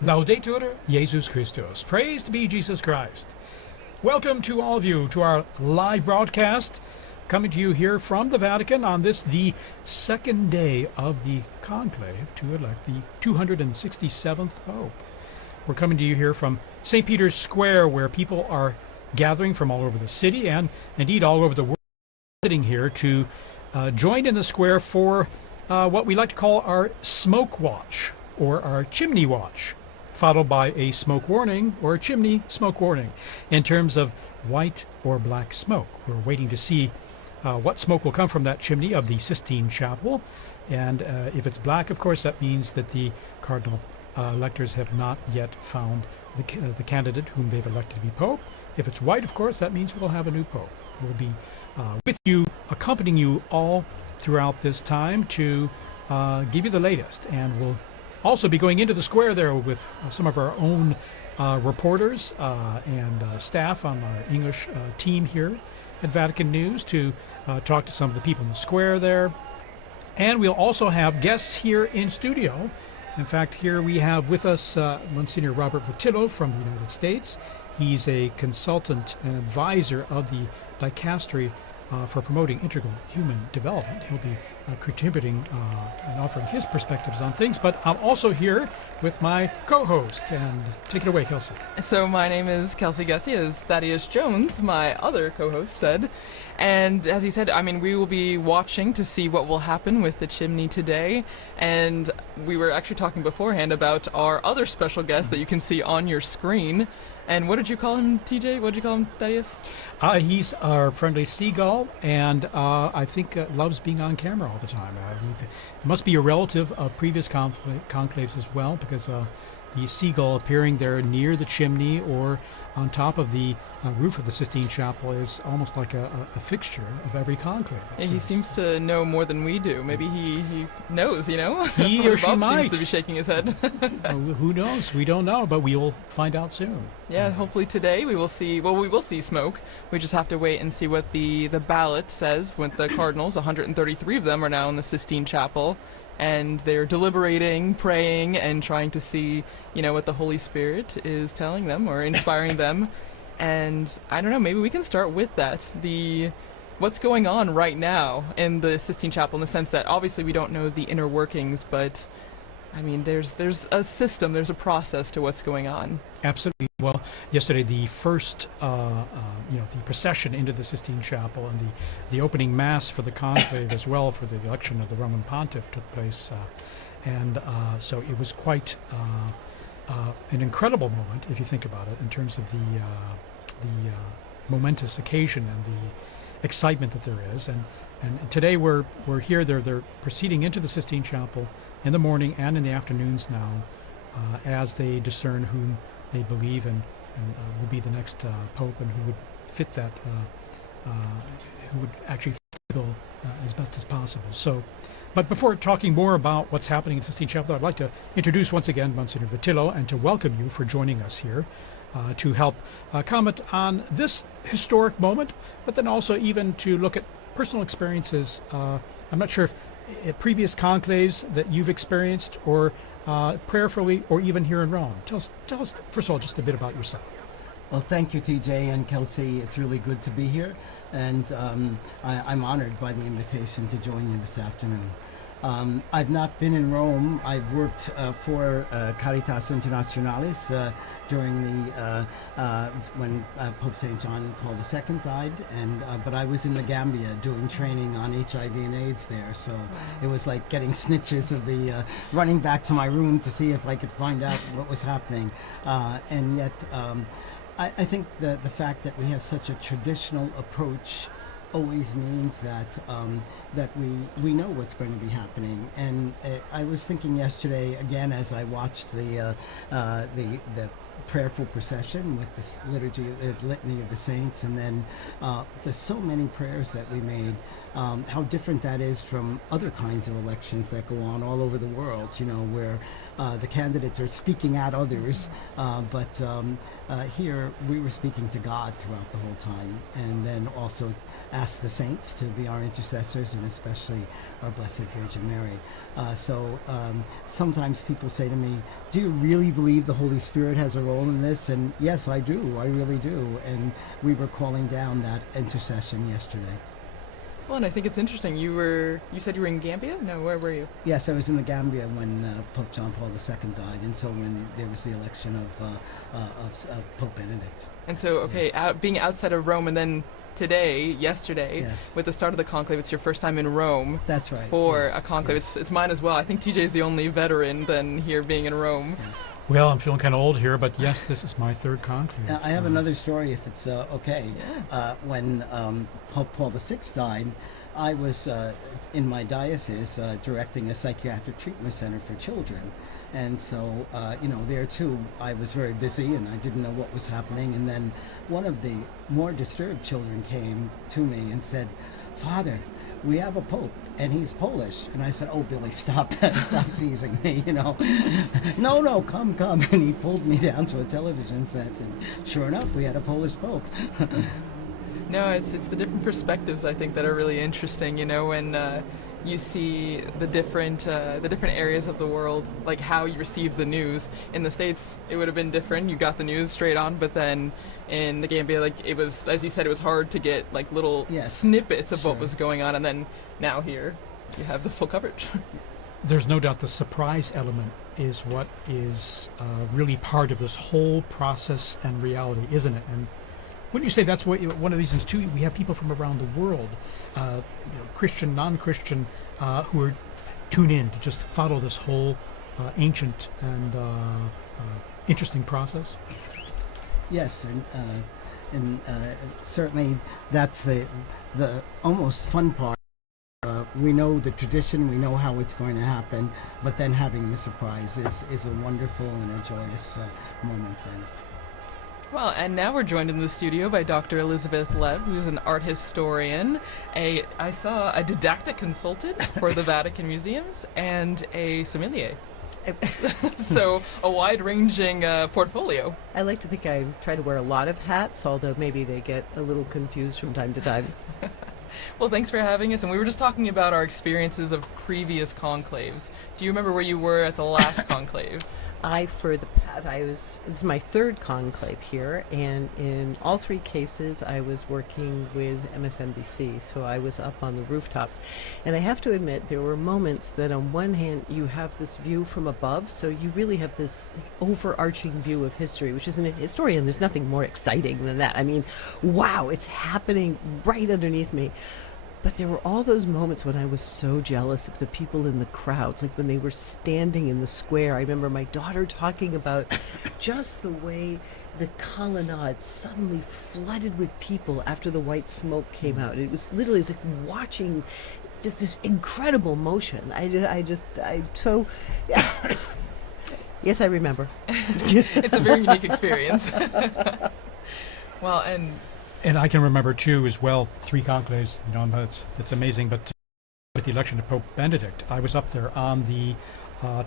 Laudetur Jesus Christus. Praise to be Jesus Christ. Welcome to all of you to our live broadcast, coming to you here from the Vatican on this, the second day of the Conclave to elect the 267th Pope. We're coming to you here from St. Peter's Square, where people are gathering from all over the city and indeed all over the world, sitting here to join in the square for what we like to call our smoke watch, or our chimney watch, followed by a smoke warning or a chimney smoke warning in terms of white or black smoke. We're waiting to see what smoke will come from that chimney of the Sistine Chapel, and if it's black, of course, that means that the cardinal electors have not yet found the candidate whom they've elected to be Pope. If it's white, of course, that means we'll have a new Pope. We'll be with you, accompanying you all throughout this time to give you the latest, and we'll also be going into the square there with some of our own reporters and staff on our English team here at Vatican News to talk to some of the people in the square there. And we'll also have guests here in studio. In fact, here we have with us Monsignor Robert Prevost from the United States. He's a consultant and advisor of the dicastery for promoting integral human development. He'll be contributing and offering his perspectives on things, but I'm also here with my co-host, and take it away, Kelsey. So my name is Kelsey Gessie, as Thaddeus Jones, my other co-host, said. And as he said, I mean, we will be watching to see what will happen with the chimney today. And we were actually talking beforehand about our other special guest that you can see on your screen. And what did you call him, TJ? What did you call him, Thaddeus? He's our friendly seagull, and I think loves being on camera all the time. He must be a relative of previous conclaves as well, because the seagull appearing there near the chimney or on top of the roof of the Sistine Chapel is almost like a fixture of every conclave. Yeah, he seems to know more than we do. Maybe he knows, you know? He or she might. Seems to be shaking his head. Who knows? We don't know, but we will find out soon. Yeah, hopefully today we will see, well, we will see smoke. We just have to wait and see what the ballot says with the cardinals. 133 of them are now in the Sistine Chapel, and they're deliberating, praying, and trying to see, you know, what the Holy Spirit is telling them or inspiring them. And I don't know, maybe we can start with that. What's going on right now in the Sistine Chapel, in the sense that obviously we don't know the inner workings, but I mean, there's a system, there's a process to what's going on. Absolutely. Well, yesterday the first, the procession into the Sistine Chapel and the opening mass for the conclave as well for the election of the Roman Pontiff took place, so it was quite an incredible moment if you think about it in terms of the momentous occasion and the excitement that there is. And today we're here. They're proceeding into the Sistine Chapel in the morning and in the afternoons now, as they discern whom they believe and will be the next Pope, and who would fit that, who would actually fit the bill as best as possible. So, but before talking more about what's happening in Sistine Chapel, I'd like to introduce once again Monsignor Prevost and to welcome you for joining us here to help comment on this historic moment, but then also even to look at personal experiences. I'm not sure if previous conclaves that you've experienced, or prayerfully, or even here in Rome. Tell us, first of all, just a bit about yourself. Well, thank you, TJ and Kelsey. It's really good to be here, and I'm honored by the invitation to join you this afternoon. I've not been in Rome. I've worked for Caritas Internationalis during the when Pope St. John Paul II died, and but I was in the Gambia doing training on HIV and AIDS there, so it was like getting snitches of the running back to my room to see if I could find out what was happening, and yet I think the fact that we have such a traditional approach always means that that we know what's going to be happening. And I was thinking yesterday again as I watched the prayerful procession with this litany of the saints, and then there's so many prayers that we made. How different that is from other kinds of elections that go on all over the world, where the candidates are speaking at others, but here we were speaking to God throughout the whole time, and then also ask the saints to be our intercessors, and especially our Blessed Virgin Mary. So sometimes people say to me, do you really believe the Holy Spirit has a role in this? And yes, I do. I really do. And we were calling down that intercession yesterday. Well, and I think it's interesting. You said you were in Gambia? No, where were you? Yes, I was in the Gambia when Pope John Paul II died, and so when there was the election of Pope Benedict. And so, okay, Yes. Being outside of Rome, and then yesterday, Yes. with the start of the conclave, it's your first time in Rome. That's right. For Yes. a conclave. Yes. It's mine as well. I think TJ is the only veteran then here being in Rome. Yes. Well, I'm feeling kind of old here, but yes, this is my third conclave. I have another story, if it's okay. Yeah. When Pope Paul VI died, I was in my diocese directing a psychiatric treatment center for children. And so, there too, I was very busy and I didn't know what was happening. And then one of the more disturbed children came to me and said, "Father, we have a pope and he's Polish." And I said, "Oh, Billy, stop that. Stop teasing me, No, come. And he pulled me down to a television set, and sure enough, we had a Polish pope. No, it's the different perspectives, I think, that are really interesting, when you see the different areas of the world, like how you receive the news. In the States, it would have been different. You got the news straight on, but then in the Gambia, it was, as you said, it was hard to get little snippets of what was going on, and then now here you have the full coverage. There's no doubt the surprise element is what is really part of this whole process and reality, isn't it? And wouldn't you say that's one of these things too? We have people from around the world, Christian, non-Christian, who are tuned in to just follow this whole ancient and interesting process. Yes, and certainly that's the almost fun part. We know the tradition, we know how it's going to happen, but then having the surprise is a wonderful and a joyous moment then. Well, and now we're joined in the studio by Dr. Elizabeth Lev, who's an art historian, I saw a didactic consultant for the Vatican museums, and a sommelier. So, a wide-ranging portfolio. I like to think I try to wear a lot of hats, although maybe they get a little confused from time to time. Well, thanks for having us, and we were just talking about our experiences of previous conclaves. Do you remember where you were at the last conclave? It's my third conclave here, and in all three cases I was working with MSNBC, so I was up on the rooftops. And I have to admit, there were moments that on one hand you have this view from above, so you really have this overarching view of history, which as a historian, there's nothing more exciting than that. I mean, wow, it's happening right underneath me. But there were all those moments when I was so jealous of the people in the crowds, like when they were standing in the square. I remember my daughter talking about just the way the colonnade suddenly flooded with people after the white smoke came out. It was literally like watching just this incredible motion. Yes, I remember. It's a very unique experience. Well, And I can remember too, as well, three conclaves. It's amazing. But with the election of Pope Benedict, I was up there on the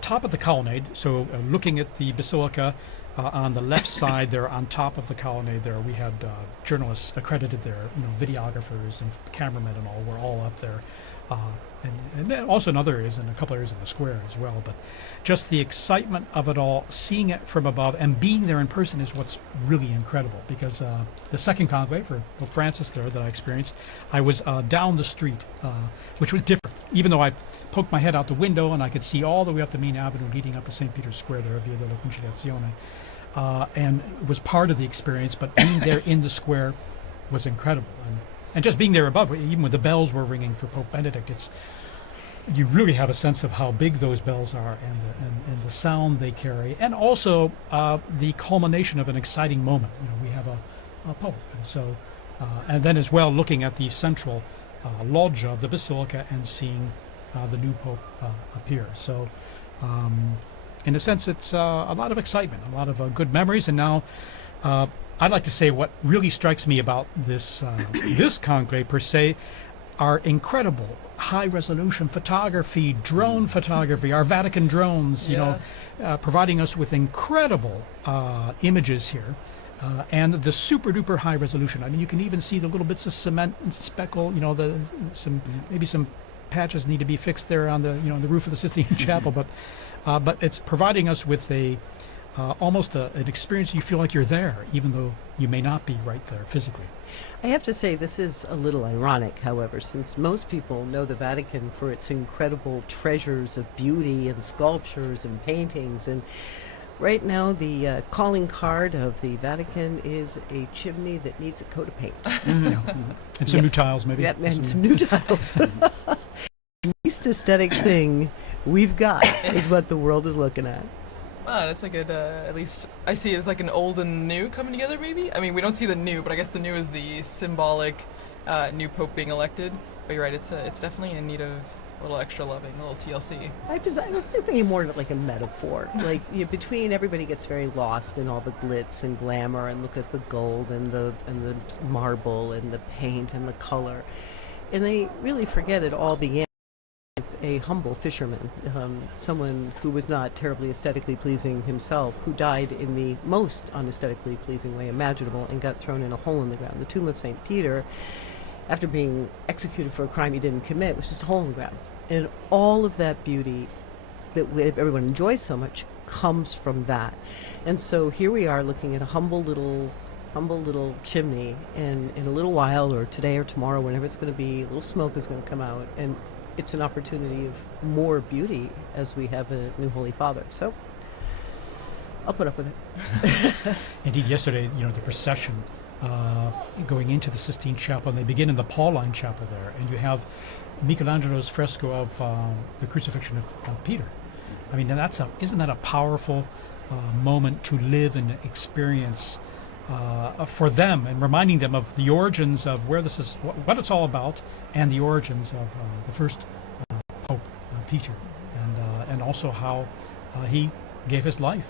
top of the colonnade, so looking at the basilica. On the left side there, on top of the colonnade there, we had journalists accredited there, videographers and cameramen and all were all up there. And then also in other areas, in a couple areas of the square as well. But just the excitement of it all, seeing it from above and being there in person is what's really incredible. Because the second conclave for Pope Francis there that I experienced, I was down the street, which was different. Even though I poked my head out the window and I could see all the way up the main avenue leading up to St. Peter's Square there, via the La Conciliazione. And it was part of the experience, but being there in the square was incredible. And just being there above, even when the bells were ringing for Pope Benedict, you really have a sense of how big those bells are and the sound they carry, and also the culmination of an exciting moment. We have a pope, and so and then as well looking at the central loggia of the basilica and seeing the new pope appear. So in a sense, it's a lot of excitement, a lot of good memories, and now I'd like to say what really strikes me about this this conclave per se are incredible high-resolution photography, drone photography, our Vatican drones, you know, providing us with incredible images here. And the super-duper high resolution. I mean, you can even see the little bits of cement and speckle. You know, maybe some patches need to be fixed there on the the roof of the Sistine Chapel. But it's providing us with almost an experience. You feel like you're there, even though you may not be right there physically. I have to say this is a little ironic, however, since most people know the Vatican for its incredible treasures of beauty and sculptures and paintings, and right now the calling card of the Vatican is a chimney that needs a coat of paint. And some new tiles, maybe. Yeah, and some new tiles. The least aesthetic thing we've got is what the world is looking at. Wow, that's a good, at least I see it as like an old and new coming together, maybe? I mean, we don't see the new, but I guess the new is the symbolic new Pope being elected. But you're right, it's definitely in need of a little extra loving, a little TLC. I was thinking more of like a metaphor. Like, between everybody gets very lost in all the glitz and glamour, and look at the gold and the marble and the paint and the color. And they really forget it all began a humble fisherman, someone who was not terribly aesthetically pleasing himself, who died in the most unaesthetically pleasing way imaginable and got thrown in a hole in the ground. The tomb of St. Peter, after being executed for a crime he didn't commit, was just a hole in the ground. And all of that beauty that everyone enjoys so much comes from that. And so here we are looking at a humble little chimney, and in a little while, or today or tomorrow, whenever it's going to be, a little smoke is going to come out, and it's an opportunity of more beauty as we have a new Holy Father. So I'll put up with it. Indeed, yesterday, the procession going into the Sistine Chapel, and they begin in the Pauline Chapel there, and you have Michelangelo's fresco of the crucifixion of Peter. I mean, isn't that a powerful moment to live and experience for them, and reminding them of the origins of where this is, what it's all about, and the origins of the first Pope Peter, and also how he gave his life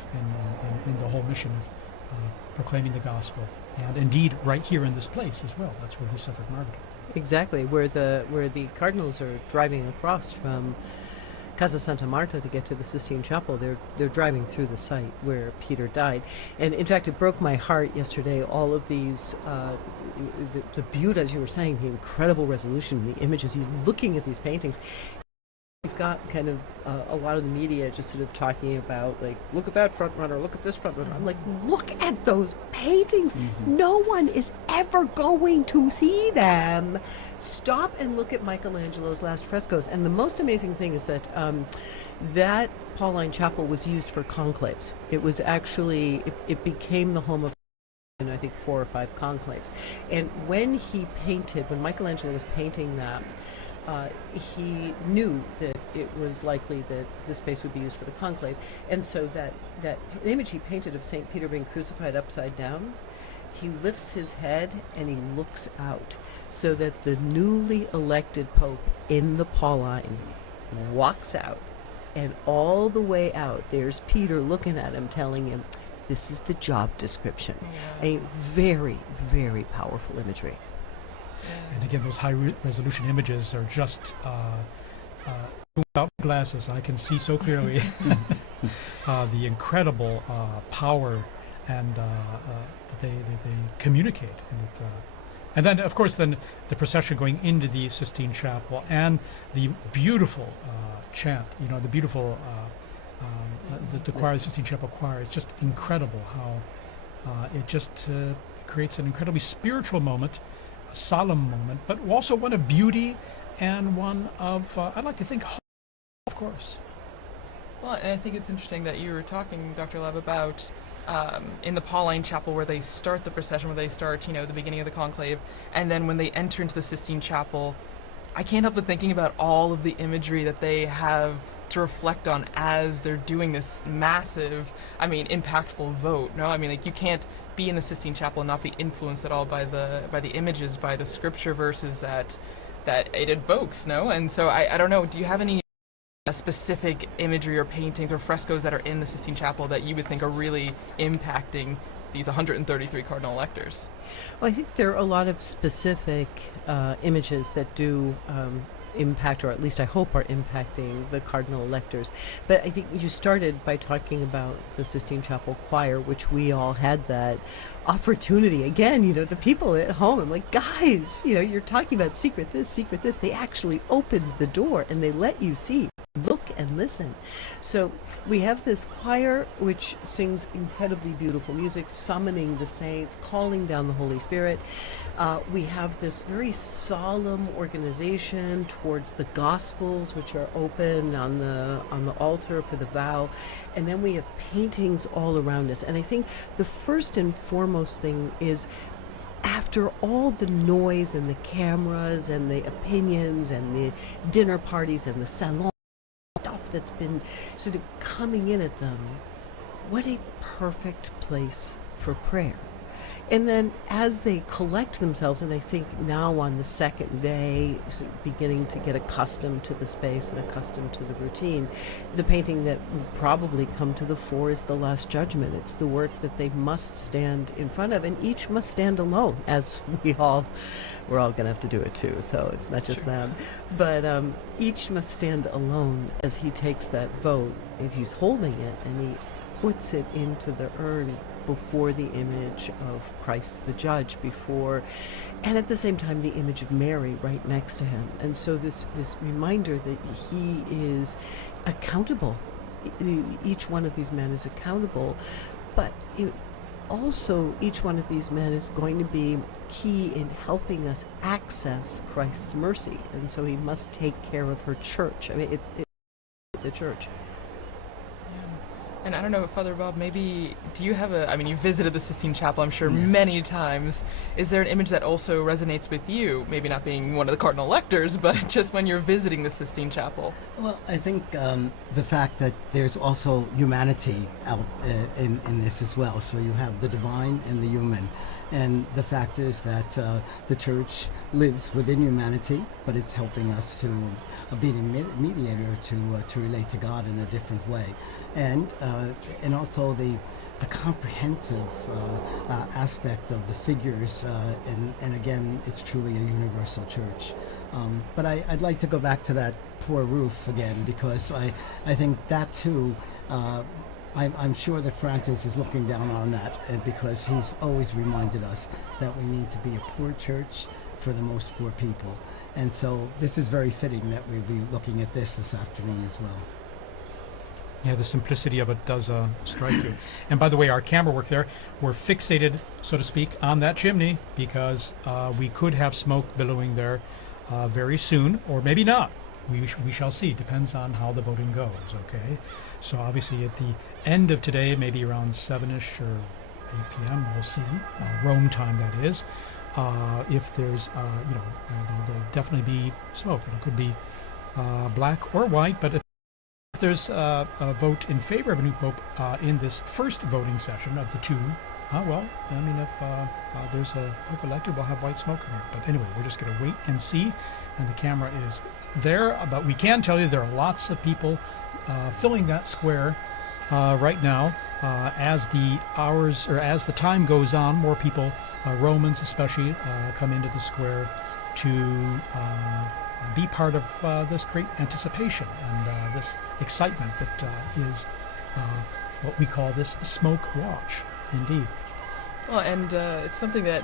in the whole mission of proclaiming the gospel, and indeed right here in this place as well. That's where he suffered martyrdom. Exactly, where the cardinals are driving across from Casa Santa Marta to get to the Sistine Chapel. They're driving through the site where Peter died, and in fact, it broke my heart yesterday. All of these, the beauty, as you were saying, the incredible resolution, the images. You looking at these paintings. We've got kind of a lot of the media just sort of talking about, like, look at that front runner, look at this front runner. I'm like, look at those paintings. No one is ever going to see them. Stop and look at Michelangelo's last frescoes. And the most amazing thing is that that Pauline Chapel was used for conclaves. It was actually, it became the home of, I think, 4 or 5 conclaves. And when Michelangelo was painting that, he knew that it was likely that the space would be used for the conclave, and so that image he painted of St. Peter being crucified upside down, he lifts his head and he looks out, so that the newly elected Pope in the Pauline walks out, and all the way out there's Peter looking at him, telling him, this is the job description. A very, very powerful imagery. And again, those high-resolution images are just, without glasses, I can see so clearly the incredible power and that they communicate. And then, of course, the procession going into the Sistine Chapel, and the beautiful chant, the beautiful the choir, the Sistine Chapel choir. It's just incredible how it just creates an incredibly spiritual moment, a solemn moment, but also one of beauty and one of, I'd like to think, hope, of course. Well, and I think it's interesting that you were talking, Dr. Lab, about in the Pauline Chapel, where they start the procession, where they start, the beginning of the conclave, and then when they enter into the Sistine Chapel, I can't help but thinking about all of the imagery that they have to reflect on as they're doing this massive, impactful vote. No, you can't be in the Sistine Chapel and not be influenced at all by the images, by the scripture verses that it invokes. No, and so I don't know. Do you have any specific imagery or paintings or frescoes that are in the Sistine Chapel that you would think are really impacting these 133 cardinal electors? Well, I think there are a lot of specific images that do impact, or at least I hope are impacting the cardinal electors. But I think you started by talking about the Sistine Chapel choir, which we all had that opportunity. Again, you know, the people at home, I'm like, guys, you know, you're talking about secret this, secret this. They actually opened the door and they let you see. Look and listen. So we have this choir which sings incredibly beautiful music, summoning the saints, calling down the Holy Spirit. We have this very solemn organization towards the Gospels, which are open on the altar for the vow, and then we have paintings all around us. And I think the first and foremost thing is, after all the noise and the cameras and the opinions and the dinner parties and the salon stuff that's been sort of coming in at them, what a perfect place for prayer. And then as they collect themselves, and I think now on the second day, sort of beginning to get accustomed to the space and accustomed to the routine, the painting that will probably come to the fore is the Last Judgment. It's the work that they must stand in front of, and each must stand alone, as we're all going to have to do it too, so it's not just them. But each must stand alone as he takes that vote, as he's holding it, and he puts it into the urn before the image of Christ the Judge, before, and at the same time the image of Mary right next to him. And so this reminder that he is accountable. Each one of these men is accountable, but also each one of these men is going to be key in helping us access Christ's mercy, and so he must take care of her church. I mean, it's the church. And I don't know, Father Bob, maybe, do you have I mean, you visited the Sistine Chapel, I'm sure, Yes, many times. Is there an image that also resonates with you? Maybe not being one of the cardinal electors, but just when you're visiting the Sistine Chapel. Well, I think the fact that there's also humanity out in this as well. So you have the divine and the human. And the fact is that the church lives within humanity, but it's helping us to be the mediator to relate to God in a different way. And also the comprehensive aspect of the figures, and again, it's truly a universal church. But I'd like to go back to that poor roof again, because I think that too, I'm sure that Francis is looking down on that, because he's always reminded us that we need to be a poor church for the most poor people. And so this is very fitting that we'll be looking at this afternoon as well. Yeah, the simplicity of it does strike you. And by the way, our camera work there, we're fixated, so to speak, on that chimney, because we could have smoke billowing there very soon, or maybe not. We shall see. Depends on how the voting goes, okay? So obviously at the end of today, maybe around 7-ish or 8 p.m., we'll see, Rome time that is, if there's, there'll definitely be smoke. It could be black or white, but if there's a vote in favor of a new pope in this first voting session of the two, well, I mean, if there's a pope elected, we'll have white smoke in it. But anyway, we're just going to wait and see, and the camera is there. But we can tell you there are lots of people filling that square right now. As the hours, or as the time goes on, more people, Romans especially, come into the square to be part of this great anticipation and this excitement that is what we call this smoke watch, indeed. Well, and it's something that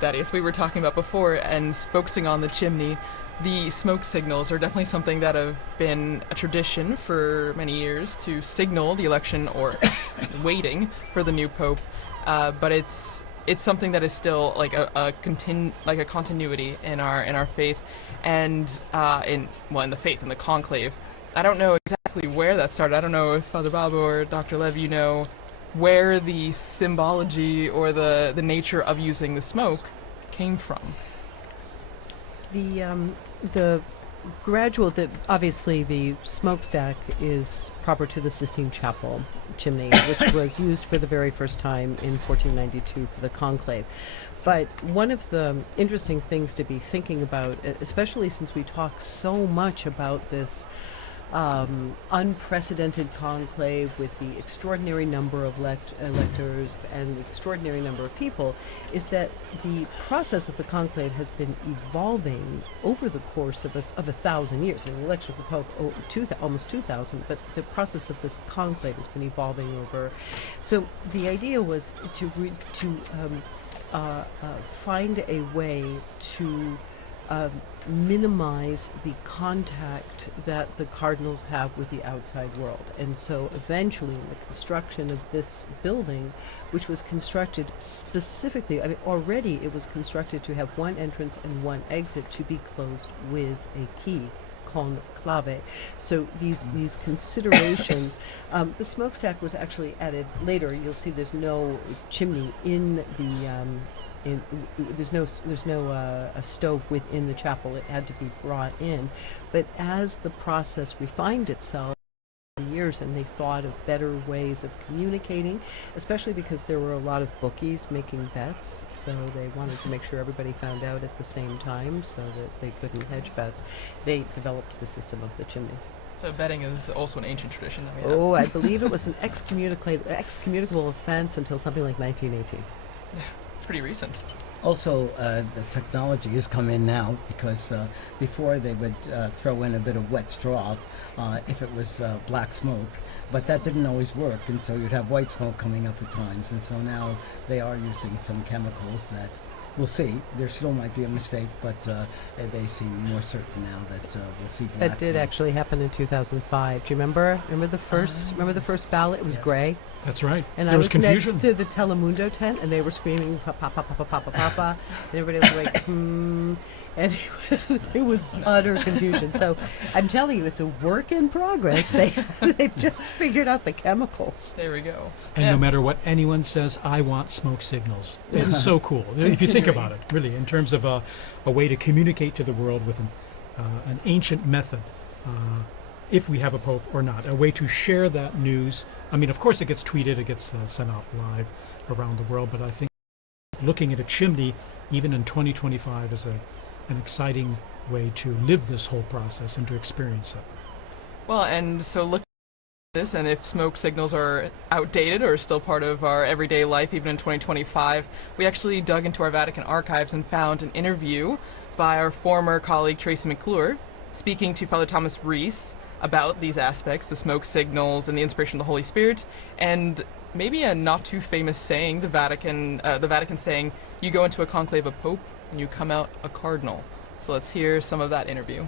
Thaddeus, we were talking about before, and focusing on the chimney. The smoke signals are definitely something that have been a tradition for many years to signal the election or waiting for the new pope, but it's something that is still like a continuity in our faith, and in the faith, in the conclave. I don't know exactly where that started. I don't know if Father Bob or Dr. Lev, you know where the symbology or the nature of using the smoke came from. The gradual, obviously the smokestack is proper to the Sistine Chapel chimney, which was used for the very first time in 1492 for the Conclave. But one of the interesting things to be thinking about, especially since we talk so much about this unprecedented conclave with the extraordinary number of electors and the extraordinary number of people is that the process of the conclave has been evolving over the course of 1,000 years. The election of the Pope, almost 2,000, but the process of this conclave has been evolving over. So the idea was to find a way to minimize the contact that the cardinals have with the outside world. And so eventually in the construction of this building, which was constructed specifically, I mean already it was constructed to have one entrance and one exit to be closed with a key, Conclave. So these considerations, the smokestack was actually added later. You'll see there's no chimney in the there's no a stove within the chapel. It had to be brought in. But as the process refined itself over the years, and they thought of better ways of communicating, especially because there were a lot of bookies making bets, so they wanted to make sure everybody found out at the same time so that they couldn't hedge bets. They developed the system of the chimney. So betting is also an ancient tradition that we have. Oh, I believe it was an excommunicable offense until something like 1918. It's pretty recent. Also, the technology has come in now because before they would throw in a bit of wet straw if it was black smoke, but that didn't always work, and so you'd have white smoke coming up at times, and so now they are using some chemicals that we'll see. There still might be a mistake, but they seem more certain now that we'll see black. That did actually happen in 2005. Do you remember? Remember the first ballot? It was gray. That's right. And there I was was confusion. next to the Telemundo tent, and they were screaming, "Papa, papa, papa, papa, papa," and everybody was like, and it was utter confusion. So I'm telling you, it's a work in progress. They've just figured out the chemicals. There we go. And no matter what anyone says, I want smoke signals. It's so cool. If you think about it, really, in terms of a way to communicate to the world with an ancient method. If we have a pope or not, a way to share that news. I mean, of course, it gets tweeted, it gets sent out live around the world, but I think looking at a chimney, even in 2025, is an exciting way to live this whole process and to experience it. Well, and so looking at this, and if smoke signals are outdated or still part of our everyday life, even in 2025, we actually dug into our Vatican archives and found an interview by our former colleague Tracy McClure, speaking to Father Thomas Rees about these aspects, the smoke signals and the inspiration of the Holy Spirit, and maybe a not too famous saying, the Vatican saying, you go into a conclave a pope and you come out a cardinal. So let's hear some of that interview.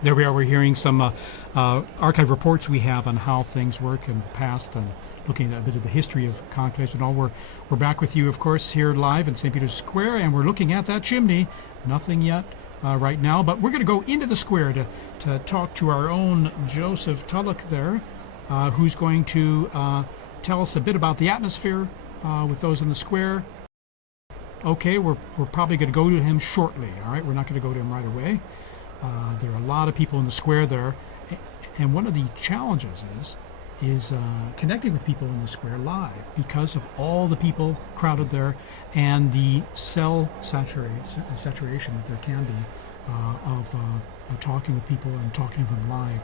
There we are. We're hearing some archive reports we have on how things work in the past and looking at a bit of the history of conclaves and all. We're back with you, of course, here live in St. Peter's Square, and we're looking at that chimney. Nothing yet right now, but we're going to go into the square to talk to our own Joseph Tulloch there, who's going to tell us a bit about the atmosphere with those in the square. Okay, we're probably going to go to him shortly. All right, we're not going to go to him right away. There are a lot of people in the square there, and one of the challenges is connecting with people in the square live because of all the people crowded there and the cell saturation that there can be of talking with people and talking to them live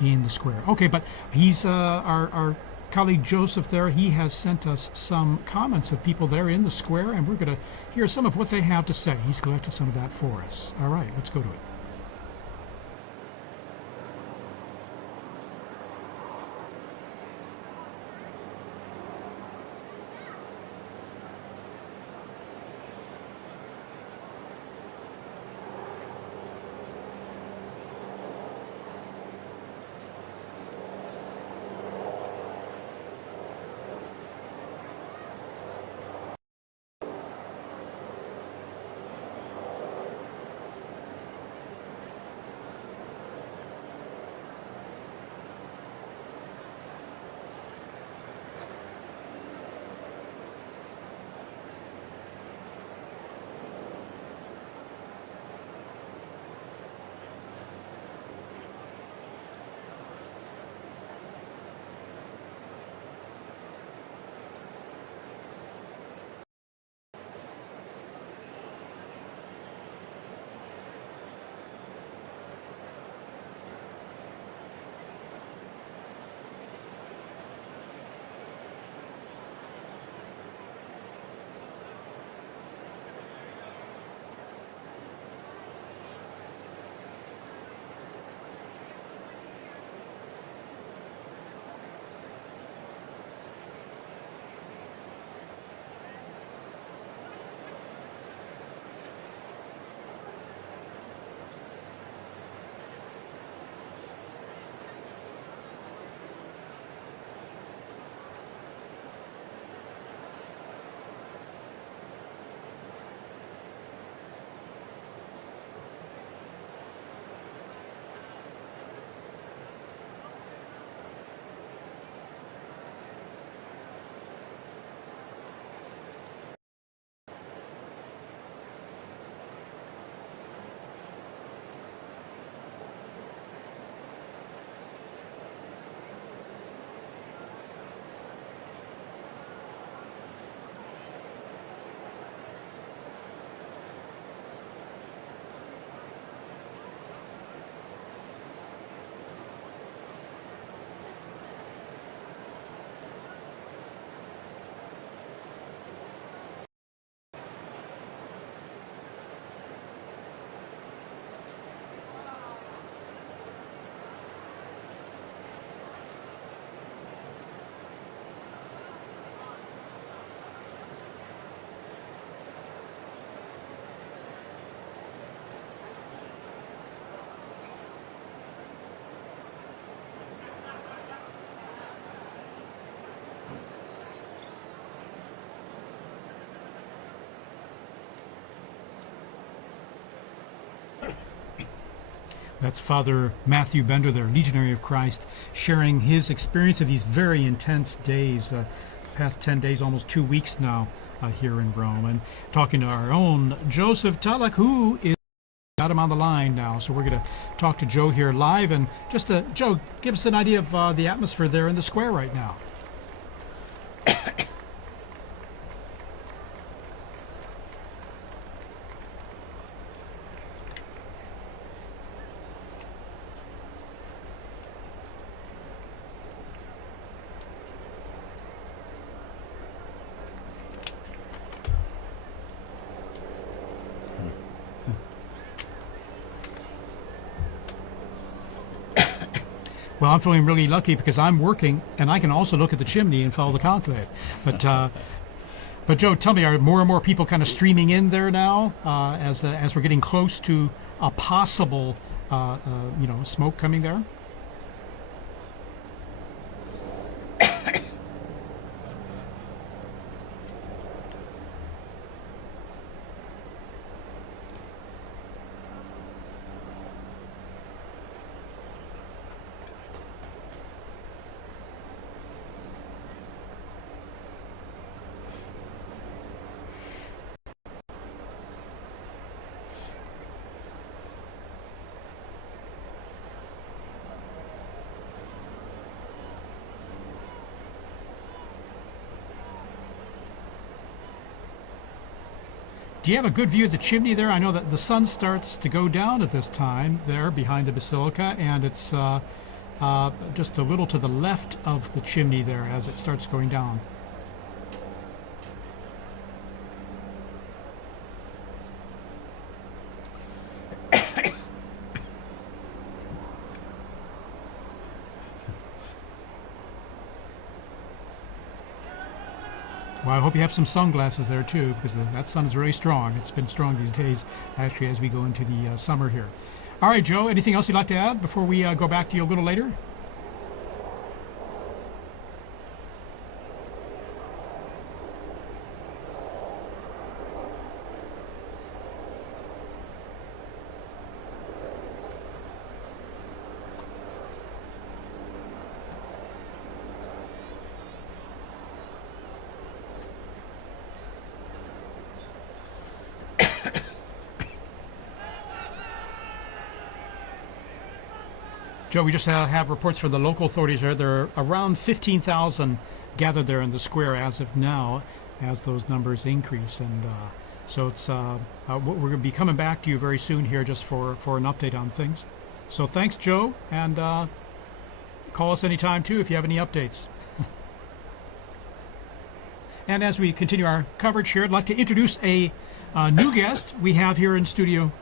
in the square. Okay, but he's our colleague Joseph there. He has sent us some comments of people there in the square, and we're going to hear some of what they have to say. He's collected some of that for us. All right, let's go to it. That's Father Matthew Bender there, Legionary of Christ, sharing his experience of these very intense days, past 10 days, almost 2 weeks now here in Rome, and talking to our own Joseph Tulloch, who is got him on the line now. So we're going to talk to Joe here live, and just Joe, give us an idea of the atmosphere there in the square right now. Well, I'm feeling really lucky because I'm working, and I can also look at the chimney and follow the conclave. But Joe, tell me, are more and more people kind of streaming in there now as we're getting close to a possible smoke coming there? Do you have a good view of the chimney there? I know that the sun starts to go down at this time there behind the basilica, and it's just a little to the left of the chimney there as it starts going down. Well, I hope you have some sunglasses there too, because that sun is very strong. It's been strong these days, actually, as we go into the summer here. All right, Joe, anything else you'd like to add before we go back to you a little later? Joe, we just have reports from the local authorities there. There are around 15,000 gathered there in the square as of now, as those numbers increase. And so it's we're going to be coming back to you very soon here just for an update on things. So thanks, Joe, and call us anytime too if you have any updates. And as we continue our coverage here, I'd like to introduce a new guest we have here in studio.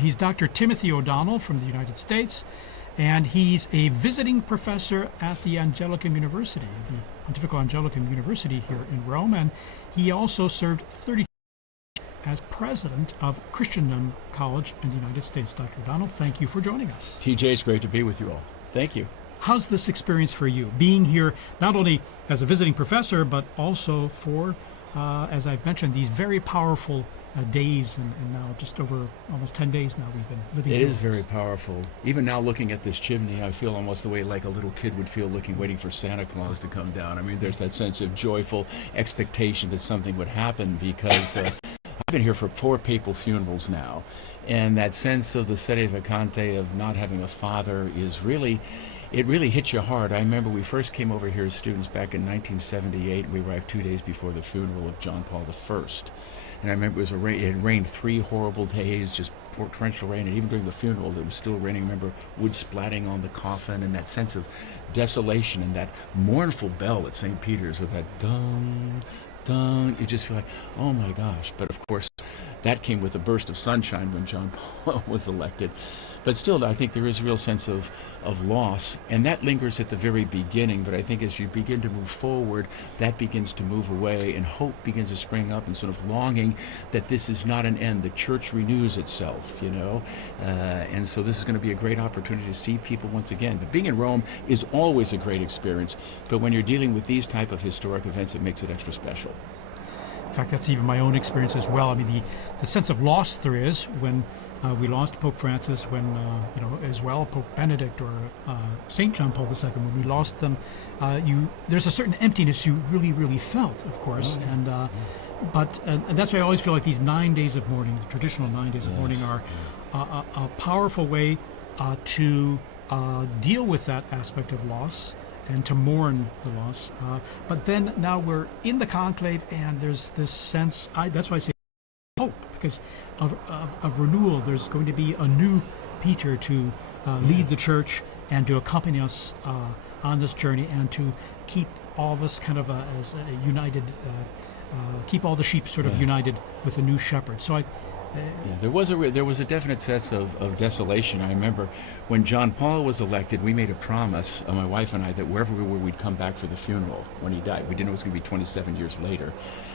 He's Dr. Timothy O'Donnell from the United States, and he's a visiting professor at the Angelicum University, the Pontifical Angelicum University here in Rome, and he also served 30 years as president of Christendom College in the United States. Dr. O'Donnell, thank you for joining us. TJ, it's great to be with you all. Thank you. How's this experience for you, being here not only as a visiting professor, but also for, as I've mentioned, these very powerful days, and now just over almost 10 days now we've been living It through is this. very powerful. Even now looking at this chimney, I feel almost the way like a little kid would feel waiting for Santa Claus to come down. I mean, there's that sense of joyful expectation that something would happen, because I've been here for 4 papal funerals now, and that sense of the sede vacante, of not having a father, is really, it really hits you hard. I remember we first came over here as students back in 1978. We arrived 2 days before the funeral of John Paul I. And I remember it had rained 3 horrible days, just torrential rain, and even during the funeral it was still raining. I remember wood splatting on the coffin, and that sense of desolation, and that mournful bell at St. Peter's with that dung, dung. You just feel like, oh my gosh. But of course, that came with a burst of sunshine when John Paul was elected. But still, I think there is a real sense of loss, and that lingers at the very beginning. But I think as you begin to move forward, that begins to move away, and hope begins to spring up, and sort of longing that this is not an end. The Church renews itself, you know, and so this is going to be a great opportunity to see people once again. But being in Rome is always a great experience, but when you're dealing with these type of historic events, it makes it extra special. In fact, that's even my own experience as well. I mean, the sense of loss there is when we lost Pope Francis, when, as well, Pope Benedict or St. John Paul II, when we lost them, there's a certain emptiness you really, really felt, of course. And that's why I always feel like these 9 days of mourning, the traditional 9 days of mourning, are a powerful way to deal with that aspect of loss and to mourn the loss. But then now we're in the conclave, and there's this sense, that's why I say hope, because of renewal. There's going to be a new Peter to lead the Church and to accompany us on this journey, and to keep all of us kind of as a united, keep all the sheep sort of united with a new shepherd. So Yeah, there was a definite sense of desolation. I remember when John Paul was elected, we made a promise, my wife and I, that wherever we were, we'd come back for the funeral when he died. We didn't know it was going to be 27 years later,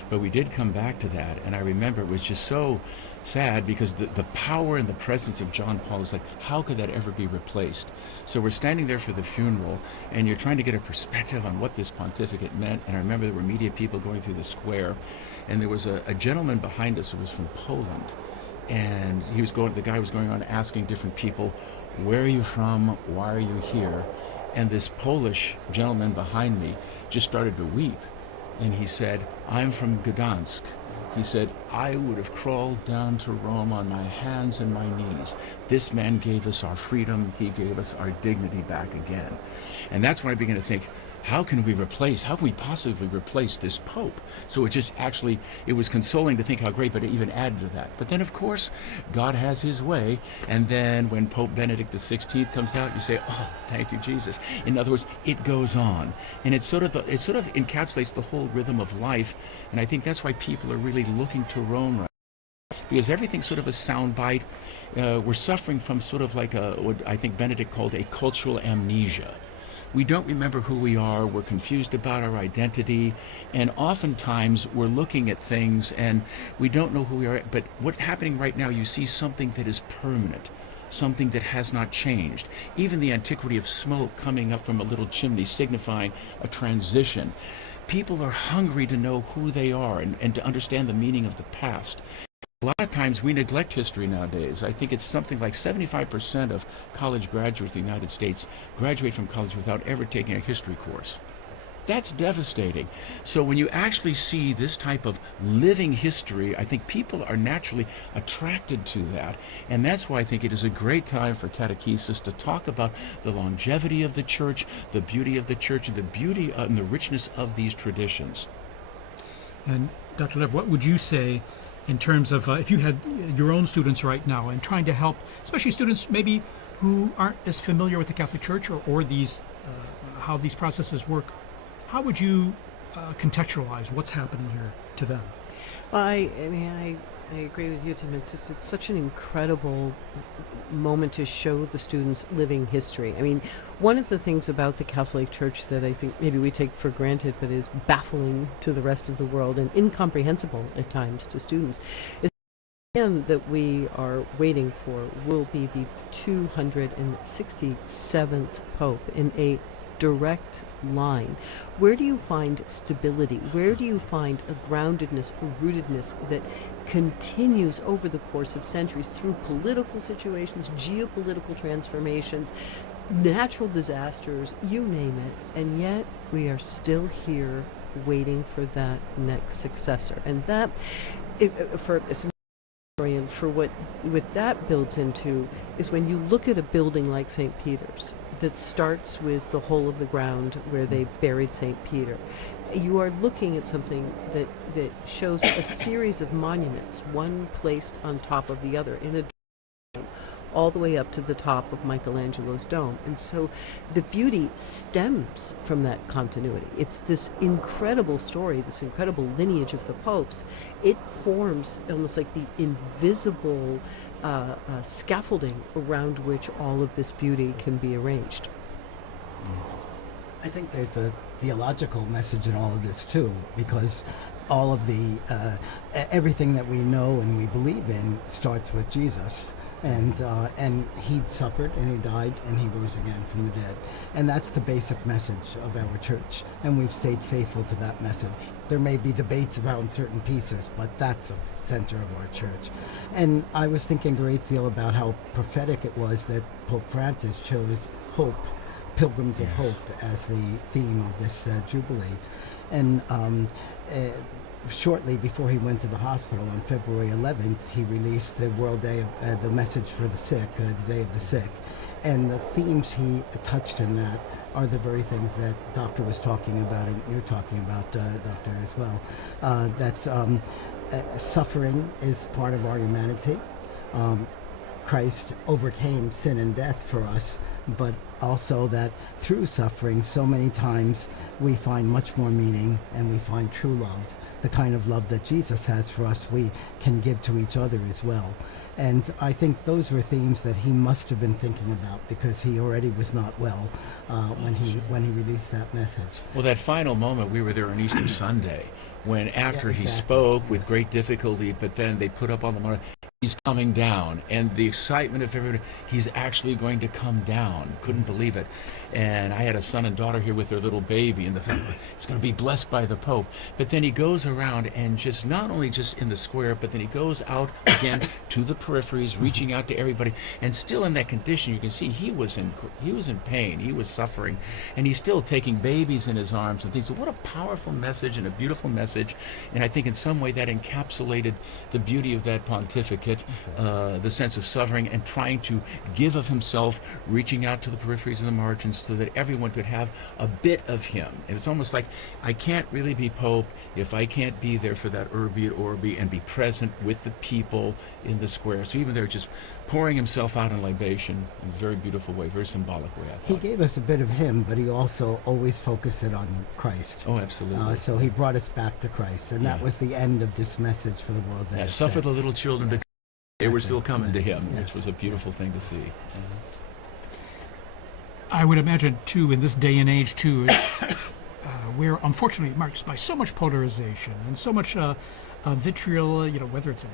but we did come back to that. And I remember it was just so sad because the power and the presence of John Paul is like, how could that ever be replaced? So we're standing there for the funeral, and you're trying to get a perspective on what this pontificate meant. And I remember there were media people going through the square, and there was a gentleman behind us who was from Poland. And the guy was going on asking different people, where are you from? Why are you here? And this Polish gentleman behind me just started to weep. And he said, I'm from Gdansk. He said, I would have crawled down to Rome on my hands and my knees. This man gave us our freedom. He gave us our dignity back again. And that's when I began to think, how can we possibly replace this Pope? So it was consoling to think how great, but it even added to that. But then, of course, God has his way, and then when Pope Benedict XVI comes out, you say, oh, thank you, Jesus. In other words, it goes on. And it sort of encapsulates the whole rhythm of life, and I think that's why people are really looking to Rome right now, because everything's sort of a soundbite. We're suffering from sort of like what I think Benedict called a cultural amnesia. We don't remember who we are, we're confused about our identity, and oftentimes we're looking at things and we don't know who we are. But what's happening right now, you see something that is permanent, something that has not changed. Even the antiquity of smoke coming up from a little chimney signifying a transition. People are hungry to know who they are and to understand the meaning of the past. A lot of times we neglect history nowadays. I think it's something like 75% of college graduates in the United States graduate from college without ever taking a history course. That's devastating. So when you actually see this type of living history, I think people are naturally attracted to that. And that's why I think it is a great time for catechesis to talk about the longevity of the Church, the beauty of the Church, and the beauty and the richness of these traditions. And Dr. Lev, what would you say in terms of if you had your own students right now and trying to help, especially students maybe who aren't as familiar with the Catholic Church or these how these processes work, how would you contextualize what's happening here to them? Well, I agree with you, Tim. It's such an incredible moment to show the students living history. I mean, one of the things about the Catholic Church that I think maybe we take for granted but is baffling to the rest of the world and incomprehensible at times to students is the man that we are waiting for will be the 267th Pope in a direct line. Where do you find stability? Where do you find a groundedness, a rootedness that continues over the course of centuries through political situations, geopolitical transformations, natural disasters, you name it, and yet we are still here waiting for that next successor. And that, for what that builds into is when you look at a building like St. Peter's that starts with the hole of the ground where they buried St. Peter, you are looking at something that shows a series of monuments, one placed on top of the other in a all the way up to the top of Michelangelo's dome. And so the beauty stems from that continuity. It's this incredible story, this incredible lineage of the popes. It forms almost like the invisible scaffolding around which all of this beauty can be arranged. I think there's a theological message in all of this too, because all of the everything that we know and we believe in starts with Jesus, and he suffered and he died and he rose again from the dead, and that's the basic message of our church, and we've stayed faithful to that message. There may be debates around certain pieces, but that's the center of our church. And I was thinking a great deal about how prophetic it was that Pope Francis chose hope, Pilgrims of Hope, as the theme of this Jubilee. And shortly before he went to the hospital on February 11th, he released the World Day of the Message for the Sick, the Day of the Sick. And the themes he touched in that are the very things that Doctor was talking about, and you're talking about, Doctor, as well. That suffering is part of our humanity. Christ overcame sin and death for us, but also that through suffering so many times we find much more meaning and we find true love. The kind of love that Jesus has for us, we can give to each other as well. And I think those were themes that he must have been thinking about, because he already was not well when he released that message. Well, that final moment, we were there on Easter Sunday, when after Yeah, he exactly. spoke with Yes. great difficulty, but then they put up on the monument, he's coming down, and the excitement of everybody, he's actually going to come down. Couldn't believe it. And I had a son and daughter here with their little baby, and the family, it's going to be blessed by the Pope. But then he goes around and just not only just in the square, but then he goes out again to the peripheries, reaching out to everybody, and still in that condition. You can see he was in pain, he was suffering, and he's still taking babies in his arms and things. So what a powerful message and a beautiful message. And I think in some way that encapsulated the beauty of that pontificate. The sense of suffering and trying to give of himself, reaching out to the peripheries and the margins so that everyone could have a bit of him. And it's almost like, I can't really be Pope if I can't be there for that Urbi et Orbi and be present with the people in the square. So even there, just pouring himself out in libation in a very beautiful way, very symbolic way, I thought. He gave us a bit of him, but he also always focused it on Christ. Oh, absolutely. So he brought us back to Christ, and that was the end of this message for the world. That Suffer the little children to they were still coming to him, Yes. which was a beautiful thing to see. I would imagine, too, in this day and age, too, we're unfortunately marked by so much polarization and so much vitriol, whether it's in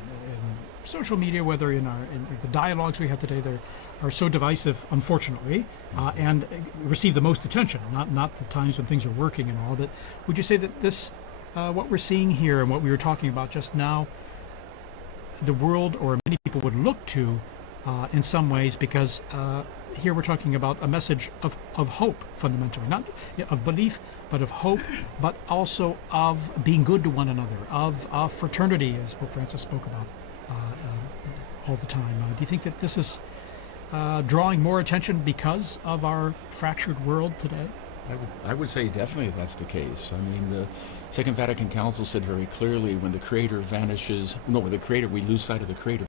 social media, whether in the dialogues we have today, they are so divisive, unfortunately, and receive the most attention, not the times when things are working and all that. Would you say that this, what we're seeing here and what we were talking about just now, the world or many people would look to in some ways, because here we're talking about a message of hope, fundamentally, not of belief, but of hope, but also of being good to one another, of fraternity, as Pope Francis spoke about all the time. Do you think that this is drawing more attention because of our fractured world today? I would say definitely that's the case. I mean, the Second Vatican Council said very clearly, when the Creator vanishes, when the Creator, we lose sight of the Creator,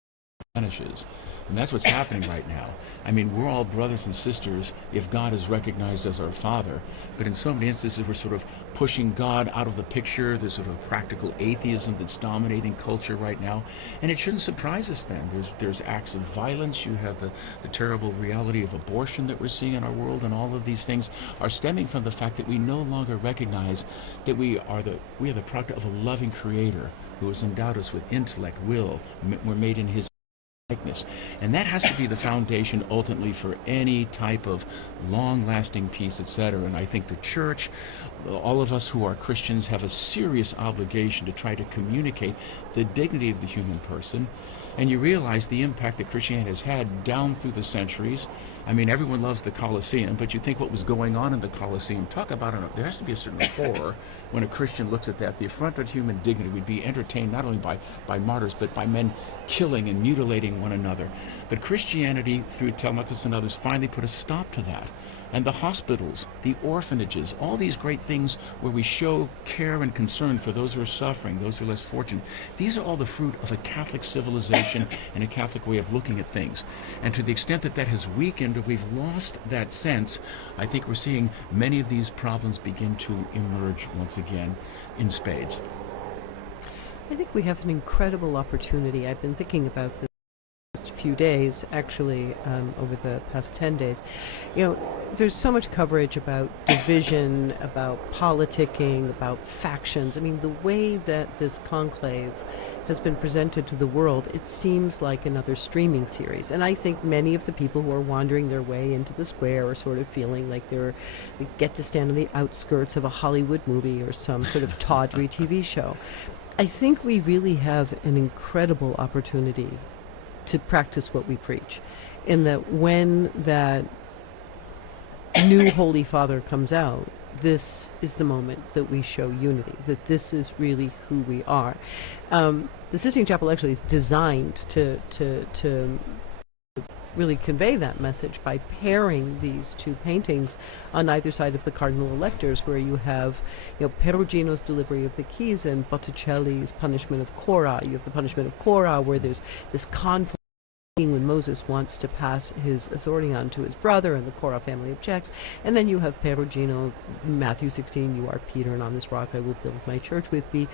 vanishes. And that's what's happening right now. I mean, we're all brothers and sisters if God is recognized as our Father. But in so many instances, we're sort of pushing God out of the picture. There's sort of practical atheism that's dominating culture right now. And it shouldn't surprise us then. There's acts of violence. You have the terrible reality of abortion that we're seeing in our world. And all of these things are stemming from the fact that we no longer recognize that we are the product of a loving Creator who has endowed us with intellect, will. We're made in His likeness. And that has to be the foundation ultimately for any type of long-lasting peace, etc. And I think the Church, all of us who are Christians, have a serious obligation to try to communicate the dignity of the human person. And you realize the impact that Christianity has had down through the centuries. I mean, everyone loves the Colosseum, but you think what was going on in the Colosseum, talk about it, there has to be a certain horror when a Christian looks at that. The affront of human dignity would be entertained not only by martyrs, but by men killing and mutilating one another. But Christianity, through Telemachus and others, finally put a stop to that. And the hospitals, the orphanages, all these great things where we show care and concern for those who are suffering, those who are less fortunate, these are all the fruit of a Catholic civilization and a Catholic way of looking at things. And to the extent that that has weakened or we've lost that sense, I think we're seeing many of these problems begin to emerge once again in spades. I think we have an incredible opportunity. I've been thinking about this few days, actually, over the past 10 days. There's so much coverage about division, about politicking, about factions. I mean, the way that this conclave has been presented to the world, it seems like another streaming series. And I think many of the people who are wandering their way into the square are sort of feeling like they get to stand on the outskirts of a Hollywood movie or some sort of tawdry TV show. I think we really have an incredible opportunity to practice what we preach, in that when that new Holy Father comes out, this is the moment that we show unity, that this is really who we are. The Sistine Chapel actually is designed to really convey that message by pairing these two paintings on either side of the cardinal electors, where you have Perugino's delivery of the keys and Botticelli's punishment of Cora. You have the punishment of Cora, where there's this conflict when Moses wants to pass his authority on to his brother, and the Korah family objects. And then you have Perugino, Matthew 16, you are Peter, and on this rock I will build my church, with the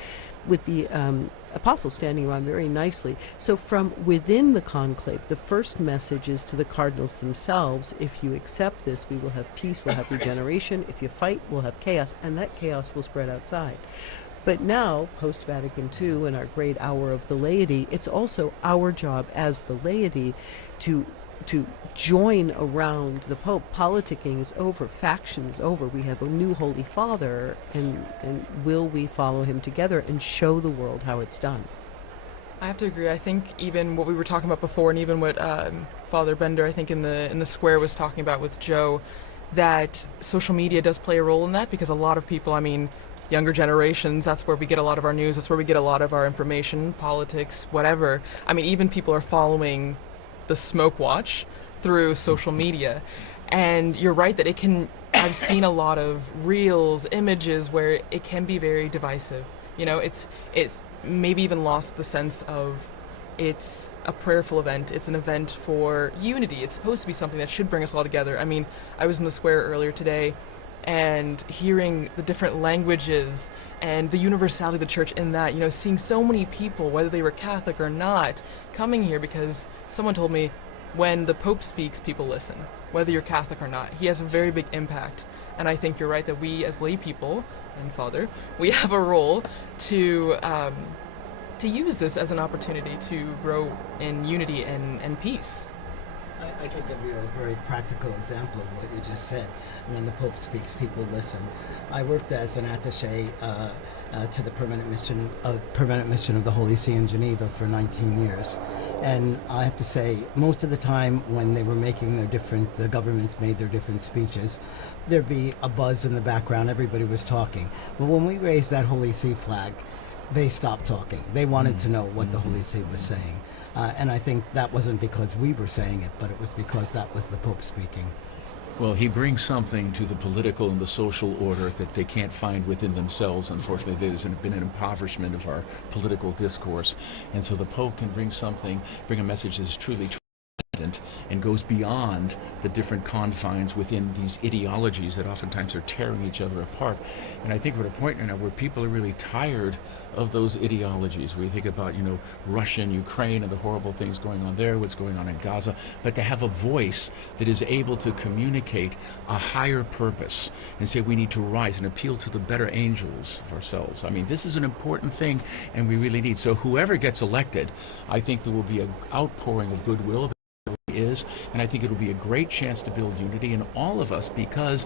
apostles standing around very nicely. So from within the conclave, the first message is to the cardinals themselves: if you accept this, we will have peace, we'll have regeneration. If you fight, we'll have chaos, and that chaos will spread outside. But now, post-Vatican II, in our great hour of the laity, it's also our job as the laity to join around the Pope. Politicking is over, faction is over. We have a new Holy Father, and will we follow him together and show the world how it's done? I have to agree. I think even what we were talking about before, and even what Father Bender, I think in the square, was talking about with Joe, that social media does play a role in that, because a lot of people, I mean, younger generations, that's where we get a lot of our news, that's where we get a lot of our information, politics, whatever. I mean, even people are following the Smoke Watch through social media. And you're right that it can, I've seen a lot of reels, images where it can be very divisive. You know, it's maybe even lost the sense of it's a prayerful event, it's an event for unity, it's supposed to be something that should bring us all together. I mean, I was in the square earlier today, and hearing the different languages and the universality of the church in that, you know, seeing so many people, whether they were Catholic or not, coming here because someone told me when the Pope speaks, people listen, whether you're Catholic or not. He has a very big impact, and I think you're right that we as lay people, and Father, we have a role to use this as an opportunity to grow in unity and peace. I can give you a very practical example of what you just said. When the Pope speaks, people listen. I worked as an attaché to the permanent mission of the Holy See in Geneva for 19 years. And I have to say, most of the time when they were making the governments made their different speeches, there'd be a buzz in the background, everybody was talking. But when we raised that Holy See flag, they stopped talking. They wanted to know what the Holy See was saying. And I think that wasn't because we were saying it, but it was because that was the Pope speaking. Well, he brings something to the political and the social order that they can't find within themselves. Unfortunately, there's been an impoverishment of our political discourse. And so the Pope can bring a message that is truly transcendent and goes beyond the different confines within these ideologies that oftentimes are tearing each other apart. And I think we're at a point now where people are really tired of those ideologies. We think about, you know, Russia and Ukraine and the horrible things going on there, what's going on in Gaza, but to have a voice that is able to communicate a higher purpose and say we need to rise and appeal to the better angels of ourselves. I mean, this is an important thing, and we really need. So whoever gets elected, I think there will be an outpouring of goodwill. Is, and I think it'll be a great chance to build unity in all of us, because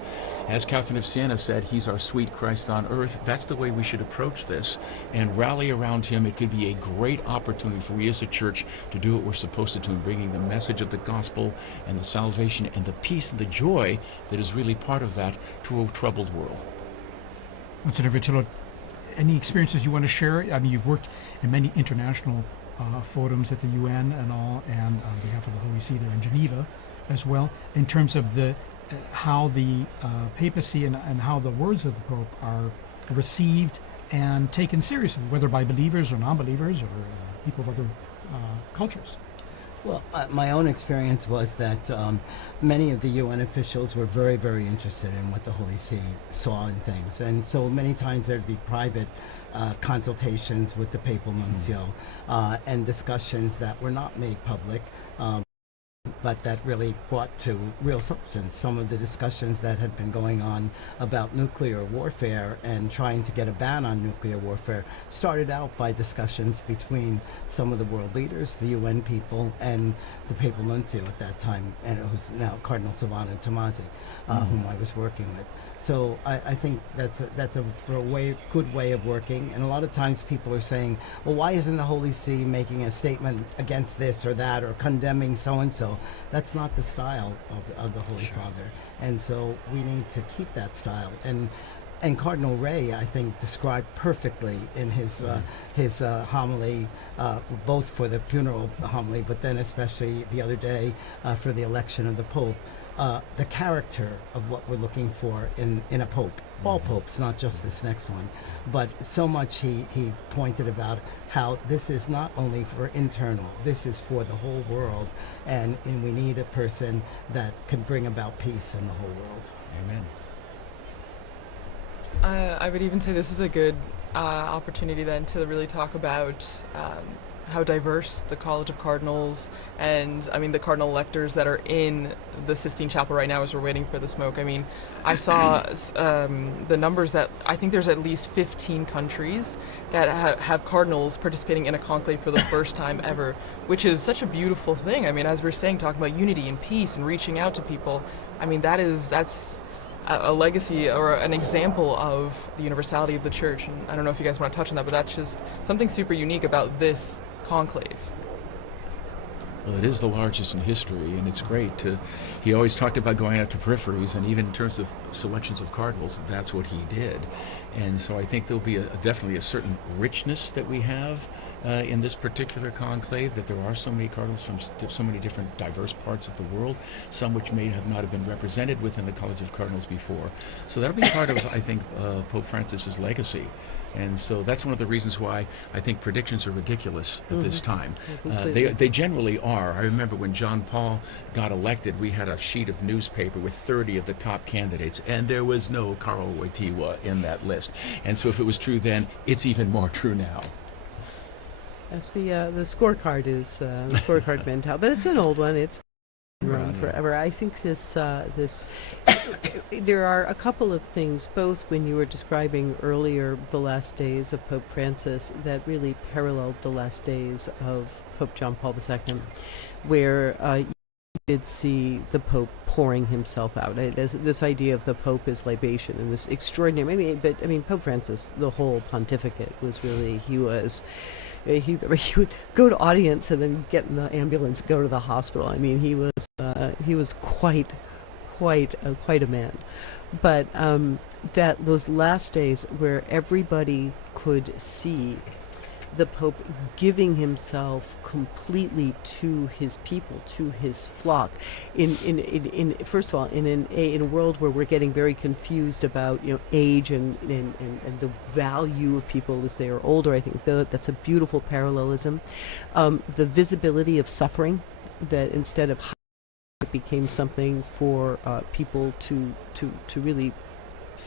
as Catherine of Siena said, he's our sweet Christ on earth. That's the way we should approach this and rally around him. It could be a great opportunity for we as a church to do what we're supposed to do in bringing the message of the gospel and the salvation and the peace and the joy that is really part of that to a troubled world. Monsignor Vitillo, any experiences you want to share? I mean, you've worked in many international forums at the UN and all, and on behalf of the Holy See there in Geneva as well, in terms of how the papacy and how the words of the Pope are received and taken seriously, whether by believers or non-believers or people of other cultures. Well, my own experience was that many of the UN officials were very, very interested in what the Holy See saw in things. And so many times there'd be private consultations with the papal nuncio and discussions that were not made public, but that really brought to real substance. Some of the discussions that had been going on about nuclear warfare and trying to get a ban on nuclear warfare started out by discussions between some of the world leaders, the UN people, and the papal nuncio at that time, and it was now Cardinal Silvano Tomasi, whom I was working with. So I think that's a good way of working. And a lot of times people are saying, well, why isn't the Holy See making a statement against this or that or condemning so-and-so? That's not the style of the Holy Father. And so we need to keep that style. And And Cardinal Ray, I think, described perfectly in his homily, both for the funeral homily, but then especially the other day for the election of the Pope, the character of what we're looking for in a Pope. All popes, not just this next one. But so much he pointed about how this is not only for internal, this is for the whole world, and we need a person that can bring about peace in the whole world. Amen. I would even say this is a good opportunity then to really talk about how diverse the College of Cardinals and, I mean, the cardinal electors that are in the Sistine Chapel right now as we're waiting for the smoke. I mean, I saw the numbers that I think there's at least 15 countries that have cardinals participating in a conclave for the first time ever, which is such a beautiful thing. I mean, as we're saying, talking about unity and peace and reaching out to people, I mean, that's a legacy or an example of the universality of the Church. And I don't know if you guys want to touch on that, but that's just something super unique about this conclave. Well, it is the largest in history, and it's great. He always talked about going out to peripheries, and even in terms of selections of cardinals, that's what he did. And so I think there'll be definitely a certain richness that we have in this particular conclave, that there are so many cardinals from so many different diverse parts of the world, some which may not have been represented within the College of Cardinals before. So that'll be part of, I think, Pope Francis's legacy. And so that's one of the reasons why I think predictions are ridiculous at this time. They generally are. I remember when John Paul got elected, we had a sheet of newspaper with 30 of the top candidates, and there was no Karl Wojtyła in that list. And so if it was true then, it's even more true now. That's the scorecard is the scorecard mentality, but it's an old one. It's run forever. I think there are a couple of things, both when you were describing earlier the last days of Pope Francis, that really paralleled the last days of Pope John Paul II, where you did see the Pope pouring himself out. This idea of the Pope as libation and this extraordinary. I mean, Pope Francis, the whole pontificate was really, he would go to audience and then get in the ambulance, go to the hospital. I mean, he was quite a man. But that those last days where everybody could see the Pope giving himself completely to his people, to his flock, in first of all, in a world where we're getting very confused about age and the value of people as they are older. I think that's a beautiful parallelism. The visibility of suffering, that instead of it became something for people to really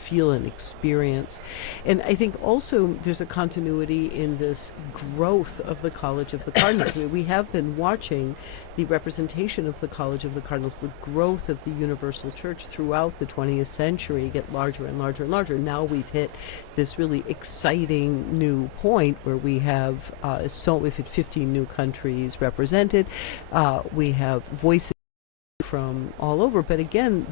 feel and experience. And I think also there's a continuity in this growth of the College of the Cardinals. I mean, we have been watching the representation of the College of the Cardinals, the growth of the Universal Church throughout the 20th century get larger and larger and larger. Now we've hit this really exciting new point where we have we've hit 15 new countries represented. We have voices from all over. But again,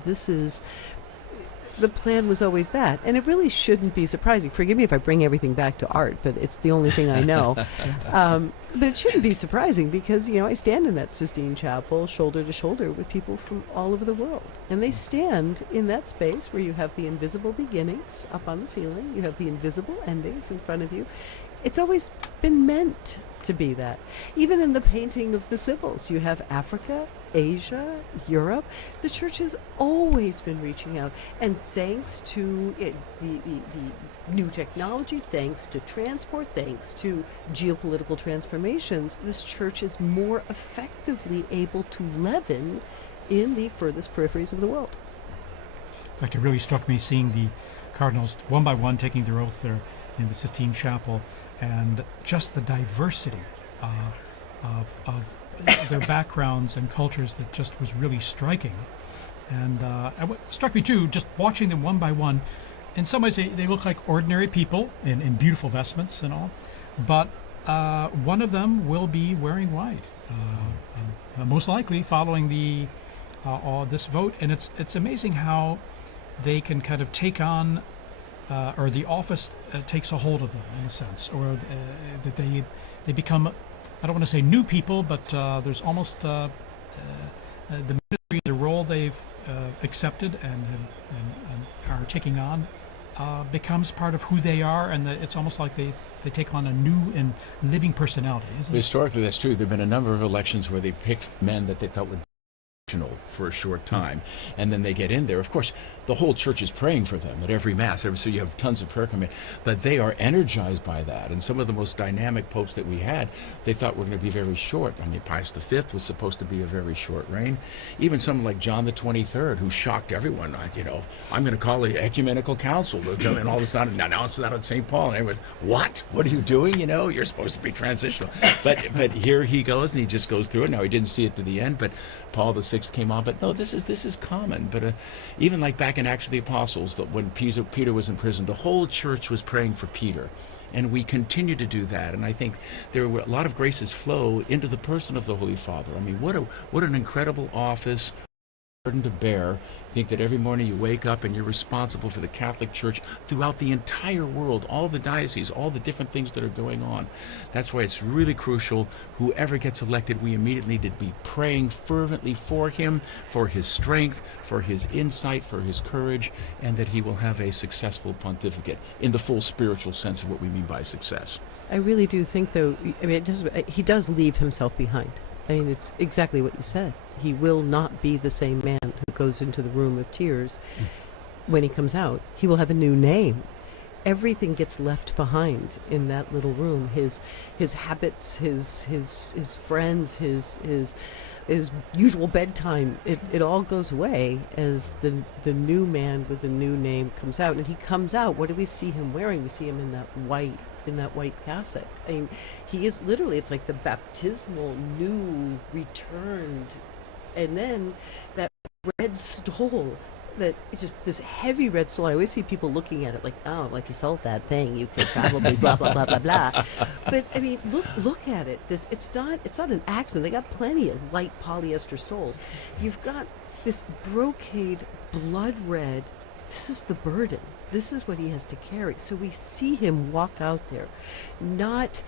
the plan was always that, and it really shouldn't be surprising. Forgive me if I bring everything back to art, but it's the only thing I know. But it shouldn't be surprising because, I stand in that Sistine Chapel shoulder to shoulder with people from all over the world. And they stand in that space where you have the invisible beginnings up on the ceiling, you have the invisible endings in front of you. It's always been meant to be that. Even in the painting of the Sibyls, you have Africa, Asia, Europe. The Church has always been reaching out, and thanks to the new technology, thanks to transport, thanks to geopolitical transformations, this Church is more effectively able to leaven in the furthest peripheries of the world. In fact, it really struck me seeing the cardinals one by one taking their oath there in the Sistine Chapel, and just the diversity of their backgrounds and cultures that just was really striking. And what struck me too, just watching them one by one, in some ways they look like ordinary people in beautiful vestments and all, but one of them will be wearing white, most likely following this vote. And it's amazing how they can kind of take on or the office takes a hold of them in a sense, or that they become, I don't want to say new people, but there's almost the ministry, the role they've accepted and are taking on becomes part of who they are, and that it's almost like they take on a new and living personality, isn't it? Historically, that's true. There have been a number of elections where they picked men that they thought would for a short time, and then they get in there. Of course, the whole church is praying for them at every mass, so you have tons of prayer coming, but they are energized by that. And some of the most dynamic popes that we had, they thought were going to be very short. I mean, Pius V was supposed to be a very short reign. Even someone like John the 23rd, who shocked everyone. I'm going to call the ecumenical council, and all of a sudden announce that on St. Paul, and everyone's, what are you doing? You're supposed to be transitional. But here he goes, and he just goes through it. Now, he didn't see it to the end, but Paul VI came on. But no, this is common. But even like back in Acts of the Apostles, that when Peter was in prison, the whole church was praying for Peter, and we continue to do that. And I think there were a lot of graces flow into the person of the Holy Father. I mean, what an incredible office, burden to bear. Think that every morning you wake up and you're responsible for the Catholic Church throughout the entire world, all the dioceses, all the different things that are going on. That's why it's really crucial. Whoever gets elected, we immediately need to be praying fervently for him, for his strength, for his insight, for his courage, and that he will have a successful pontificate in the full spiritual sense of what we mean by success. I really do think, though, he does leave himself behind. I mean, it's exactly what you said. He will not be the same man who goes into the room of tears when he comes out. He will have a new name. Everything gets left behind in that little room. His habits, his friends, his usual bedtime. It all goes away as the new man with the new name comes out. And he comes out. What do we see him wearing? We see him in that white cassock. I mean, he is literally, it's like the baptismal new returned, and then that red stole, that it's just this heavy red stole. I always see people looking at it like, oh, like you sold that thing, you could probably blah blah blah blah blah. But I mean, look at it. It's not an accident. They got plenty of light polyester stoles. You've got this brocade blood red. This is the burden. This is what he has to carry. So we see him walk out there, not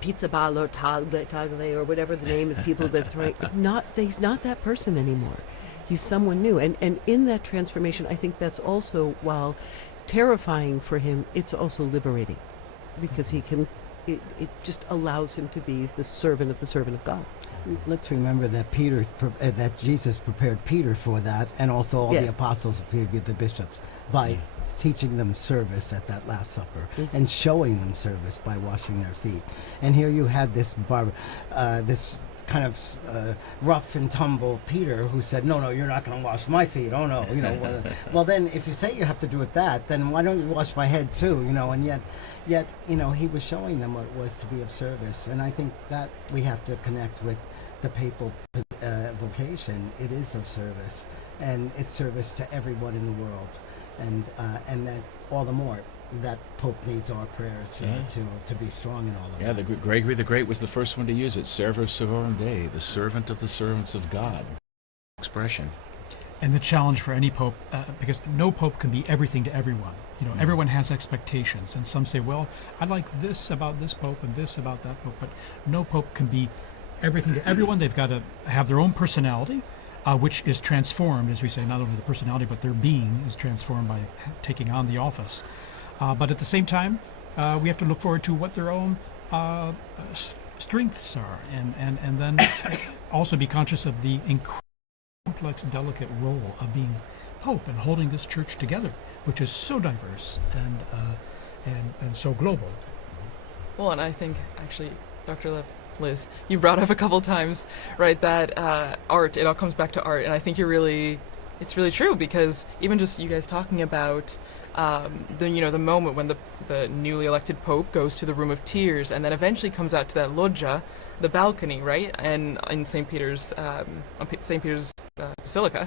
pizza ball or tagle or whatever the name of people that throwing. He's not that person anymore. He's someone new. And in that transformation, I think that's also, while terrifying for him, it's also liberating, because he can. It just allows him to be the servant of God. Let's remember that that Jesus prepared Peter for that, and also all the apostles, the bishops, by teaching them service at that Last Supper, and showing them service by washing their feet. And here you had this kind of rough and tumble Peter, who said, no, you're not going to wash my feet. Oh no, well then, if you say you have to do it then why don't you wash my head too? And yet he was showing them what it was to be of service. And I think that we have to connect with the papal vocation. It is of service, and it's service to everyone in the world, and that all the more that Pope needs our prayers to be strong in all of that. Yeah, Gregory the Great was the first one to use it. Servus servorum Dei, the servant of the servants of God. Expression. And the challenge for any pope, because no pope can be everything to everyone. Everyone has expectations, and some say, well, I like this about this pope and this about that pope, but no pope can be everything to everyone. They've got to have their own personality, which is transformed, as we say, not only the personality, but their being is transformed by taking on the office. But at the same time, we have to look forward to what their own strengths are, and then also be conscious of the complex, delicate role of being Pope and holding this church together, which is so diverse and so global. Well, and I think, actually, Dr. Liz, you brought up a couple times, right, that art, it all comes back to art, and I think it's really true, because even just you guys talking about the moment when the newly elected Pope goes to the Room of Tears, and then eventually comes out to that loggia, the balcony, right, and in St. Peter's Basilica,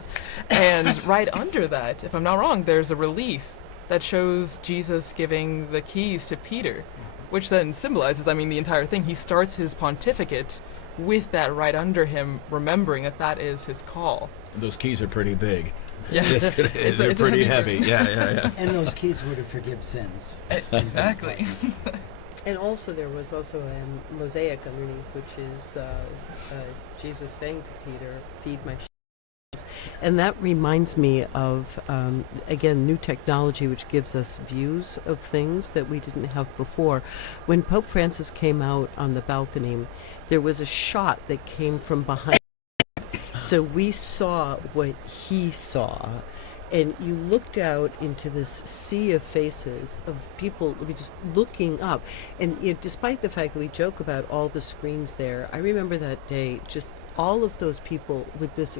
and right under that, if I'm not wrong, there's a relief that shows Jesus giving the keys to Peter, which then symbolizes, the entire thing. He starts his pontificate with that right under him, remembering that is his call. Those keys are pretty big. Yeah, they're pretty heavy. Yeah. And those keys were to forgive sins. Exactly. And also there was also a mosaic underneath, which is Jesus saying to Peter, "Feed my sheep." And that reminds me of, again, new technology which gives us views of things that we didn't have before. When Pope Francis came out on the balcony, there was a shot that came from behind. So we saw what he saw. And you looked out into this sea of faces of people just looking up. And despite the fact that we joke about all the screens there, I remember that day, just all of those people with this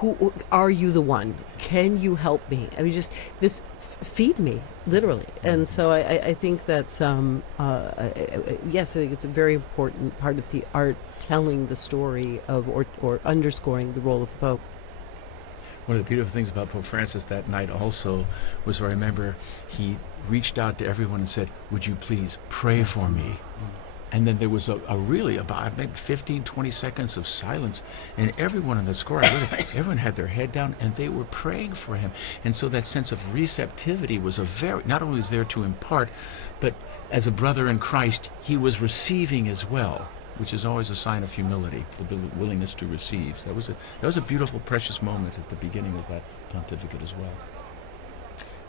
who are you the one? Can you help me? I mean, just this feed me, literally. And so I think that's, yes, I think it's a very important part of the art, telling the story of, or underscoring the role of the Pope. One of the beautiful things about Pope Francis that night also was, where I remember he reached out to everyone and said, "Would you please pray for me?" And then there was a really about maybe 15, 20 seconds of silence, and everyone in the square, everyone had their head down, and they were praying for him. And so that sense of receptivity was not only was there to impart, but as a brother in Christ, he was receiving as well, which is always a sign of humility, the willingness to receive. So that was a beautiful, precious moment at the beginning of that pontificate as well.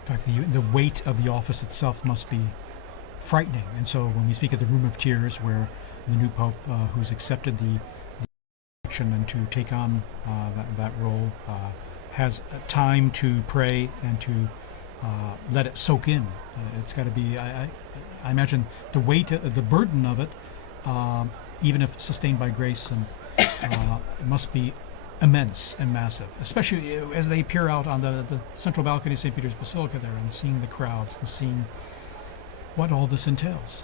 In fact, the weight of the office itself must be frightening. And so when we speak of the Room of Tears, where the new Pope, who's accepted the action and to take on that role, has time to pray and to let it soak in. It's got to be, I imagine, the weight, the burden of it, even if sustained by grace, and it must be immense and massive, especially as they peer out on the central balcony of St. Peter's Basilica there and seeing the crowds and seeing what all this entails.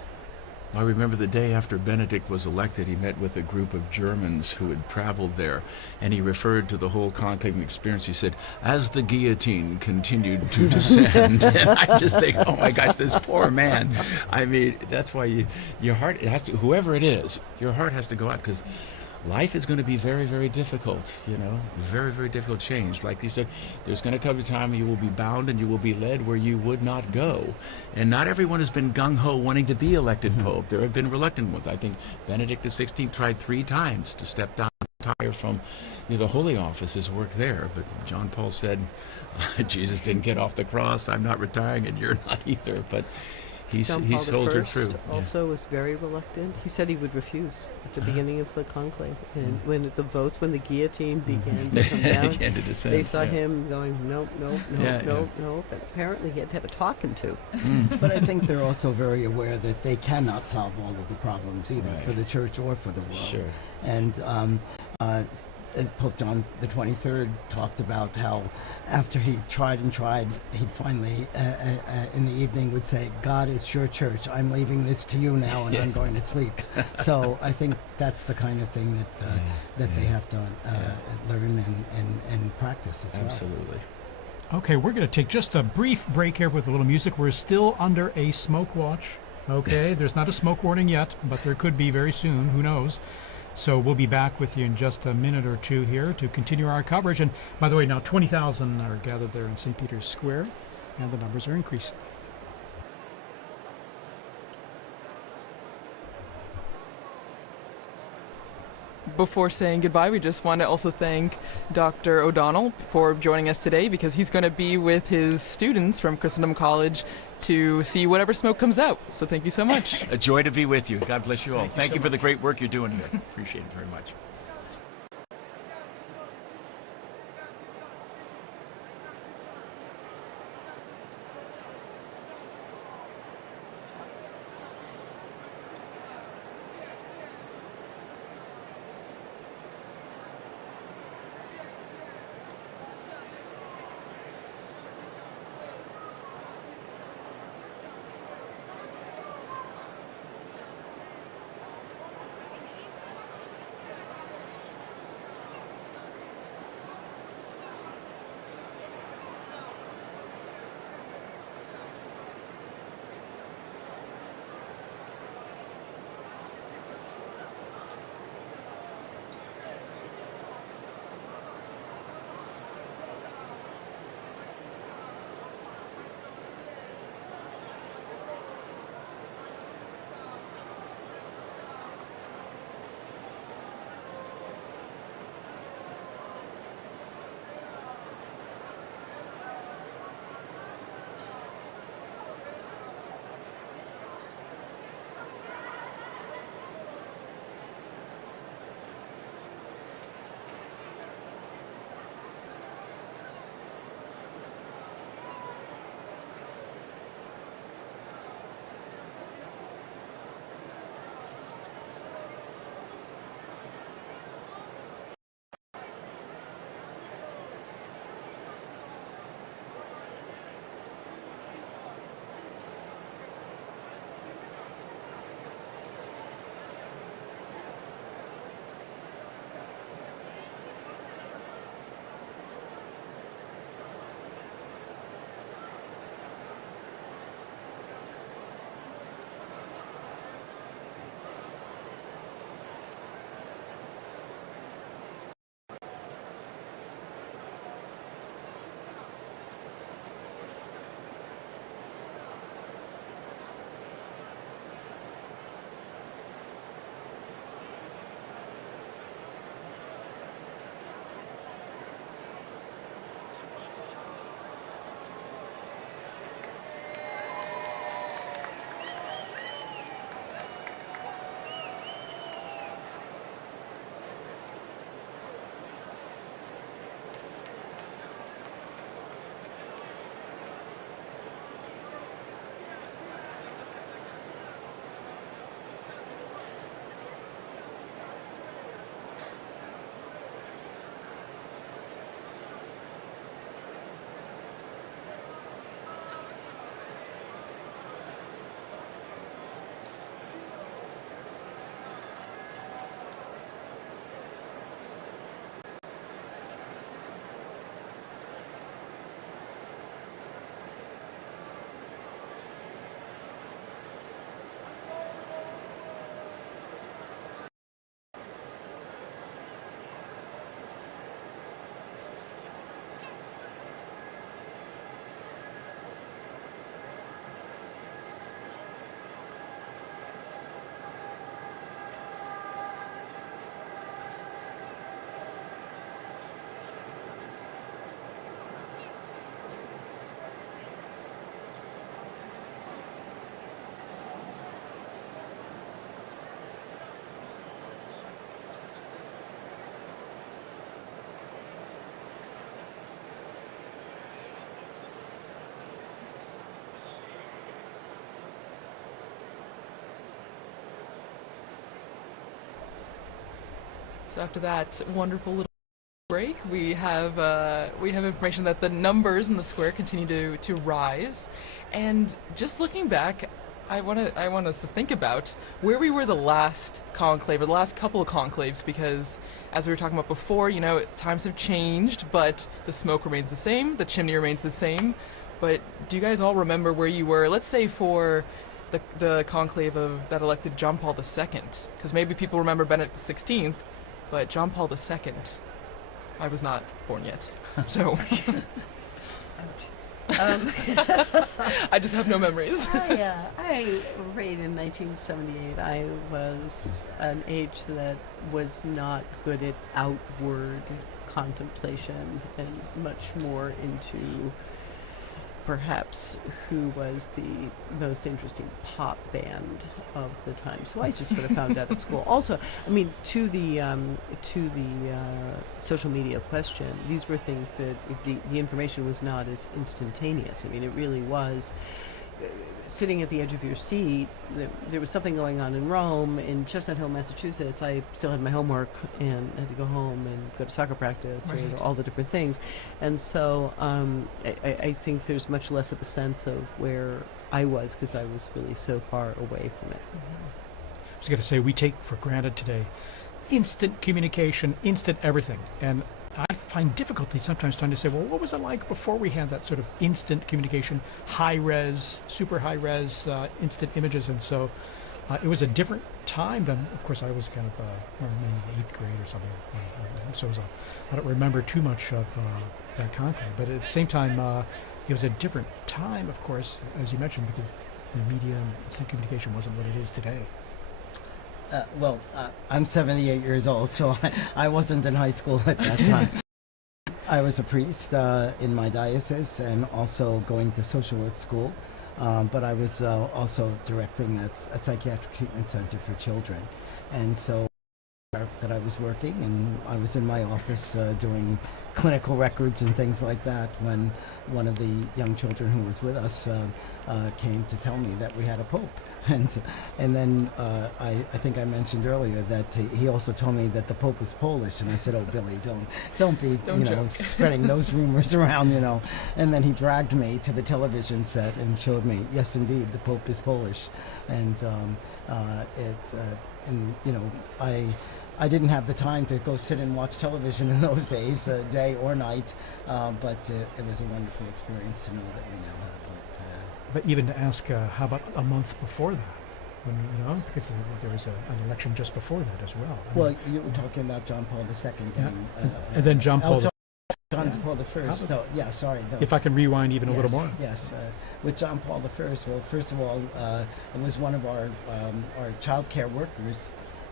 I remember the day after Benedict was elected, he met with a group of Germans who had traveled there, and he referred to the whole conclave experience. He said, "As the guillotine continued to descend," and I just think, oh my gosh, this poor man. I mean, that's why your heart, it has to, whoever it is, your heart has to go out, because life is going to be very, very difficult, very, very difficult change. Like you said, there's going to come a time when you will be bound and you will be led where you would not go. And not everyone has been gung-ho wanting to be elected Pope. There have been reluctant ones. I think Benedict XVI tried 3 times to step down, retire from the Holy Office, his work there. But John Paul said, Jesus didn't get off the cross, I'm not retiring, and you're not either. But he soldiered through. Also was very reluctant. He said he would refuse at the beginning of the conclave, and when the guillotine began to come down, they saw him going, nope, nope, nope, nope, nope. And apparently he had to have a talking to. But I think they're also very aware that they cannot solve all of the problems either, for the church or for the world. Sure. And Pope John the 23rd talked about how after he tried and tried, he'd finally, in the evening, would say, "God, it's your church. I'm leaving this to you now, and I'm going to sleep." So I think that's the kind of thing that they have to learn and practice as well. Absolutely. Okay, we're going to take just a brief break here with a little music. We're still under a smoke watch. Okay, there's not a smoke warning yet, but there could be very soon. Who knows? So we'll be back with you in just a minute or two here to continue our coverage. And by the way, now 20,000 are gathered there in St. Peter's Square, and the numbers are increasing. Before saying goodbye, we just want to also thank Dr. O'Donnell for joining us today, because he's going to be with his students from Christendom College to see whatever smoke comes out. So thank you so much. A joy to be with you. God bless you all. Thank you for the great work you're doing here. Appreciate it very much. So after that wonderful little break, we have information that the numbers in the square continue to rise, and just looking back, I want us to think about where we were the last conclave, or the last couple of conclaves, because as we were talking about before, you know, times have changed, but the smoke remains the same, the chimney remains the same. But do you guys all remember where you were, let's say for the conclave that elected John Paul II? Because maybe people remember Benedict XVI, but John Paul II, I was not born yet, so I just have no memories. I reigned in 1978. I was an age that was not good at outward contemplation and much more into perhaps who was the most interesting pop band of the time. So I just sort of found out at school. Also, I mean, to the social media question, these were things that the information was not as instantaneous. I mean, it really was sitting at the edge of your seat. There was something going on in Rome, in Chestnut Hill, Massachusetts. I still had my homework and had to go home and go to soccer practice, right, or all the different things. And so I think there's much less of a sense of where I was, because I was really so far away from it. I was going to say, we take for granted today instant communication, instant everything. And I find difficulty sometimes trying to say, well, what was it like before we had that sort of instant communication, high-res, super high-res, instant images? And so it was a different time than, of course, I was kind of maybe 8th grade or something. So I don't remember too much of that conclave. But at the same time, it was a different time, of course, as you mentioned, because the media and instant communication wasn't what it is today. Well, I'm 78 years old, so I wasn't in high school at that time. I was a priest in my diocese and also going to social work school, but I was also directing a psychiatric treatment center for children. And so that I was working, and I was in my office doing clinical records and things like that when one of the young children who was with us came to tell me that we had a pope. And then I think I mentioned earlier that he also told me that the Pope was Polish, and I said, "Oh, Billy, don't be spreading those rumors around, you know." And then he dragged me to the television set and showed me, yes, indeed, the Pope is Polish, and you know, I didn't have the time to go sit and watch television in those days, day or night, but it was a wonderful experience to know that we now have a Pope. But even to ask, how about a month before that? When, you know, because there was an election just before that as well. Well, you were talking about John Paul II. And then John Paul I. Yeah, sorry. No. If I can rewind even a little more. Yes, with John Paul I. Well, first of all, it was one of our child care workers.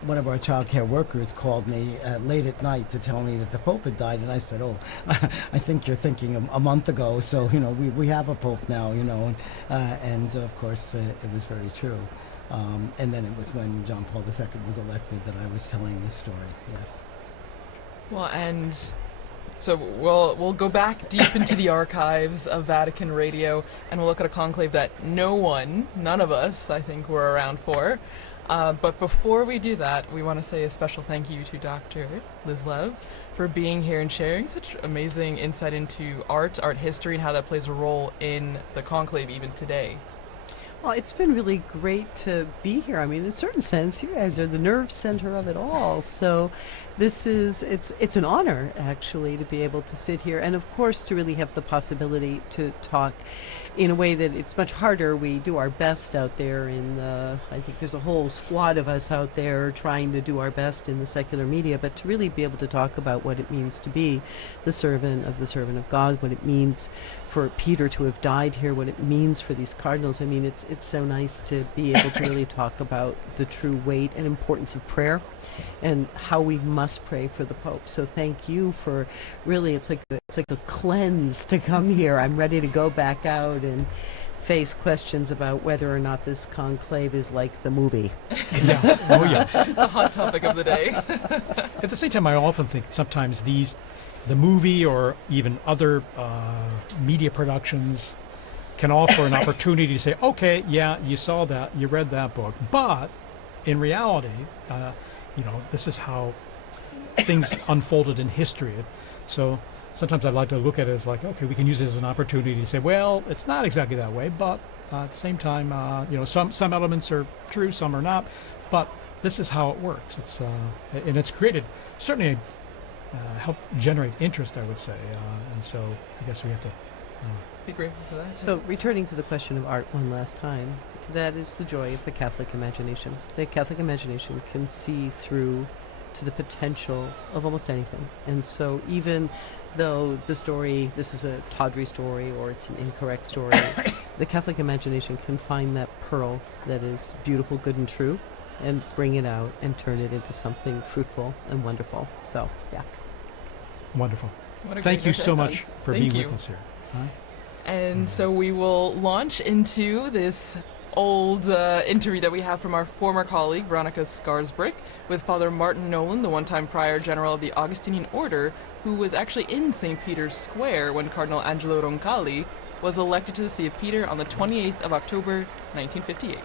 One of our child care workers called me late at night to tell me that the Pope had died, and I said, "Oh, I think you're thinking a month ago. So you know, we have a Pope now, you know." And of course, it was very true. And then it was when John Paul II was elected that I was telling this story. Yes. Well, and so we'll go back deep into the archives of Vatican Radio, and we'll look at a conclave that none of us, I think, were around for. But before we do that, we want to say a special thank you to Dr. Liz Lev for being here and sharing such amazing insight into art history, and how that plays a role in the conclave even today. Well, it's been really great to be here. I mean, in a certain sense, you guys are the nerve center of it all. So it's an honor, actually, to be able to sit here, and of course to really have the possibility to talk in a way that it's much harder. We do our best out there I think there's a whole squad of us out there trying to do our best in the secular media, but to really be able to talk about what it means to be the servant of God, what it means for Peter to have died here, what it means for these cardinals. I mean, it's so nice to be able to really talk about the true weight and importance of prayer and how we must pray for the Pope. So thank you for really, it's like a cleanse to come here. I'm ready to go back out and face questions about whether or not this conclave is like the movie. Yeah. Oh yeah. The hot topic of the day. At the same time, I often think sometimes the movie or even other media productions can offer an opportunity to say, okay, yeah, you saw that, you read that book, but in reality, you know, this is how things unfolded in history. So sometimes I like to look at it as like, okay, we can use it as an opportunity to say, well, it's not exactly that way, but at the same time, some elements are true, some are not, but this is how it works. And it's created certainly help generate interest, I would say, and so I guess we have to be grateful for that. So returning to the question of art one last time, that is the joy of the Catholic imagination. The Catholic imagination can see through to the potential of almost anything. And so even though this is a tawdry story or it's an incorrect story, the Catholic imagination can find that pearl that is beautiful, good, and true, and bring it out and turn it into something fruitful and wonderful. So, yeah. Wonderful. What a Thank great you so much for Thank being you. with us here. Huh? And so we will launch into this old interview that we have from our former colleague, Veronica Skarsbrick, with Father Martin Nolan, the one-time prior general of the Augustinian Order, who was actually in St. Peter's Square when Cardinal Angelo Roncalli was elected to the See of Peter on the 28th of October, 1958.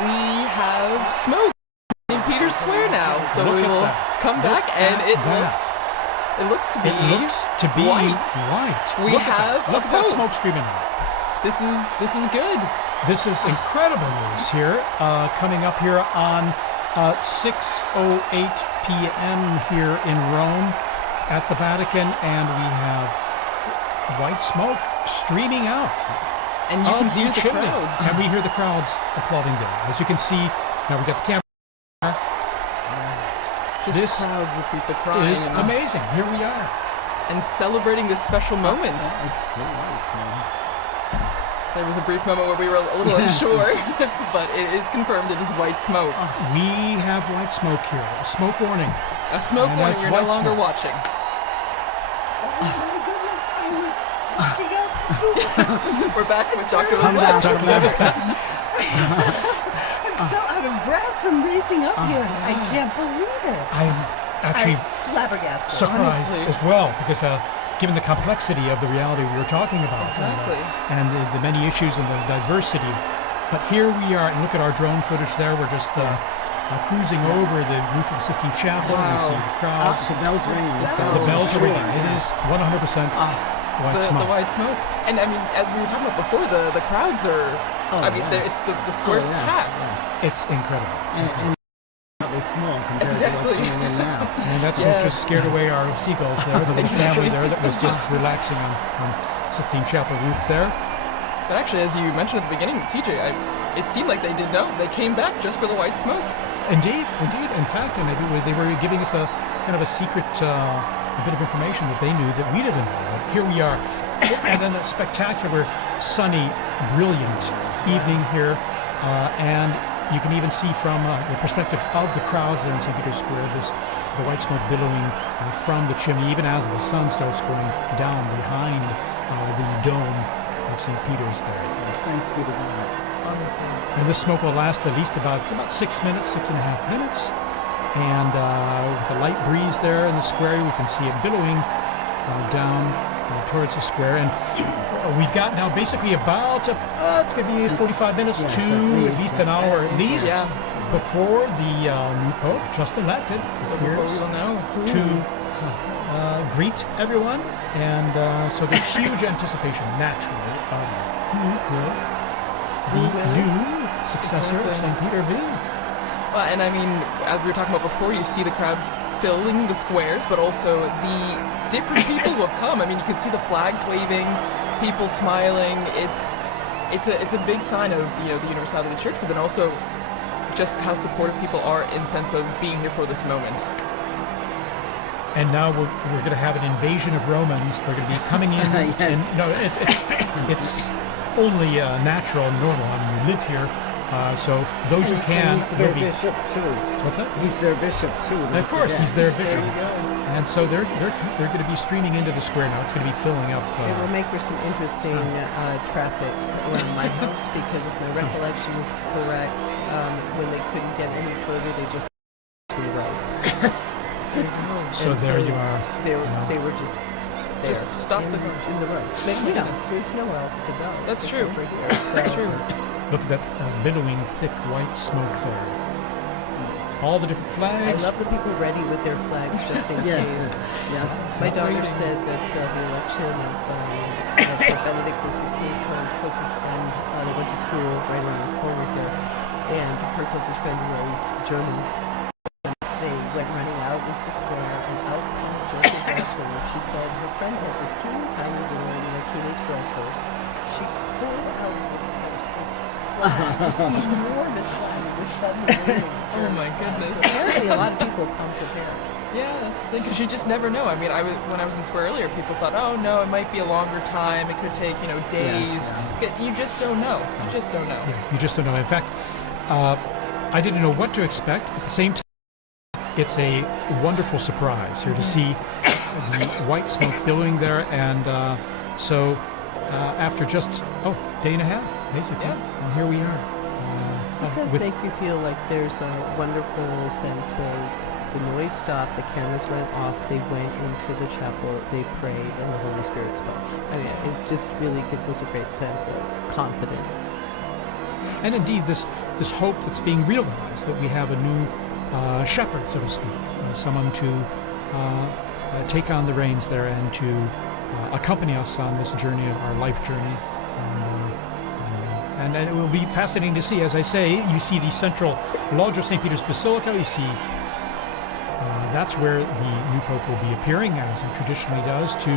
We have smoke in Peter's Square now, so Look we at will that. come Look back, and at it that. looks to be white. white. We Look at have that. Look a at that Pope. smoke streaming out. This is good. This is incredible news here, coming up here on 6:08 p.m. here in Rome at the Vatican, and we have white smoke streaming out. And you can hear the chimney. crowds. And we hear the crowds applauding there. As you can see, now we got the camera. Just This crowds of people crying. Is and, amazing. Here we are. and celebrating this special moment. It's too late, so. There was a brief moment where we were a little unsure, but it is confirmed it is white smoke. We have white smoke here. A smoke warning. A smoke And warning, that's you're no white longer smoke. watching. We're back with Dr. Come Levitt. back. Dr. Levitt. I'm so out of breath from racing up here. I can't believe it. I'm actually I'm flabbergasted. surprised honestly. as well, because given the complexity of the reality we were talking about, Exactly. and the many issues and the diversity. But here we are, and look at our drone footage there. We're just cruising over the roof of the Sistine Chapel. Wow. We see the crowds. The bells ringing. The bells are ringing. It is 100% white The smoke. white smoke. And I mean, as we were talking about before, the crowds are, I mean, it's the square's packed. It's incredible. And probably small compared to what's Exactly. going in now. And that smoke just scared away our seagulls there, the little family there that was just relaxing on Sistine Chapel roof there. But actually, as you mentioned at the beginning, TJ, it seemed like they did know. They came back just for the white smoke. Indeed. In fact, and maybe they were giving us a kind of a secret, a bit of information that they knew that we didn't know. But here we are, and then a spectacular, sunny, brilliant evening here, and you can even see from the perspective of the crowds there in St. Peter's Square, the white smoke billowing from the chimney, even as the sun starts going down behind the dome of St. Peter's there. Thanks be to God. Honestly. And this smoke will last at least about 6 minutes, 6.5 minutes. And with a light breeze there in the square, we can see it billowing down towards the square. And we've got now basically about, it's going to be 45 minutes Yes, to at least an hour at least Yeah. before the new Pope, just elected, So before we appears will know who. to greet everyone. And so there's huge anticipation, naturally, of who will the new successor of St. Peter be. Well, and I mean, as we were talking about before, you see the crowds filling the squares, but also the different people who have come. I mean, you can see the flags waving, people smiling. It's a big sign of the universality of the church, but then also just how supportive people are in sense of being here for this moment. And now we're going to have an invasion of Romans. They're going to be coming in. Yes. And, no, it's only natural and normal. I mean, we live here, so those who can. And he's their will be- bishop too. What's that? He's their bishop too. And of course, he's their bishop. There you go. And so they're going to be streaming into the square now. It's going to be filling up. It will make for some interesting traffic around my house because if my recollection is correct, when they couldn't get any further, they just to the road. So And there you are. They were just there. Just stop in, the road. in the road. But, my you know, goodness. there's nowhere else to go. That's It's true. over here, That's so- true. Look at that billowing, thick white smoke there. All the different I flags. love the people ready with their flags just in Yes, case. yes. My daughter said that the election of Pope Benedict XVI, her closest friend, they went to school right around the corner here, and her closest friend was German. They went running out into the square, and out comes Joseph Watson, and she said her friend had this teeny tiny little, teenage girl purse. She pulled out this purse, this flag, this enormous flag, was suddenly waving. Oh my goodness. So apparently a lot of people come prepared. Yeah, because you just never know. I mean, when I was in the square earlier, people thought, oh no, it might be a longer time. It could take, days. Yes, You just don't know. You just don't know. Yeah, you just don't know. In fact, I didn't know what to expect. At the same time, it's a wonderful surprise here to see the white smoke billowing there. And so after just, day and a half, basically, Yeah. and here we are. It does with- make you feel like there's a wonderful sense of the noise stopped, the cameras went off, they went into the chapel, they prayed, and the Holy Spirit spoke. I mean, it just really gives us a great sense of confidence. And indeed, this hope that's being realized, that we have a new shepherd, so to speak, someone to take on the reins there and to accompany us on this journey, our life journey. And it will be fascinating to see. As I say, you see the central lodge of St. Peter's Basilica. You see that's where the new Pope will be appearing, as he traditionally does, to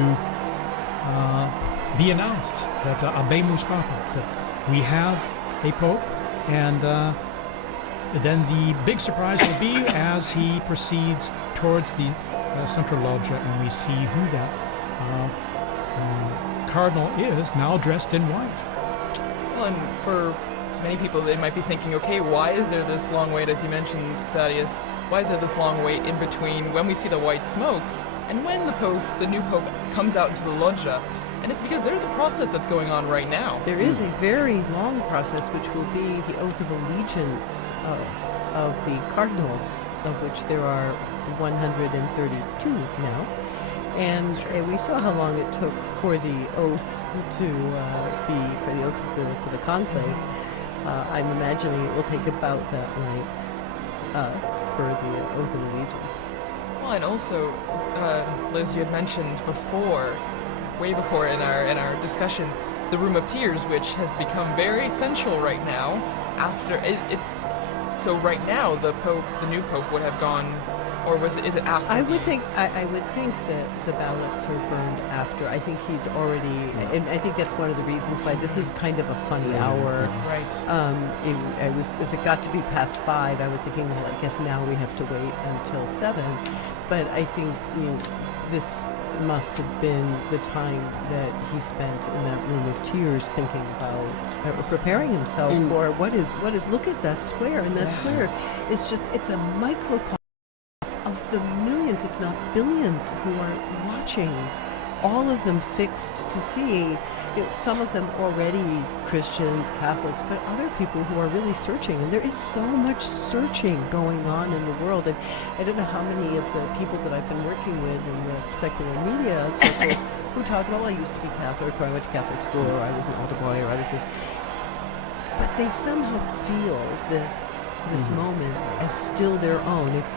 be announced that Habemus Papam, that we have a pope, and then the big surprise will be as he proceeds towards the central loggia, and we see who that cardinal is, now dressed in white. Well, and for many people, they might be thinking, okay, why is there this long wait, as you mentioned, Thaddeus? Why is there this long wait in between when we see the white smoke and when the new pope, comes out into the loggia? And it's because there's a process that's going on right now. There is a very long process, which will be the oath of allegiance of the cardinals, of which there are 132 now. And we saw how long it took for the oath to for the conclave. I'm imagining it will take about that length for the oath of allegiance. Well, and also, Liz, you had mentioned before, way before in our discussion, the Room of Tears, which has become very essential right now. So right now the new pope would have gone. Or is it after? I would think that the ballots are burned after. I think he's already, and I think that's one of the reasons why this is kind of a funny hour. Right. As it got to be past 5, I was thinking, well, I guess now we have to wait until 7. But I think this must have been the time that he spent in that Room of Tears, thinking about preparing himself for what is. Look at that square, and that square is it's a microcosm of the millions, if not billions, who are watching, all of them fixed to see, some of them already Christians, Catholics, but other people who are really searching. And there is so much searching going on in the world. And I don't know how many of the people that I've been working with in the secular media circles who talk about, well, I used to be Catholic, or I went to Catholic school, or I was an altar boy, or I was this. But they somehow feel this moment as still their own. It's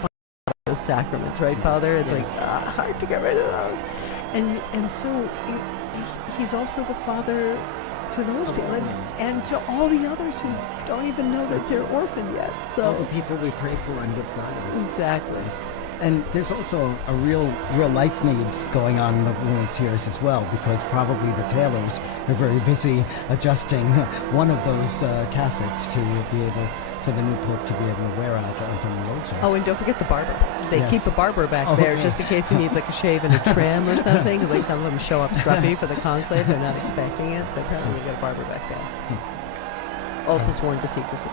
those sacraments, right, Father? It's like hard to get rid of those. And so he's also the father to those people, and to all the others who don't even know that they're orphaned yet. So all the people we pray for on Good Fridays. Exactly. And there's also a real life need going on in the Room of Tears as well, because probably the tailors are very busy adjusting one of those cassocks to be able for the new pope to be able to wear out onto the loggia. Oh, and don't forget the barber. They keep a barber back there just in case he needs like a shave and a trim or something. Like some of them show up scruffy for the conclave, they're not expecting it, so apparently we got a barber back there. Also sworn to secrecy.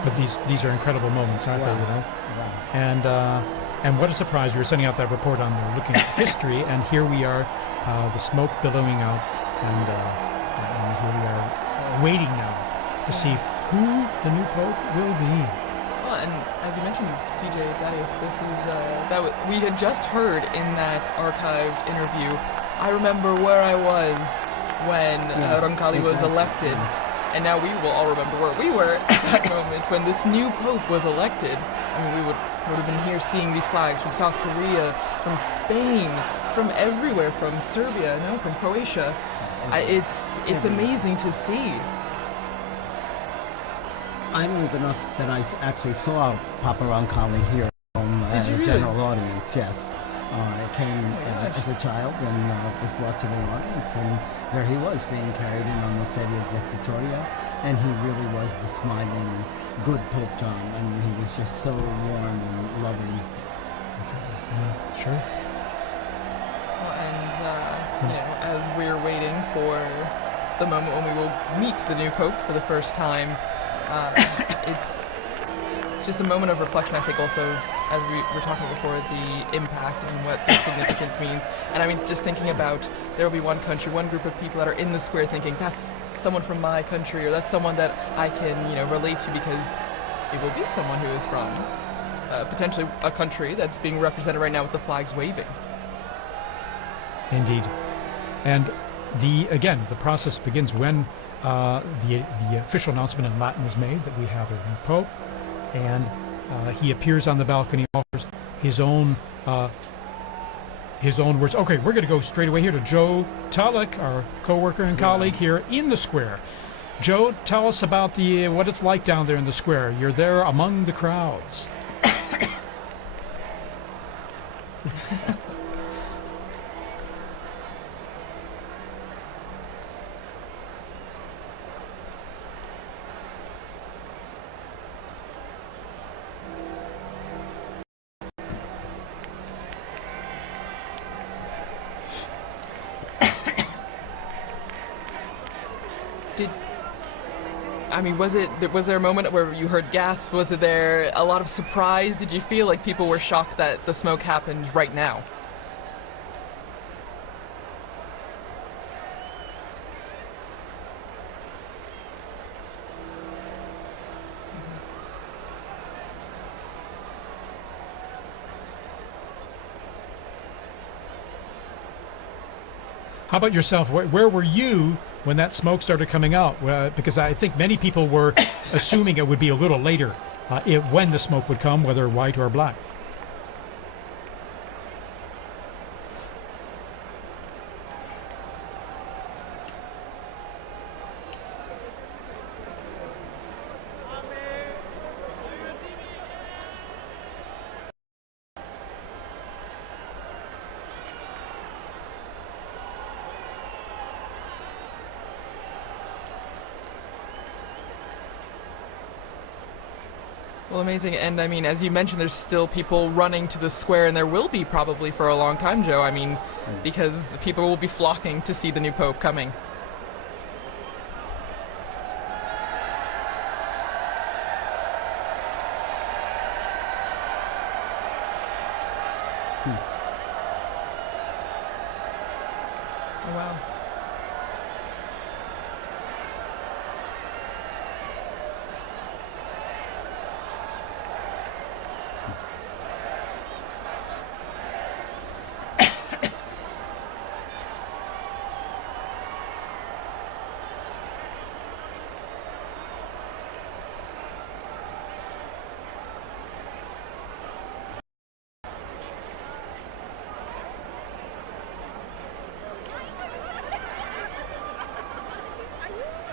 But these are incredible moments, aren't they? You know? Wow. And what a surprise! We were sending out that report on looking at history, and here we are, the smoke billowing out, and here we are waiting now to see who the new pope will be. Well, and as you mentioned, TJ Thaddeus, this is we had just heard in that archived interview. I remember where I was when Roncalli was elected, and now we will all remember where we were at that moment when this new pope was elected. I mean, we would have been here seeing these flags from South Korea, from Spain, from everywhere, from Serbia, now from Croatia. It's amazing to see. I'm old enough that I actually saw Papa Roncalli here at a general audience, yes. I came as a child and was brought to the audience, and there he was being carried in on the sedia gestatoria, and he really was the smiling, good Pope John. I mean, he was just so warm and loving. Sure. Well, and as we're waiting for the moment when we will meet the new Pope for the first time, it's just a moment of reflection, I think, also, as we were talking before, the impact and what the significance means. And I mean, just thinking about, there will be one country, one group of people that are in the square thinking, that's someone from my country, or that's someone that I can, relate to, because it will be someone who is from potentially a country that's being represented right now with the flags waving. Indeed. And the process begins when the official announcement in Latin is made that we have a new pope, and he appears on the balcony, offers his own words. Okay, we're going to go straight away here to Joe Tulloch, our co-worker and colleague here in the square. Joe, tell us about what it's like down there in the square. You're there among the crowds. Was there a moment where you heard gasps? Was there a lot of surprise? Did you feel like people were shocked that the smoke happened right now? How about yourself? Where were you when that smoke started coming out? Because I think many people were assuming it would be a little later when the smoke would come, whether white or black. Well, amazing. And I mean, as you mentioned, there's still people running to the square, and there will be probably for a long time, Joe. I mean, because people will be flocking to see the new Pope coming. Oh, wow.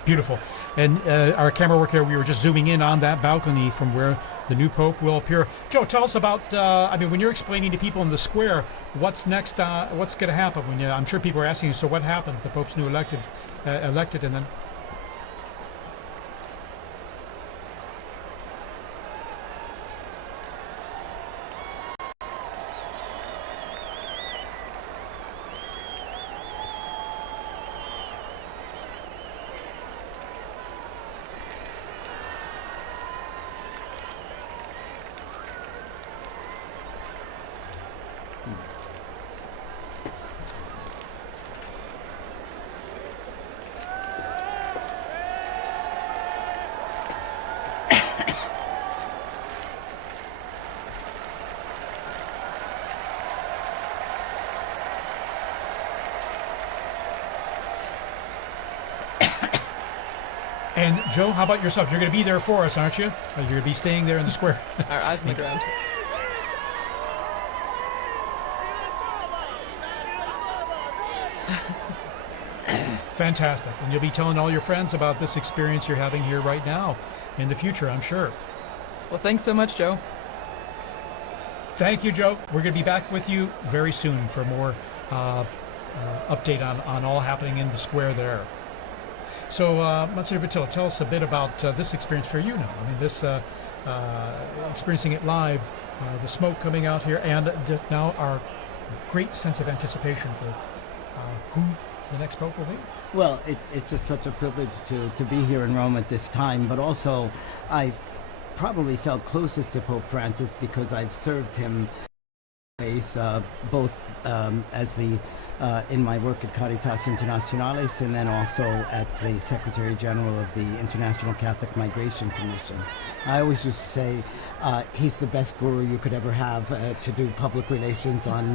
Beautiful. And our camera work here, we were just zooming in on that balcony from where the new Pope will appear. Joe, tell us about, I mean, when you're explaining to people in the square, what's next, what's going to happen? I'm sure people are asking you, so what happens? The Pope's new elected, and then... And Joe, how about yourself? You're going to be there for us, aren't you? You're going to be staying there in the square. Our eyes on the ground. Fantastic. And you'll be telling all your friends about this experience you're having here right now in the future, I'm sure. Well, thanks so much, Joe. Thank you, Joe. We're going to be back with you very soon for more update on all happening in the square there. So, Monsignor Vitilla, tell us a bit about this experience for you now. I mean, this experiencing it live, the smoke coming out here, and now our great sense of anticipation for who the next Pope will be. Well, it's just such a privilege to be here in Rome at this time, but also I probably felt closest to Pope Francis because I've served him both as the in my work at Caritas Internationalis and then also at the Secretary General of the International Catholic Migration Commission. I always used to say he's the best guru you could ever have to do public relations on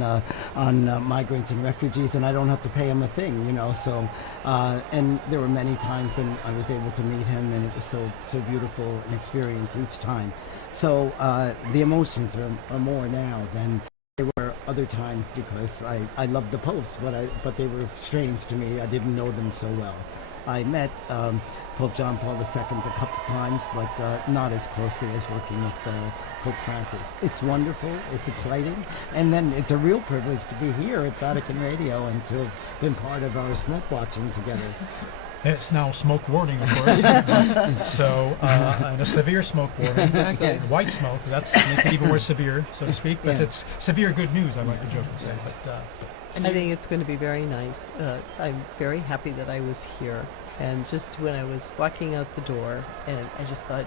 migrants and refugees, and I don't have to pay him a thing, you know. So and there were many times when I was able to meet him, and it was so beautiful an experience each time. So the emotions are more now than there were other times because I loved the popes, but they were strange to me. I didn't know them so well. I met Pope John Paul II a couple times, but not as closely as working with Pope Francis. It's wonderful, it's exciting, and then it's a real privilege to be here at Vatican Radio and to have been part of our smoke watching together. It's now smoke warning, of course. So, and a severe smoke warning. Exactly. And white smoke, that makes it even more severe, so to speak. But it's severe good news, I like to joke and say. But, I think it's going to be very nice. I'm very happy that I was here. And just when I was walking out the door, and I just thought,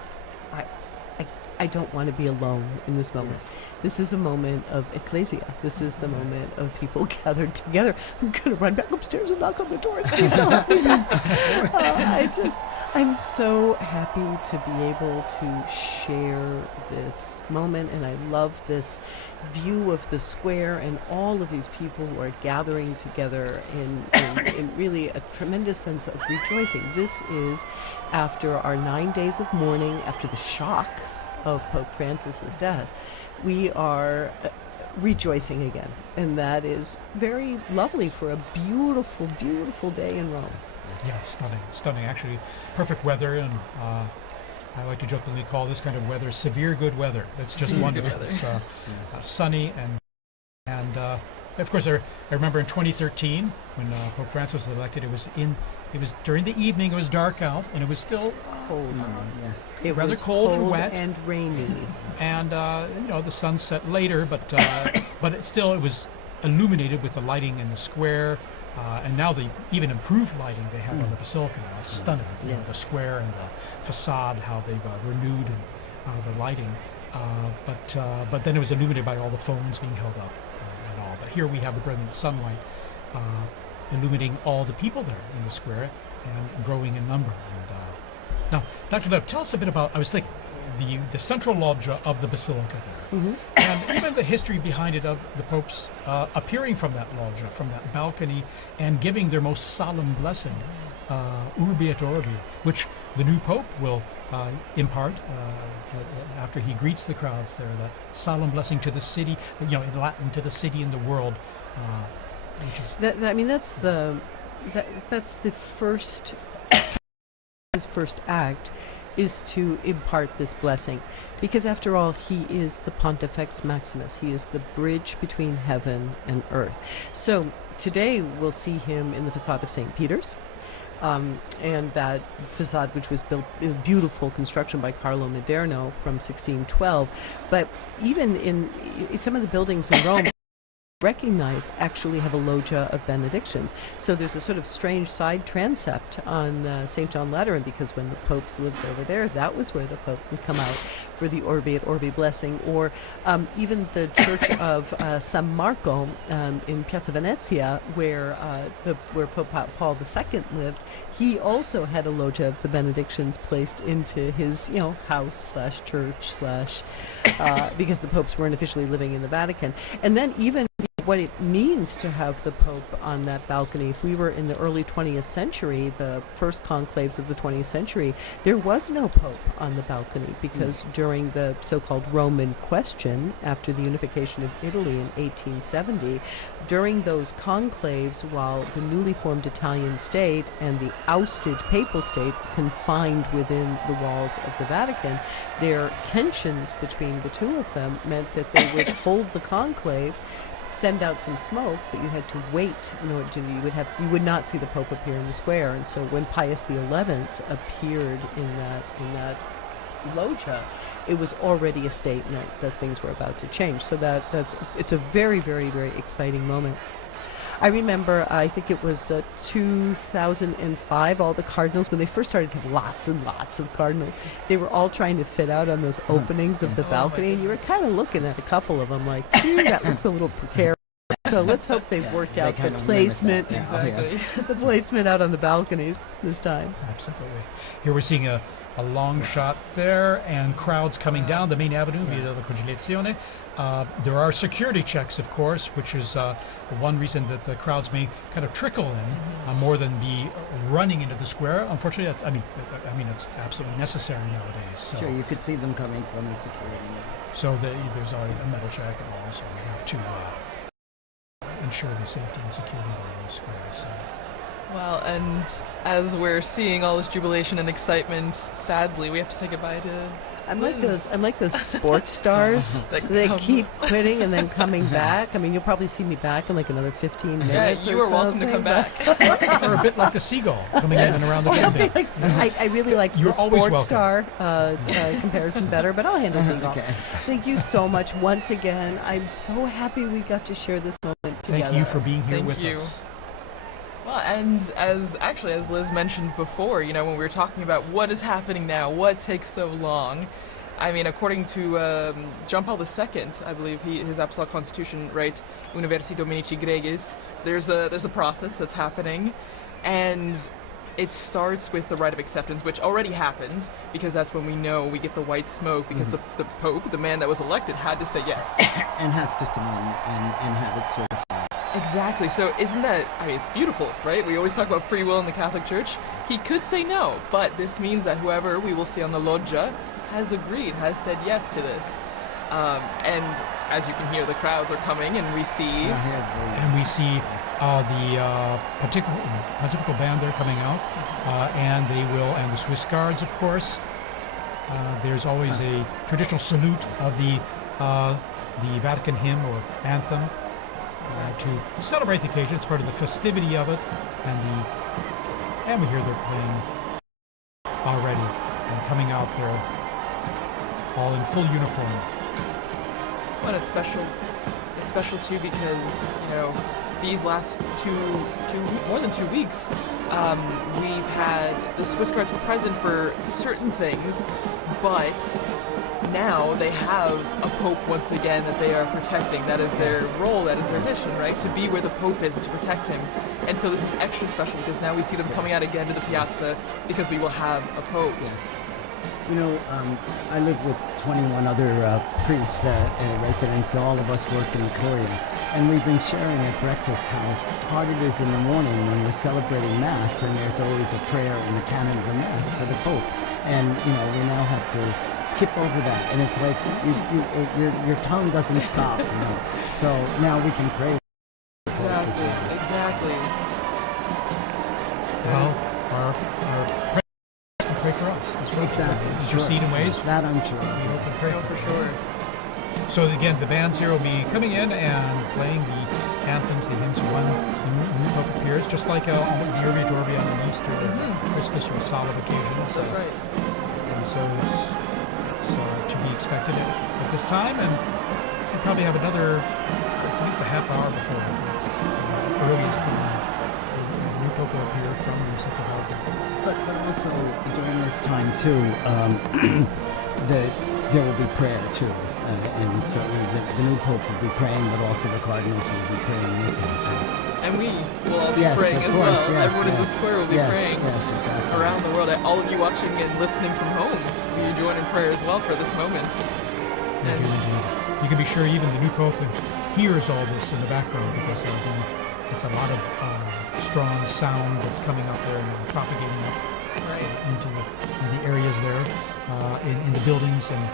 I don't want to be alone in this moment. Yes. This is a moment of ecclesia. This is the moment of people gathered together. I'm going to run back upstairs and knock on the door and see if they'll let me in. I'm so happy to be able to share this moment, and I love this view of the square and all of these people who are gathering together in really a tremendous sense of rejoicing. This is after our 9 days of mourning, after the shock of Pope Francis's death. We are rejoicing again, and that is very lovely for a beautiful, beautiful day in Rome. Yeah, stunning. Actually, perfect weather, and I like to jokingly call this kind of weather severe good weather. It's just wonderful. It's sunny and of course, I remember in 2013 when Pope Francis was elected. It was during the evening. It was dark out, and it was still Cold. Yes. It rather was cold and wet and rainy. And the sun set later, but it was illuminated with the lighting in the square, and now the even improved lighting they have on the basilica. Now it's stunning. You know, the square and the facade, how they've renewed the lighting. But then it was illuminated by all the phones being held up and all. But here we have the brilliant sunlight illuminating all the people there in the square and growing in number. And now, Dr. Lev, tell us a bit about, I was thinking, the central loggia of the basilica there, and even the history behind it of the popes appearing from that loggia, from that balcony, and giving their most solemn blessing, Urbi et Orbi, which the new pope will impart after he greets the crowds there, that solemn blessing to the city, in Latin, to the city and the world. Which is that's the first. His first act is to impart this blessing, because after all, he is the Pontifex Maximus. He is the bridge between heaven and earth. So today we'll see him in the facade of St. Peter's, and that facade, which was built in beautiful construction by Carlo Maderno from 1612. But even in some of the buildings in Rome, actually have a loggia of benedictions. So there's a sort of strange side transept on St. John Lateran, because when the popes lived over there, that was where the pope would come out for the Urbi et Orbi blessing. Or even the church of San Marco in Piazza Venezia, where Pope Paul II lived, he also had a loggia of the benedictions placed into his house/church/ because the popes weren't officially living in the Vatican. And then even what it means to have the Pope on that balcony. If we were in the early 20th century, the first conclaves of the 20th century, there was no Pope on the balcony, because during the so-called Roman question, after the unification of Italy in 1870, during those conclaves, while the newly formed Italian state and the ousted papal state confined within the walls of the Vatican, their tensions between the two of them meant that they would hold the conclave, send out some smoke, but you had to wait in order to, you would not see the Pope appear in the square. And so when Pius XI appeared in that loggia, it was already a statement that things were about to change. So it's a very, very, very exciting moment. I remember, I think it was 2005, all the cardinals, when they first started to have lots and lots of cardinals, they were all trying to fit out on those openings of the balcony, and you were kind of looking at a couple of them like, that looks a little precarious. So let's hope they've worked out the placement, the placement out on the balconies this time. Absolutely. Here we're seeing a long shot there, and crowds coming down the main avenue, Via della Conciliazione. There are security checks, of course, which is one reason that the crowds may kind of trickle in more than be running into the square. Unfortunately, it's absolutely necessary nowadays. So, sure, you could see them coming from the security. So there's already a metal check, and also we have to ensure the safety and security in the square. So. Well, and as we're seeing all this jubilation and excitement, sadly, we have to say goodbye to... I'm like those sports stars that keep quitting and then coming back. I mean, you'll probably see me back in like another 15 minutes. Yeah, you are welcome to come back. Or a bit like the seagull coming in and around the chimney. I really like the sports star comparison better, but I'll handle seagull. Okay. Thank you so much once again. I'm so happy we got to share this moment together. Thank you for being here with us. Well, and as Liz mentioned before, you know, when we were talking about what is happening now, what takes so long, I mean, according to John Paul II, I believe his Apostolic Constitution, right, Universi Dominici Gregis, there's a process that's happening, and it starts with the rite of acceptance, which already happened, because that's when we know we get the white smoke, because the Pope, the man that was elected, had to say yes. And has to sign and have it certified. Exactly. So isn't that, I mean, it's beautiful, right? We always talk about free will in the Catholic Church. He could say no, but this means that whoever we will see on the loggia has agreed, has said yes to this. And as you can hear, the crowds are coming, and we see... the pontifical band there coming out, and the Swiss Guards, of course. There's always a traditional salute of the Vatican hymn or anthem to celebrate the occasion. It's part of the festivity of it, and we hear they're playing already and coming out there all in full uniform. Well, it's special too, because, you know, these last more than 2 weeks, we've had the Swiss Guards were present for certain things, but now they have a Pope once again that they are protecting. That is their role, that is their mission, right? To be where the Pope is, to protect him. And so this is extra special, because now we see them coming out again to the piazza, because we will have a Pope. Yes. You know, I live with 21 other priests and residents. All of us work in Korea, and we've been sharing at breakfast how hard it is in the morning when we're celebrating Mass, and there's always a prayer in the canon of the Mass for the Pope. And you know, we now have to skip over that, and it's like your tongue doesn't stop. You know? So now we can pray. Exactly. Well, our pray for us. Exactly. Is your seed in ways? That I'm sure. We hope and pray for sure. So again, the bands here will be coming in and playing the anthems, the hymns when the new Pope appears, just like the Urbi et Orbi on Easter, Christmas, or solemn occasions. That's right. And so it's to be expected at this time, and we'll probably have another, it's at least a half hour before earliest the new Pope will appear from the Second Vatican. But also during this time too, there will be prayer too, and certainly the new Pope will be praying, but also the cardinals will be praying with him too. And we will all be praying as well. Yes, everyone in the square will be praying exactly. around the world. All of you watching and listening from home, you join in prayer as well for this moment. And you can be sure even the new Pope hears all this in the background, because it's a lot of strong sound that's coming up there and propagating up into the areas there, in the buildings and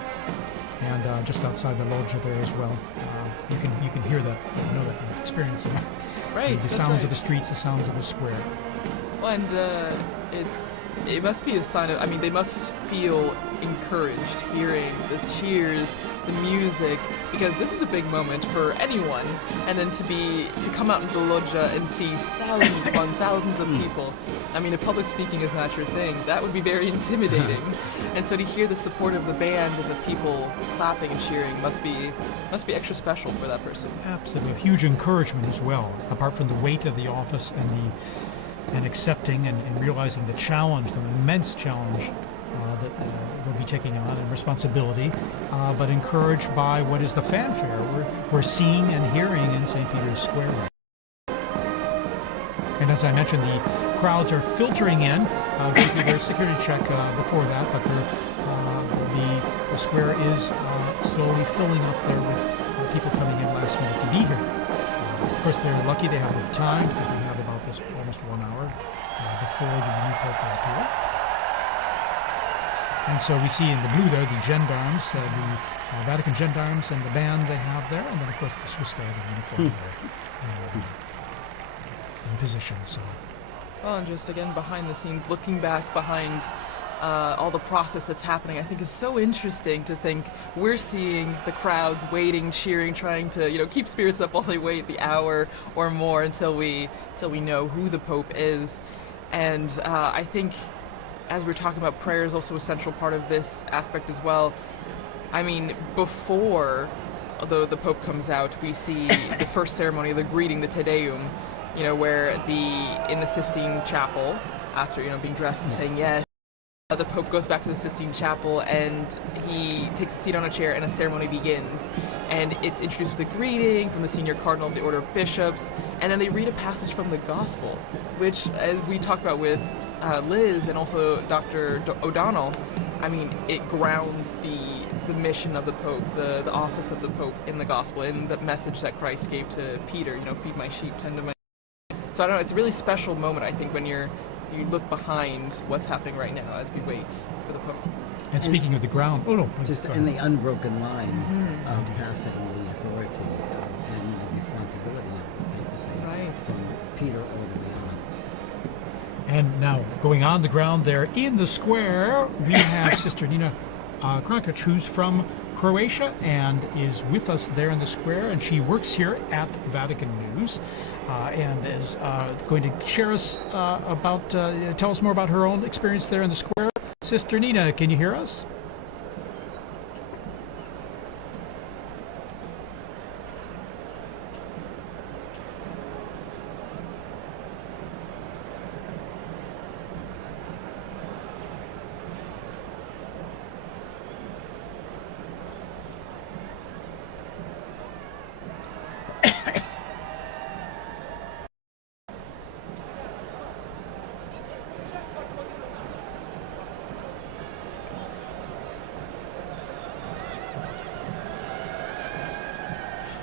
just outside the loggia there as well. You can hear that, know that they're experiencing the sounds of the streets, the sounds of the square. Well, and it must be a sign of, I mean, they must feel encouraged hearing the cheers, the music, because this is a big moment for anyone, and then to come out into the loggia and see thousands upon thousands of people. I mean, if public speaking is not your thing, that would be very intimidating. And so to hear the support of the band and the people clapping and cheering must be extra special for that person. Absolutely, a huge encouragement as well, apart from the weight of the office and accepting and realizing the challenge, the immense challenge that we'll be taking on, and responsibility, but encouraged by what is the fanfare we're seeing and hearing in St. Peter's Square. And as I mentioned, the crowds are filtering in. There's a security check before that, but the square is slowly filling up there with people coming in last minute to be here. Of course, they're lucky they have time, because we have about this almost 1 hour before the new Pope will appear. And so we see in the blue there the gendarmes, the Vatican gendarmes, and the band they have there, and then of course the Swiss Guard in uniform there in position. So. Well, and just again behind the scenes, looking back behind all the process that's happening, I think is so interesting to think we're seeing the crowds waiting, cheering, trying to keep spirits up while they wait the hour or more until we know who the Pope is. And I think, as we're talking about, prayer is also a central part of this aspect as well. I mean, before the Pope comes out, we see the first ceremony, the greeting, the Te Deum, you know, where in the Sistine Chapel, after, you know, being dressed and saying yes, the Pope goes back to the Sistine Chapel and he takes a seat on a chair and a ceremony begins. And it's introduced with a greeting from the senior cardinal of the Order of Bishops, and then they read a passage from the Gospel, which, as we talked about with Liz and also Dr. O'Donnell, I mean, it grounds the mission of the Pope, the office of the Pope in the Gospel, in the message that Christ gave to Peter, you know, feed my sheep, tend to my sheep. So I don't know, it's a really special moment, I think, when you look behind what's happening right now as we wait for the Pope. And speaking of the ground, just in the unbroken line of passing the authority and the responsibility of the papacy from Peter all the way on. And now, going on the ground there in the square, we have Sister Nina Krankic, who's from Croatia and is with us there in the square, and she works here at Vatican News and is going to share us tell us more about her own experience there in the square. Sister Nina, can you hear us?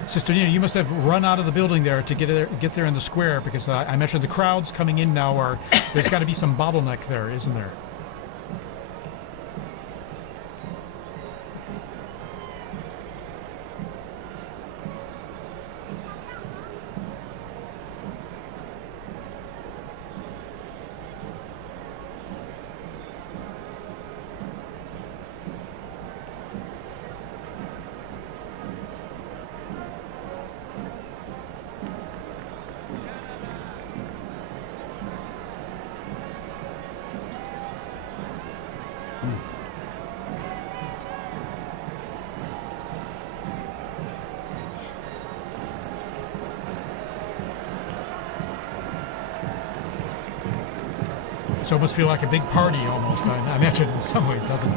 Sister Nina, you must have run out of the building there to get there in the square, because I mentioned the crowds coming in now there's got to be some bottleneck there, isn't there? So it must feel like a big party almost, I imagine, in some ways, doesn't it?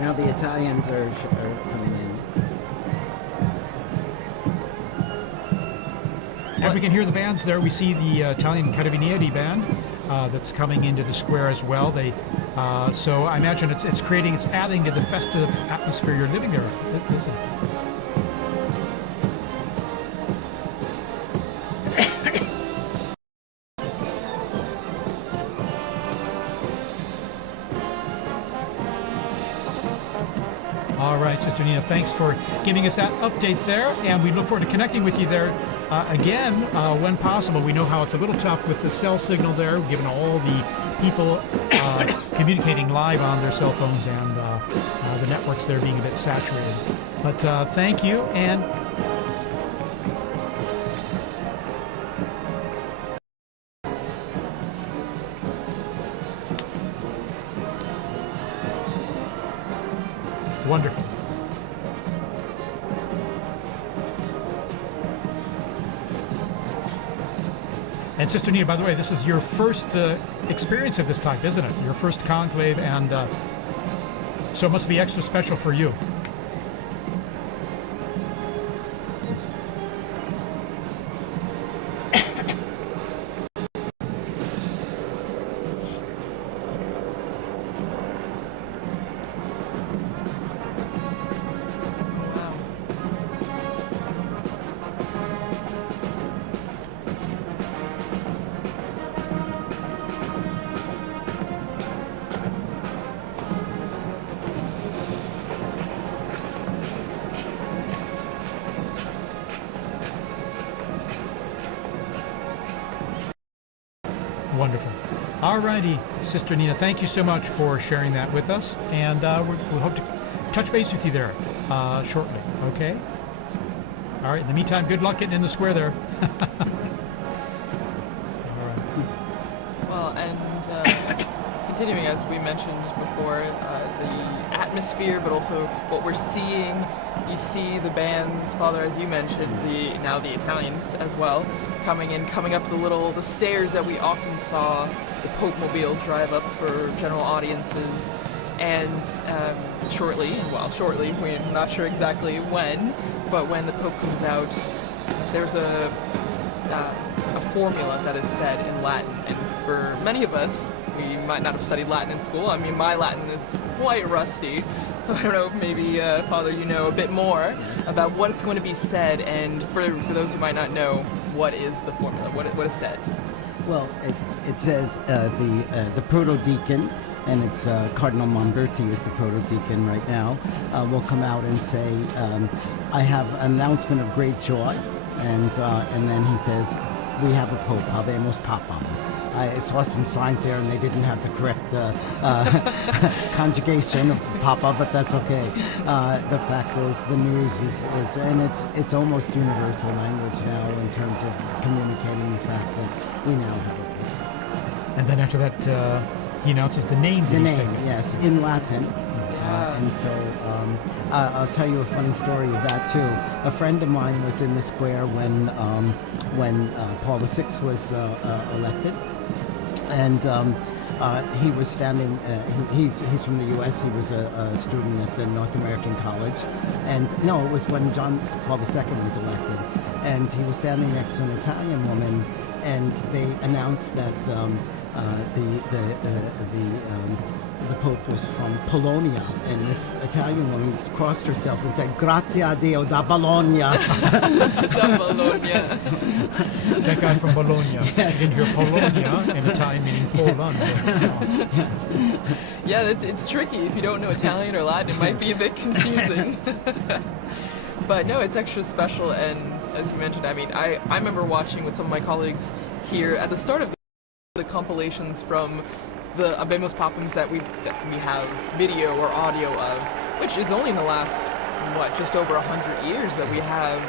Now the Italians are coming in. And we can hear the bands there. We see the Italian Carabinieri band that's coming into the square as well. So I imagine it's adding to the festive atmosphere you're living there. Listen. All right, Sister Nina, thanks for giving us that update there, and we look forward to connecting with you there again when possible. We know how it's a little tough with the cell signal there, given all the people communicating live on their cell phones and the networks there being a bit saturated. But thank you, and wonderful. And Sister Nina, by the way, this is your first experience of this type, isn't it? Your first conclave, and so it must be extra special for you. Wonderful. All righty, Sister Nina, thank you so much for sharing that with us, and we'll hope to touch base with you there shortly, okay? All right, in the meantime, good luck getting in the square there. All right. Well, and continuing, as we mentioned before, the atmosphere, but also what we're seeing. You see the bands, Father, as you mentioned, now the Italians as well, coming up the stairs that we often saw the Pope Mobile drive up for general audiences. And shortly, we're not sure exactly when, but when the Pope comes out, there's a formula that is said in Latin, and for many of us, we might not have studied Latin in school. I mean, my Latin is quite rusty, so I don't know if maybe, Father, you know a bit more about what's going to be said, and for those who might not know, what is the formula, what is said? Well, it says the proto-deacon, and it's Cardinal Monberti is the proto-deacon right now, will come out and say, I have an announcement of great joy, and then he says, we have a Pope, Habemus Papam. I saw some signs there and they didn't have the correct conjugation of Papa, but that's okay. The fact is, the news is and it's almost universal language now in terms of communicating the fact that we now have a Pope. And then after that, he announces the name. The name, yes, in Latin. And so I'll tell you a funny story of that too. A friend of mine was in the square when Paul VI was elected, and he was standing. He's from the U.S. He was a student at the North American College, and no, it was when Paul II was elected, and he was standing next to an Italian woman, and they announced that the Pope was from Polonia, and this Italian woman crossed herself and said, "Grazie a Dio da Bologna." Da Bologna. That guy from Bologna. Yes. You can hear Polonia in Italian meaning Poland. Yeah, it's tricky. If you don't know Italian or Latin, it might be a bit confusing. But no, it's extra special, and as you mentioned, I mean, I remember watching with some of my colleagues here at the start of the compilations from the Habemus Papams that we have video or audio of, which is only in the last, just over 100 years that we have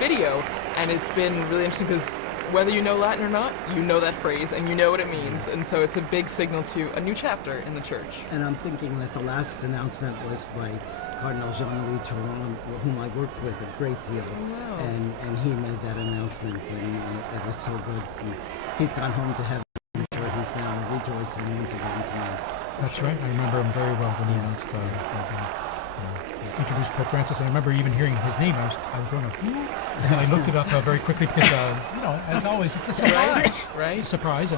video, and it's been really interesting because whether you know Latin or not, you know that phrase and you know what it means, and so it's a big signal to a new chapter in the church. And I'm thinking that the last announcement was by Cardinal Jean-Louis Touron, whom I worked with a great deal, and he made that announcement, and it was so good. And he's gone home to heaven. He's now rejoicing once again tonight. That's right. I remember him very well when he announced introduced Pope Francis. And I remember even hearing his name. I was going, who? And then I looked it up very quickly because, as always, it's a surprise. Right. It's a surprise.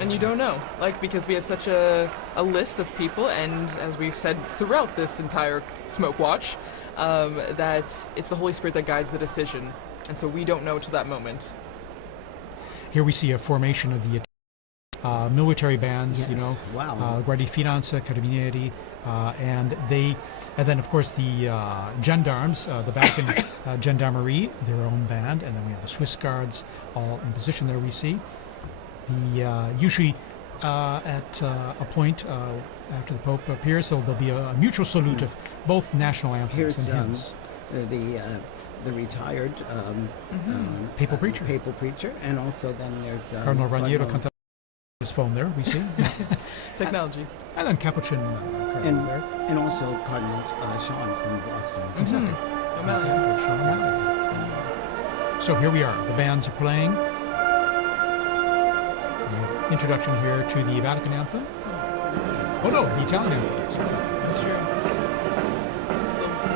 And you don't know, because we have such a list of people, and as we've said throughout this entire Smoke Watch, that it's the Holy Spirit that guides the decision. And so we don't know to that moment. Here we see a formation of the military bands, yes. Wow. Guardia Finanza, Carabinieri, and then of course the gendarmes, the Vatican Gendarmerie, their own band, and then we have the Swiss Guards all in position there. We see the usually at a point after the Pope appears, so there'll be a mutual salute of both national anthems and hymns. The retired papal preacher, and also then there's Cardinal Raniero Canta his phone there, we see. Technology. And then Capuchin there. And also Cardinal Sean from Boston. Exactly. So here we are. The bands are playing. Introduction here to the Vatican anthem. Oh no, the Italian anthem. Sorry. That's true.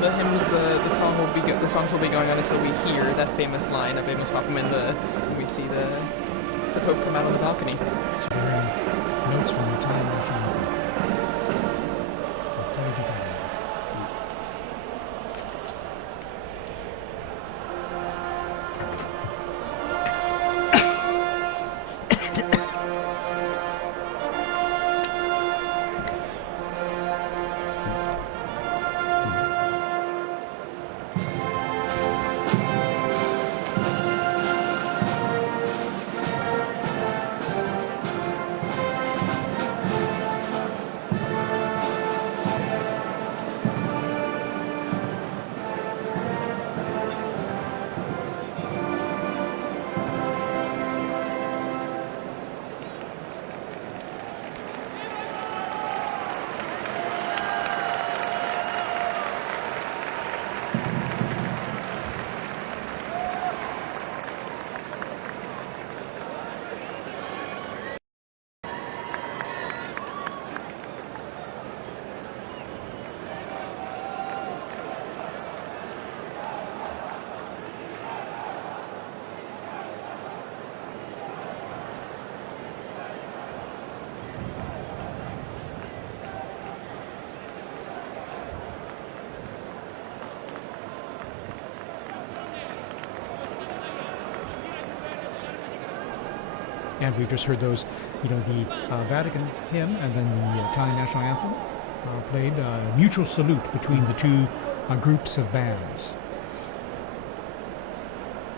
The hymns, the songs will be going on until we hear that famous line of Habemus Papam, and we see the Pope come out on the balcony. So notes from the Italian national anthem. And we've just heard those, the Vatican hymn and then the Italian national anthem played, mutual salute between the two groups of bands.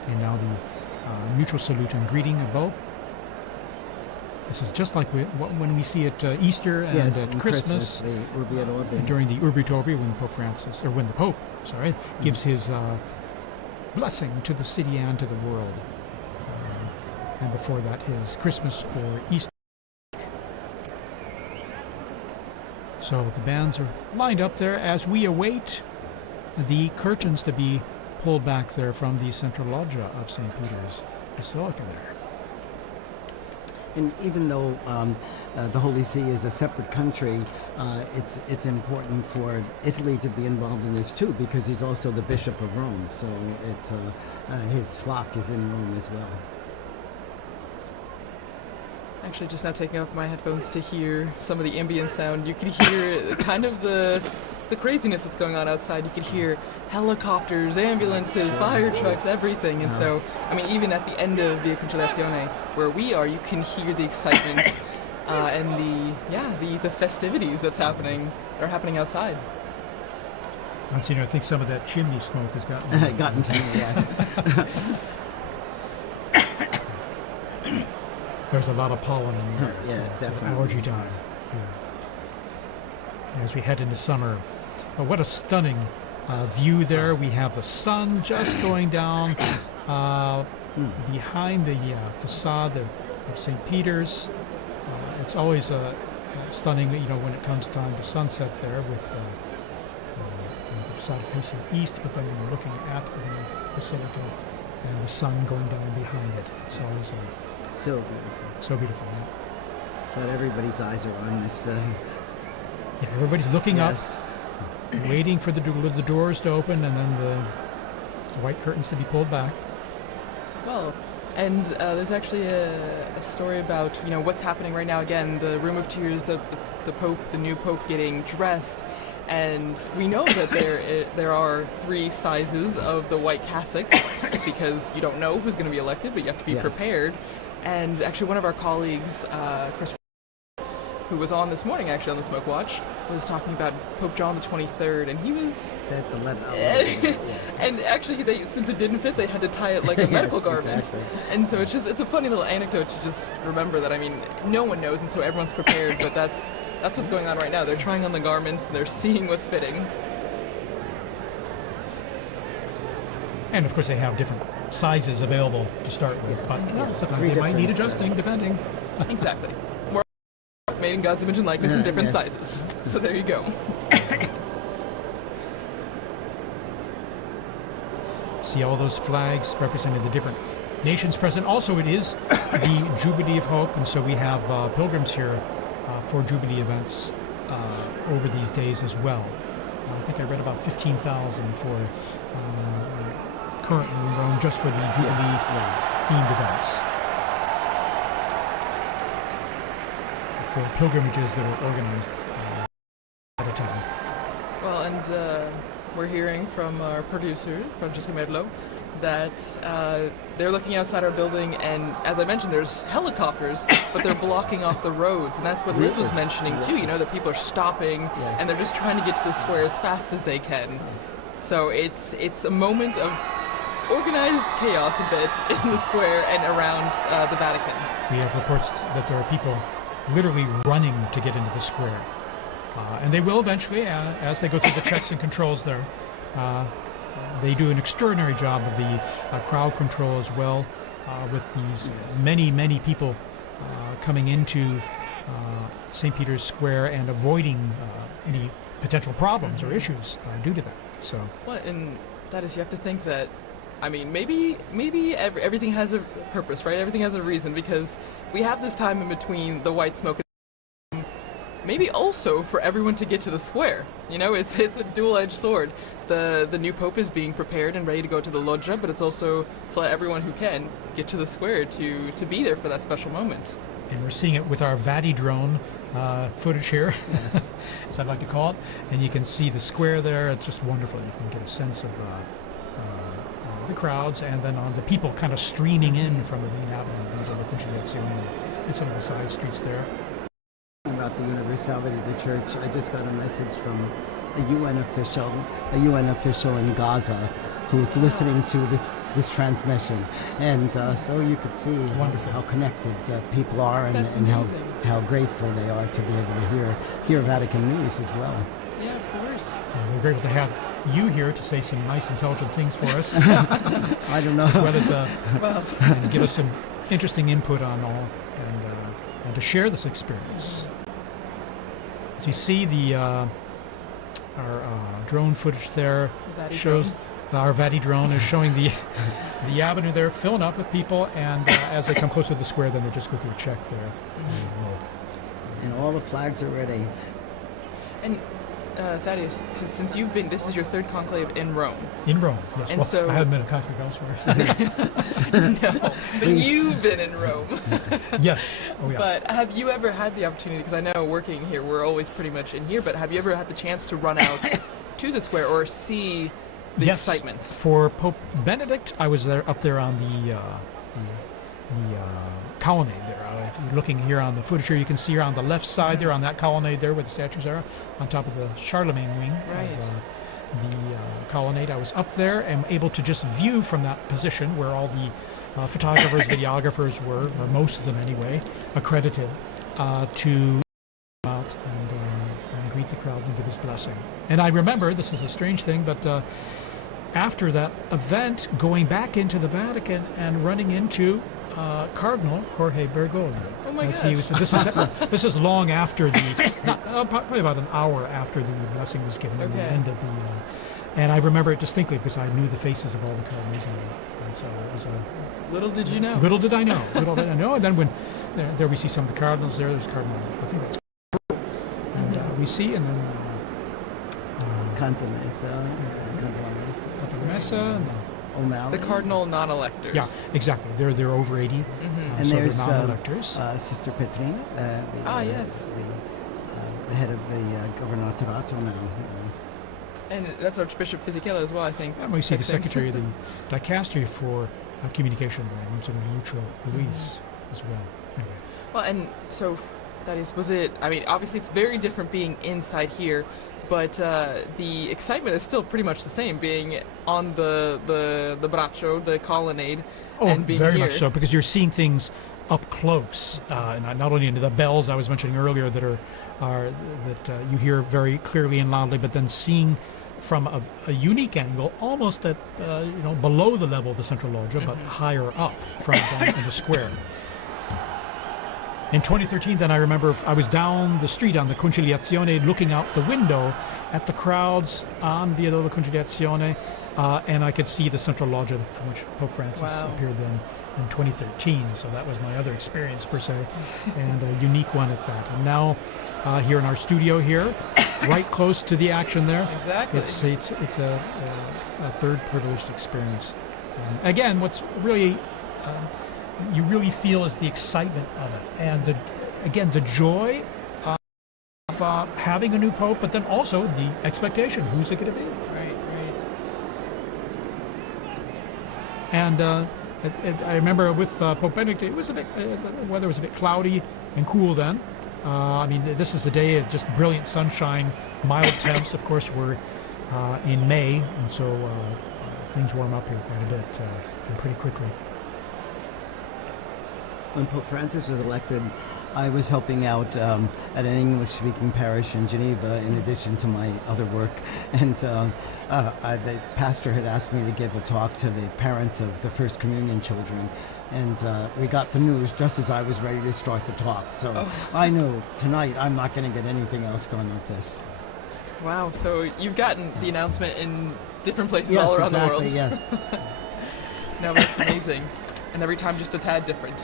And now the mutual salute and greeting of both. This is just like when we see at Easter and at Christmas, the Urbi et Orbi. During the Urbi et Orbi, when the Pope gives his blessing to the city and to the world. And before that, his Christmas or Easter. So the bands are lined up there as we await the curtains to be pulled back there from the central loggia of St. Peter's Basilica there. And even though the Holy See is a separate country, it's important for Italy to be involved in this too, because he's also the Bishop of Rome. So it's his flock is in Rome as well. Actually, just now taking off my headphones to hear some of the ambient sound, you could hear kind of the craziness that's going on outside. You could hear helicopters, ambulances, fire trucks, everything. And so, I mean, even at the end of Via Conciliazione, where we are, you can hear the excitement and the festivities that are happening outside. Monsignor, I think some of that chimney smoke has gotten to me, yes. There's a lot of pollen in the air. Yeah, so definitely. Allergy time. Yeah. As we head into summer, what a stunning view there. We have the sun just going down behind the facade of St. Peter's. It's always stunning, when it comes time to sunset there with the facade facing east, but then when you're looking at the basilica and the sun going down behind it, it's always so beautiful. So beautiful. Yeah. But everybody's eyes are on this. Yeah, everybody's looking up, waiting for the doors to open and then the white curtains to be pulled back. Well, and there's actually a story about what's happening right now. Again, the Room of Tears, the Pope, the new Pope, getting dressed, and we know that there are 3 sizes of the white cassocks because you don't know who's going to be elected, but you have to be prepared. And actually, one of our colleagues, Chris, who was on this morning actually on the Smoke Watch, was talking about Pope John the 23rd, and he was. That's 11. And actually, since it didn't fit, they had to tie it like a medical garment. Exactly. And so it's a funny little anecdote to just remember that. I mean, no one knows, and so everyone's prepared. But that's what's going on right now. They're trying on the garments, and they're seeing what's fitting. And of course, they have different sizes available to start with, but sometimes they might need adjusting depending. Exactly. More made in God's image and likeness in different sizes. So there you go. See all those flags representing the different nations present. Also, it is the Jubilee of Hope, and so we have pilgrims here for Jubilee events over these days as well. I think I read about 15,000 for currently in Rome just for the Jubilee themed events. For pilgrimages that are organized at a time. Well, and we're hearing from our producer, Francesca Merlo, that they're looking outside our building, and as I mentioned, there's helicopters, but they're blocking off the roads, and that's what Liz was mentioning too, that people are stopping, and they're just trying to get to the square as fast as they can. So it's a moment of organized chaos a bit in the square and around the Vatican. We have reports that there are people literally running to get into the square. And they will eventually, as they go through the checks and controls there. They do an extraordinary job of the crowd control as well, with these many people coming into St. Peter's Square and avoiding any potential problems or issues due to that. So. Well, and that is, you have to think that, I mean, maybe everything has a purpose, right? Everything has a reason, because we have this time in between the white smoke. Maybe also for everyone to get to the square. It's a dual-edged sword. The new pope is being prepared and ready to go to the loggia, but it's also to let everyone who can get to the square to be there for that special moment. And we're seeing it with our Vati drone footage here, as I'd like to call it. And you can see the square there. It's just wonderful. You can get a sense of the crowds and then on the people kind of streaming in from the main avenue into the Conciliazione and some of the side streets there. About the universality of the church, I just got a message from a UN official in Gaza who's listening to this transmission, and so you could see how connected people are and how grateful they are to be able to hear Vatican news as well. Yeah, of course. We're grateful to have you here to say some nice, intelligent things for us. I don't know. As well as and give us some interesting input on all, and to share this experience. As you see, our drone footage there shows our Vati drone is showing the avenue there filling up with people, and as they come closer to the square, then they just go through a check there. And all the flags are ready. And Thaddeus, since this is your third conclave in Rome. In Rome, yes. And well, so I haven't been a conclave elsewhere. No, but you've been in Rome. Yes. Oh, yeah. But have you ever had the opportunity, because I know working here, we're always pretty much in here, but have you ever had the chance to run out to the square or see the excitement? For Pope Benedict, I was up there on the colonnade there. If you're looking here on the footage here, you can see here on the left side there on that colonnade there where the statues are, on top of the Charlemagne wing of the colonnade. I was up there and able to just view from that position where all the photographers, videographers were, or most of them anyway, accredited to come out and greet the crowds and give his blessing. And I remember, this is a strange thing, but after that event, going back into the Vatican and running into Cardinal Jorge Bergoglio. Oh my gosh. This is long after probably about an hour after the blessing was given at the end of the. And I remember it distinctly because I knew the faces of all the cardinals, and so it was a. Little did you know. Little did I know. Little did I know. And then when there we see some of the cardinals there. There's Cardinal. I think that's. And we see, and then. Canta Messa, and then the cardinal non-electors. Yeah, exactly. They're over 80. And so there's they're non-electors. Sister Petrina, the head of the Governatorato now. And that's Archbishop Fisichella as well, I think. And we see the Secretary of the Dicastery for Communication, Monsignor Lucio Luis, as well. Anyway. Well, and so, was it, I mean, obviously it's very different being inside here, but the excitement is still pretty much the same, being on the braccio, the colonnade, and being very here. much so, because you're seeing things up close, and not only into the bells I was mentioning earlier that you hear very clearly and loudly, but then seeing from a unique angle, almost at below the level of the central loggia, but higher up from down in the square. In 2013, then I remember I was down the street on the Conciliazione looking out the window at the crowds on Via della Conciliazione, and I could see the central loggia from which Pope Francis appeared then in 2013. So that was my other experience, per se, and a unique one at that. And now here in our studio here, right close to the action there, exactly. It's a third privileged experience. Again, what's really you really feel is the excitement of it, and the joy of having a new pope, but then also the expectation, who's it going to be? Right. And I remember with Pope Benedict, it was a bit, the weather was a bit cloudy and cool then. I mean, this is a day of just brilliant sunshine, mild temps. Of course, we're in May, and so things warm up here quite a bit and pretty quickly. When Pope Francis was elected, I was helping out at an English-speaking parish in Geneva in addition to my other work, and the pastor had asked me to give a talk to the parents of the First Communion children, and we got the news just as I was ready to start the talk, so I knew tonight I'm not going to get anything else done with this. Wow, so you've gotten the announcement in different places all around the world. Yes, No, that's amazing, and every time just a tad different.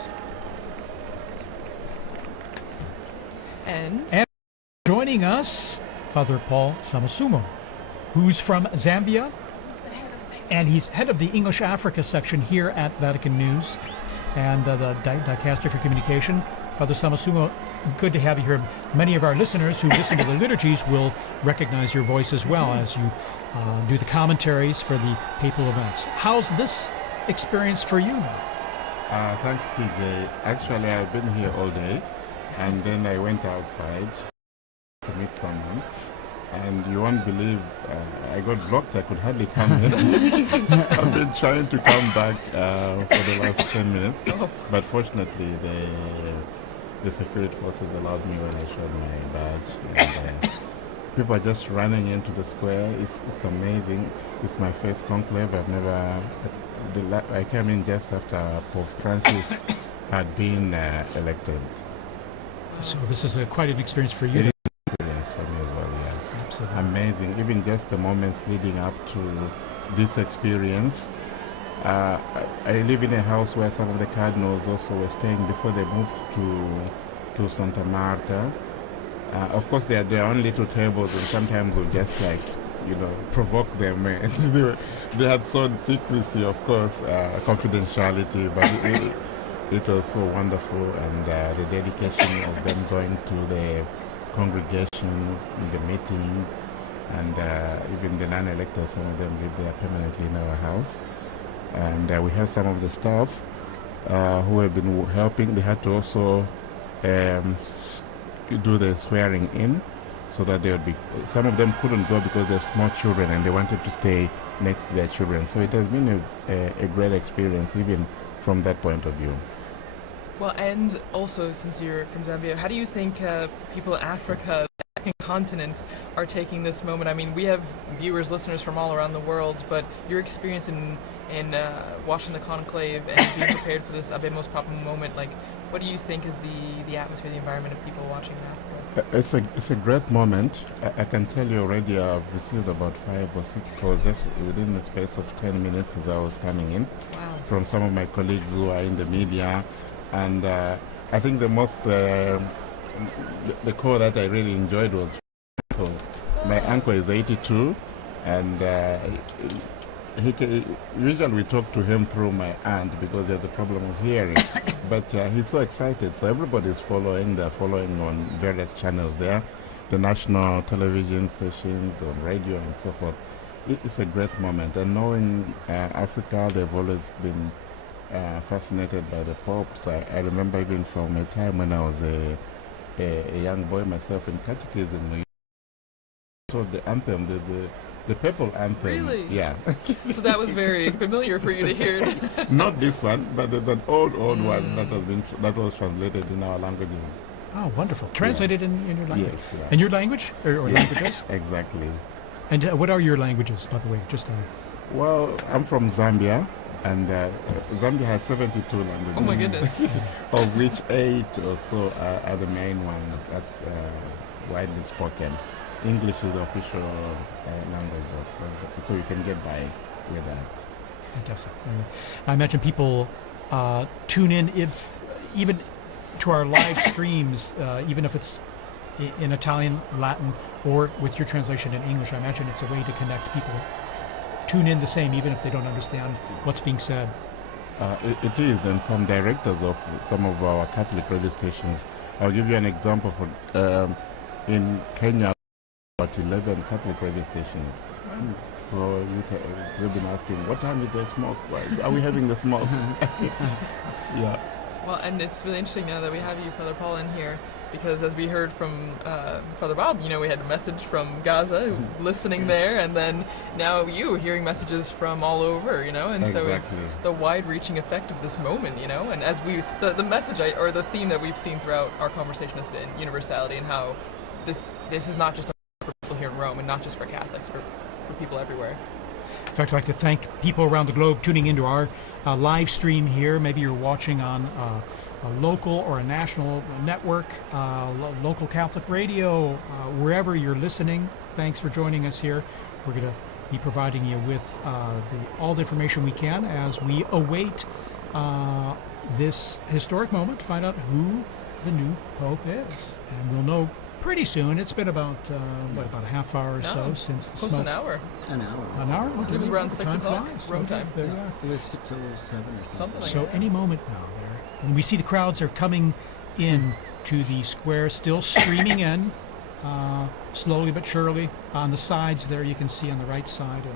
And joining us, Father Paul Samasumo, who's from Zambia, and he's head of the English Africa section here at Vatican News and the Dicastery for Communication. Father Samasumo, good to have you here. Many of our listeners who listen to the liturgies will recognize your voice as well as you do the commentaries for the papal events. How's this experience for you now? Thanks, TJ. Actually, I've been here all day, and then I went outside to meet someone, and you won't believe I got blocked. I could hardly come in. I've been trying to come back for the last 10 minutes, but fortunately the security forces allowed me when I showed my badge. And, people are just running into the square. It's amazing. It's my first conclave. I've never... I came in just after Pope Francis had been elected. So this is quite an experience for you. It is an experience for me as well, yeah. Absolutely. Amazing. Even just the moments leading up to this experience. I live in a house where some of the cardinals also were staying before they moved to Santa Marta. Of course, they had their own little tables, and sometimes we'll just provoke them. They had shown secrecy, of course, confidentiality, but it was so wonderful, and the dedication of them going to the congregations, the meetings, and even the non-electors, some of them live there permanently in our house. And we have some of the staff who have been helping. They had to also do the swearing in, so that they would be, some of them couldn't go because they're small children and they wanted to stay next to their children. So it has been a great experience even from that point of view. Well, and also, since you're from Zambia, how do you think people in Africa, the African continent, are taking this moment? I mean, we have viewers, listeners from all around the world, but your experience in watching the conclave and being prepared for this Habemus Papam moment, like, what do you think is the atmosphere, the environment of people watching in Africa? It's a great moment. I can tell you already I've received about 5 or 6 calls just within the space of 10 minutes as I was coming in. Wow. From some of my colleagues who are in the media. And I think the most, the call that I really enjoyed was my uncle is 82, and usually we talk to him through my aunt because there's a problem of hearing. But he's so excited, so everybody's following. They're following on various channels there, the national television stations, on radio and so forth. It's a great moment, and knowing Africa, they've always been fascinated by the popes. I remember even from a time when I was a young boy myself in catechism, we taught the anthem, the papal anthem. Really? Yeah. So that was very familiar for you to hear. Not this one, but there's an old one that was translated in our languages. Oh, wonderful. Translated in your language? Yes. Yeah. In your language? Or yes, languages? Exactly. And what are your languages, by the way? Just Well, I'm from Zambia, and Zambia has 72 languages. Oh my goodness. Of which 8 or so are the main ones that's widely spoken. English is the official language of, so you can get by with that. Fantastic. I imagine people tune in even to our live streams, even if it's in Italian, Latin, or with your translation in English. I imagine it's a way to connect people. Tune in the same, even if they don't understand what's being said. It is, and some directors of some of our Catholic radio stations. I'll give you an example. In Kenya, about 11 Catholic radio stations. Wow. So they've been asking, what time is there smoke? Why are we having the smoke? Yeah. Well, and it's really interesting now that we have you, Father Paul, in here, because as we heard from Father Bob, we had a message from Gaza, listening there, and then now you hearing messages from all over, and exactly. So it's the wide-reaching effect of this moment, and as the message or the theme that we've seen throughout our conversation has been universality, and how this is not just for people here in Rome, and not just for Catholics, for people everywhere. In fact, I'd like to thank people around the globe tuning into our live stream here. Maybe you're watching on a local or a national network, local Catholic radio, wherever you're listening. Thanks for joining us here. We're going to be providing you with all the information we can as we await this historic moment to find out who the new Pope is. And we'll know pretty soon. It's been about about a half hour or so since the close smoke. to an hour. An hour. An hour? Okay. It was around 6 o'clock, Rome time. There you are. It was 6:07 or something. Something like So that. any moment now there. And we see the crowds are coming in to the square, still streaming in, slowly but surely. On the sides there, you can see on the right side and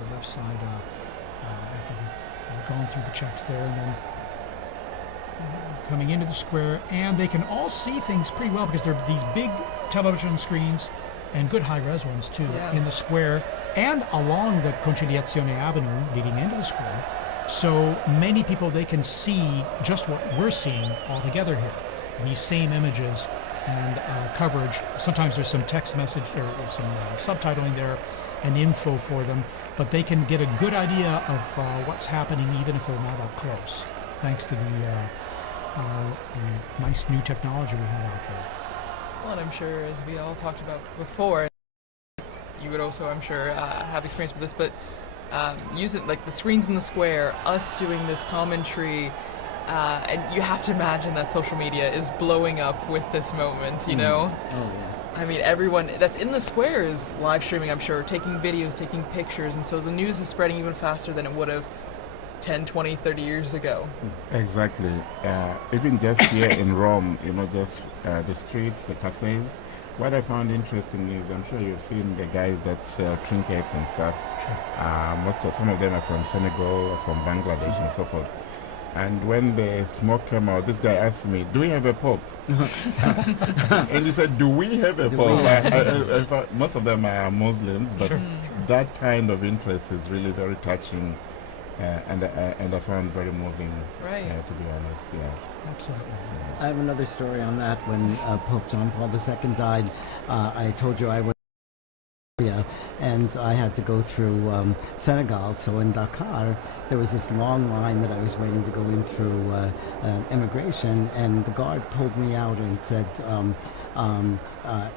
the left side, after they've gone through the checks there, and then coming into the square, and they can all see things pretty well because there are these big television screens and good high-res ones too in the square and along the Conciliazione Avenue leading into the square. So many people, they can see just what we're seeing all together here. These same images and coverage. Sometimes there's some text message or some subtitling there and info for them, but they can get a good idea of what's happening even if they're not up close, thanks to the nice new technology we have out there. Well, and I'm sure, as we all talked about before, you would also, I'm sure, have experience with this, but use it like the screens in the square, us doing this commentary, and you have to imagine that social media is blowing up with this moment, you know? Oh, yes. I mean, everyone that's in the square is live streaming, I'm sure, taking videos, taking pictures, and so the news is spreading even faster than it would have 10, 20, 30 years ago. Exactly. Even just here in Rome, you know, just the streets, the cafes. What I found interesting is, I'm sure you've seen the guys that sell trinkets and stuff. Some of them are from Senegal or from Bangladesh and so forth. And when the smoke came out, this guy asked me, "Do we have a pope?" And he said, "Do we have a pope?" I thought most of them are Muslims, but that kind of interest is really very touching. And I found very moving, to be honest. Yeah, absolutely. I have another story on that. When Pope John Paul II died, I told you I was and I had to go through Senegal. So in Dakar, there was this long line that I was waiting to go in through immigration, and the guard pulled me out and said,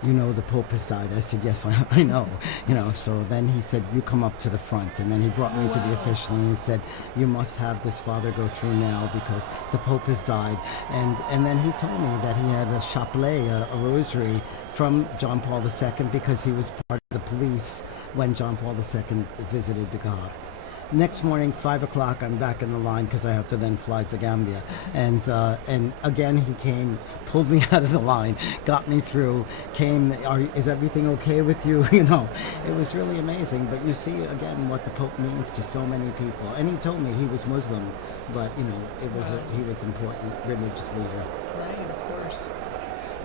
"You know, the Pope has died." I said, "Yes, I know." You know. So then he said, "You come up to the front," and then he brought me to the official, and he said, "You must have this father go through now because the Pope has died." And then he told me that he had a chapelet, a rosary from John Paul II because he was part of the police when John Paul II visited Dakar. Next morning, 5 o'clock, I'm back in the line because I have to then fly to Gambia. And again, he came, pulled me out of the line, got me through, came, "Is everything okay with you?" You know, it was really amazing. But you see, again, what the Pope means to so many people. And he told me he was Muslim, but, you know, he was an important religious leader. Right, of course.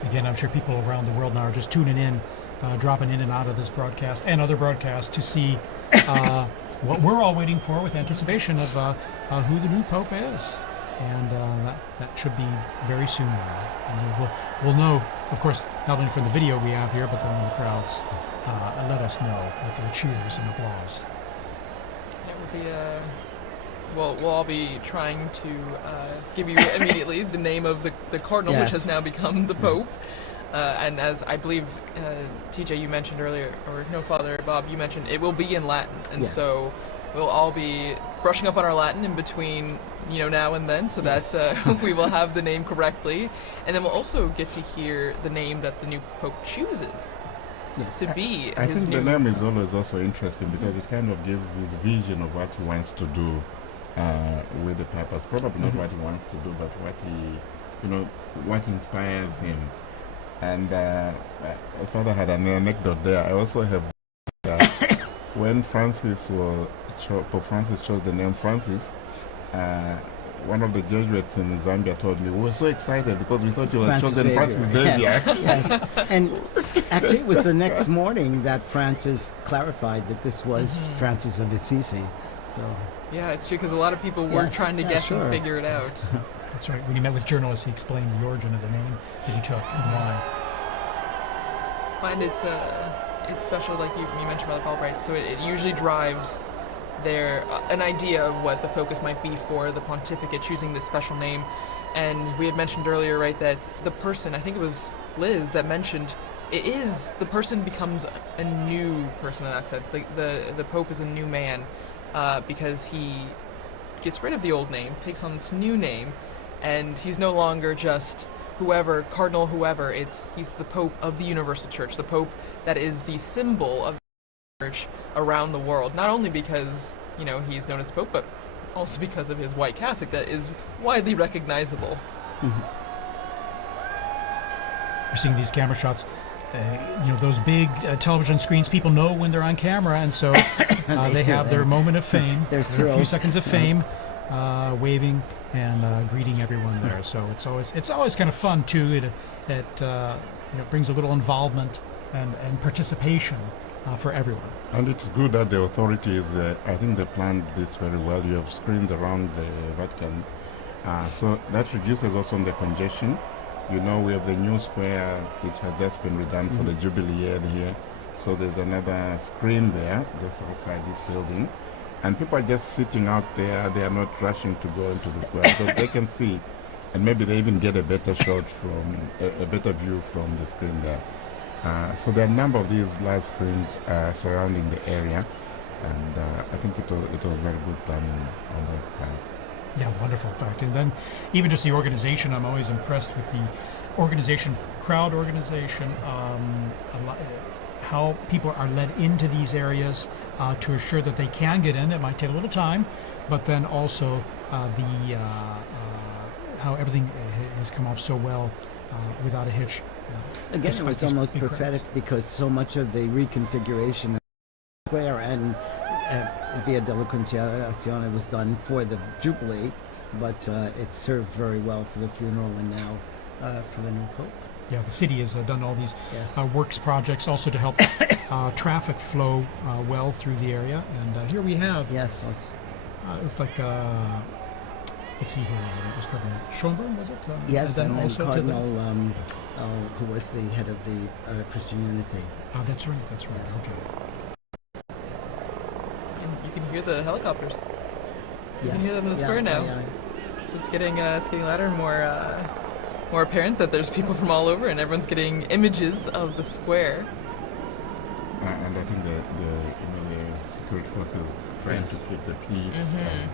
Again, I'm sure people around the world now are just tuning in, dropping in and out of this broadcast and other broadcasts to see what we're all waiting for with anticipation of who the new Pope is. And that should be very soon now. And we'll know, of course, not only from the video we have here, but then when the crowds let us know with their cheers and applause. It will be we'll all be trying to give you immediately the name of the Cardinal, which has now become the Pope. And as I believe, TJ, you mentioned earlier, or no, Father Bob, you mentioned, it will be in Latin. And so we'll all be brushing up on our Latin in between, you know, now and then, so that we will have the name correctly. And then we'll also get to hear the name that the new Pope chooses to be I his think new... the name is always also interesting because it kind of gives this vision of what he wants to do with the purpose. Probably not what he wants to do, but what he, you know, what inspires him. And Father had an anecdote there. I also have when Pope Francis chose the name Francis, one of the Jesuits in Zambia told me, "We were so excited because we thought he was chosen Francis Xavier." Yes. And actually it was the next morning that Francis clarified that this was Francis of Assisi. So yeah, it's true, because a lot of people were trying to guess and figure it out. That's right. When he met with journalists, he explained the origin of the name that he took and why. And it's special, like you mentioned, Brother Paul, right? So it usually drives an idea of what the focus might be for the pontificate, choosing this special name. And we had mentioned earlier, right, that the person, I think it was Liz that mentioned, the person becomes a new person in that sense. The Pope is a new man because he gets rid of the old name, takes on this new name, and he's no longer just whoever, Cardinal whoever. He's the Pope of the Universal Church, the Pope that is the symbol of the Church around the world. Not only because, you know, he's known as Pope, but also because of his white cassock that is widely recognizable. you're seeing these camera shots. Those big television screens, people know when they're on camera, and so they have their moment of fame, Their a few seconds of fame, waving and greeting everyone there. So it's always kind of fun too. It brings a little involvement and participation for everyone. And it's good that the authorities, I think they planned this very well. You have screens around the Vatican, so that reduces also the congestion. We have the new square which has just been redone for the Jubilee year here. So there's another screen there just outside this building. And people are just sitting out there. They are not rushing to go into the square because they can see, and maybe they even get a better shot from, a better view from the screen there. So there are a number of these large screens surrounding the area. And I think it was very good planning on that part. Yeah, wonderful, in fact. And then even just the organization, I'm always impressed with the organization, crowd organization, how people are led into these areas to assure that they can get in. It might take a little time, but then also how everything has come off so well without a hitch. Again, it was almost prophetic because so much of the reconfiguration of the square and Via della Conciliazione was done for the Jubilee, but it served very well for the funeral and now for the new Pope. Yeah, the city has done all these works projects also to help traffic flow well through the area. And here we have, it looks like, let's see here, it was Cardinal Schönborn, was it? Yes, and then also Cardinal, who was the head of the Christian Unity. That's right, Yes. okay. You can hear the helicopters. You can Yes. hear them in the square now. So it's getting louder and more apparent that there's people from all over, and everyone's getting images of the square. And I think the security forces trying to keep the peace. And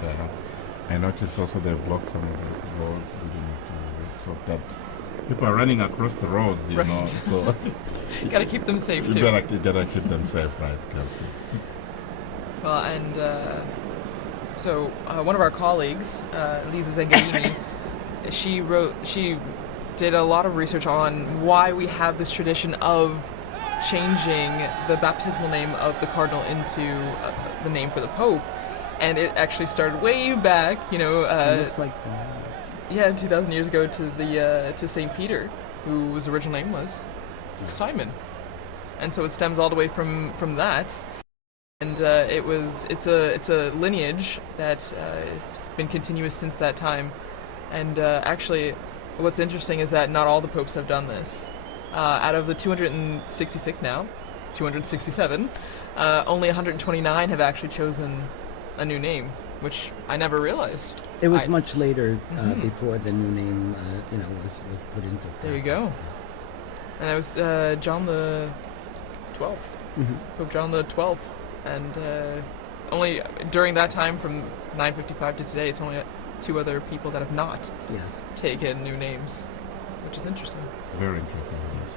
I noticed also they blocked some of the roads leading to, so that people are running across the roads, you know. So you gotta keep them safe too. You gotta keep them safe, right? Well, and so one of our colleagues, Lisa Zengarini, she did a lot of research on why we have this tradition of changing the baptismal name of the cardinal into the name for the Pope, and it actually started way back, it looks like 2,000 years ago to Saint Peter, whose original name was Simon, and so it stems all the way from that. And it's a lineage that has been continuous since that time. And actually, what's interesting is that not all the popes have done this. Out of the 266 now, 267, only 129 have actually chosen a new name, which I never realized. It was much later before the new name, was put into practice. There you go. And it was John the 12th, Pope John the 12th. And only during that time, from 955 to today, it's only 2 other people that have not taken new names, which is interesting. Very interesting, yes.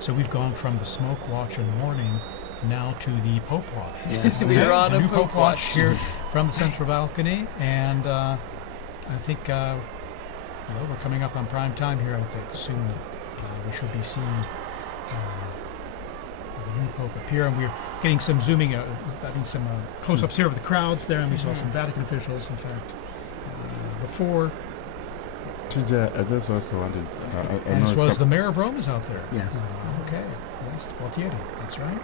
So we've gone from the smoke watch in the morning now to the Pope watch. Yes, we are on a Pope watch here from the central balcony, and I think we're coming up on prime time here. I think soon we should be seeing the new Pope appear, and we're getting some zooming, some close-ups here of the crowds there, and we saw some Vatican officials, in fact, before. TJ, I just also wanted... as well as the mayor of Rome is out there. Yes. Okay. Yes, Gualtieri, that's right.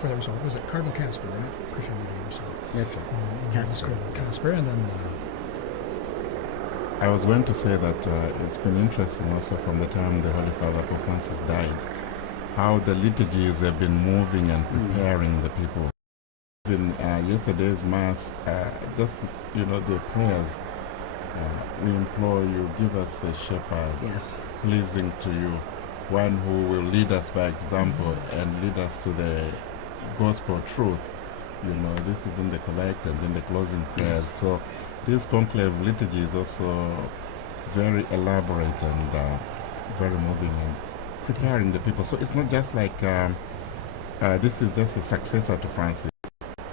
For the result, was it Cardinal Casper, right? Christian or so. That's right. Casper, and then... I was going to say that it's been interesting also from the time the Holy Father Pope Francis died, how the liturgies have been moving and preparing the people. In yesterday's Mass, just, the prayers, we implore you, give us a shepherd, pleasing to you, one who will lead us by example and lead us to the gospel truth. This is in the collect and in the closing prayers. So this conclave liturgy is also very elaborate and very moving and preparing the people. So it's not just like this is just a successor to Francis.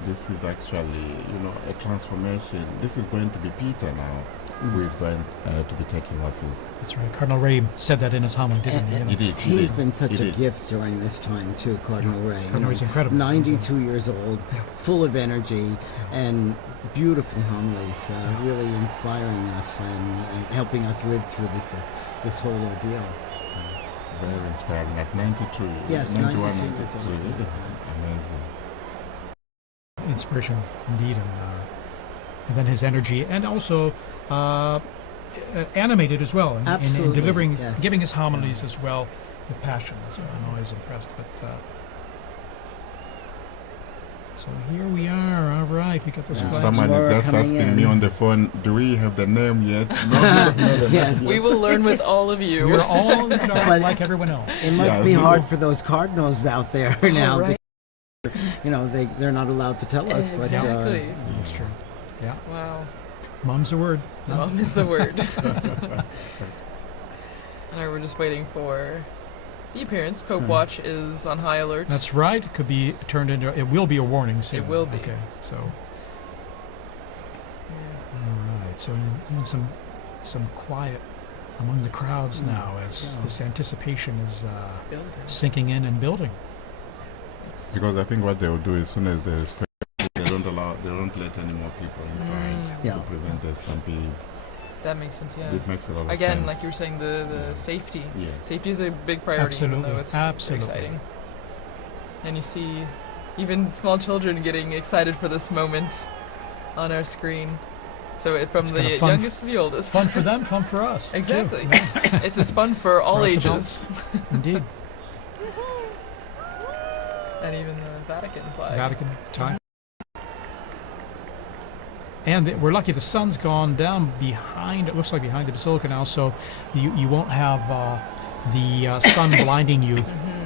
this is actually, you know, a transformation. This is going to be Peter now, who is going to be taking office. That's right. Cardinal Ray said that in his homily, didn't he? He did. He's been such a gift during this time too, Cardinal Ray. Cardinal Ray's incredible. 92 years old, full of energy, and beautiful homilies, really inspiring us and helping us live through this whole ordeal. Very inspiring. At 92, yes, 91, 92 years old. Amazing. Inspiration, indeed, and then his energy, and also animated as well, in delivering, giving his homilies as well with passion. So I'm always impressed. But so here we are. All right, we got this flag. Someone is just asking me on the phone, do we have the name yet? No, yes. We will learn with all of you. We're all like everyone else. It must be hard for those cardinals out there now. Right. You know, they're not allowed to tell us. Exactly. But, That's true. Yeah. Wow. Mom's the word. Mom is the word. All right, we're just waiting for the appearance. Pope Watch is on high alert. That's right. It could be turned into. It will be a warning soon. It will be. Okay. So. All right. So in some quiet among the crowds now, as this anticipation is sinking in and building. Because I think what they will do as soon as there's they don't let any more people inside to prevent a stampede. That makes sense, yeah. It makes a lot of sense. Again, like you were saying, the safety. Yeah. Safety is a big priority, even though it's exciting. And you see even small children getting excited for this moment on our screen. So from the youngest to the oldest. Fun for them, fun for us. Exactly. It's as fun for all ages. Indeed. And even the Vatican flag. Vatican time. And we're lucky the sun's gone down behind, it looks like behind the Basilica now, so you won't have the sun blinding you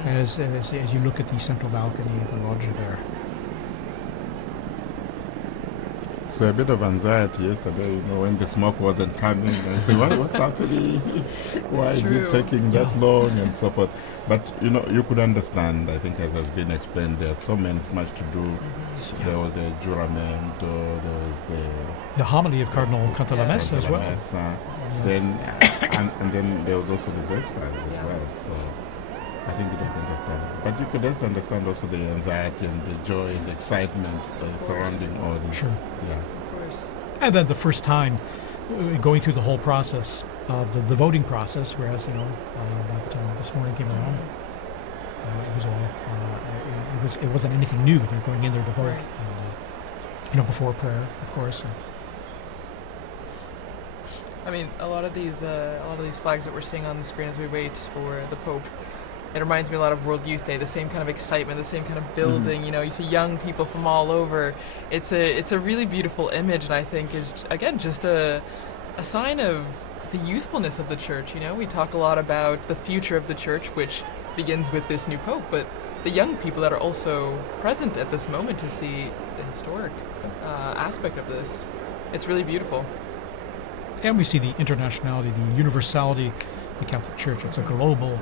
as you look at the central balcony of the loggia there. So a bit of anxiety yesterday, you know, when the smoke wasn't coming. I said, what's happening? Why is it taking that long and so forth? But, you know, you could understand, I think as has been explained, there's so much to do. There was the juramento, there was the homily of Cardinal Conclave as well. Then, and then there was also the Vespers as well. So I think you don't understand. But you could just understand also the anxiety and the joy and the excitement surrounding all this. Sure. Yeah. Of course. And then the first time going through the whole process of the voting process, whereas, you know, by the time this morning came around, it was all, it wasn't anything new. They're going in there to vote, you know, before prayer, of course. I mean, a lot of these flags that we're seeing on the screen as we wait for the Pope, it reminds me a lot of World Youth Day. The same kind of excitement, the same kind of building. You know, you see young people from all over. It's a really beautiful image, and I think is again just a sign of the youthfulness of the Church. You know, we talk a lot about the future of the Church, which begins with this new Pope, but the young people that are also present at this moment to see the historic aspect of this. It's really beautiful. And we see the internationality, the universality of the Catholic Church. It's a global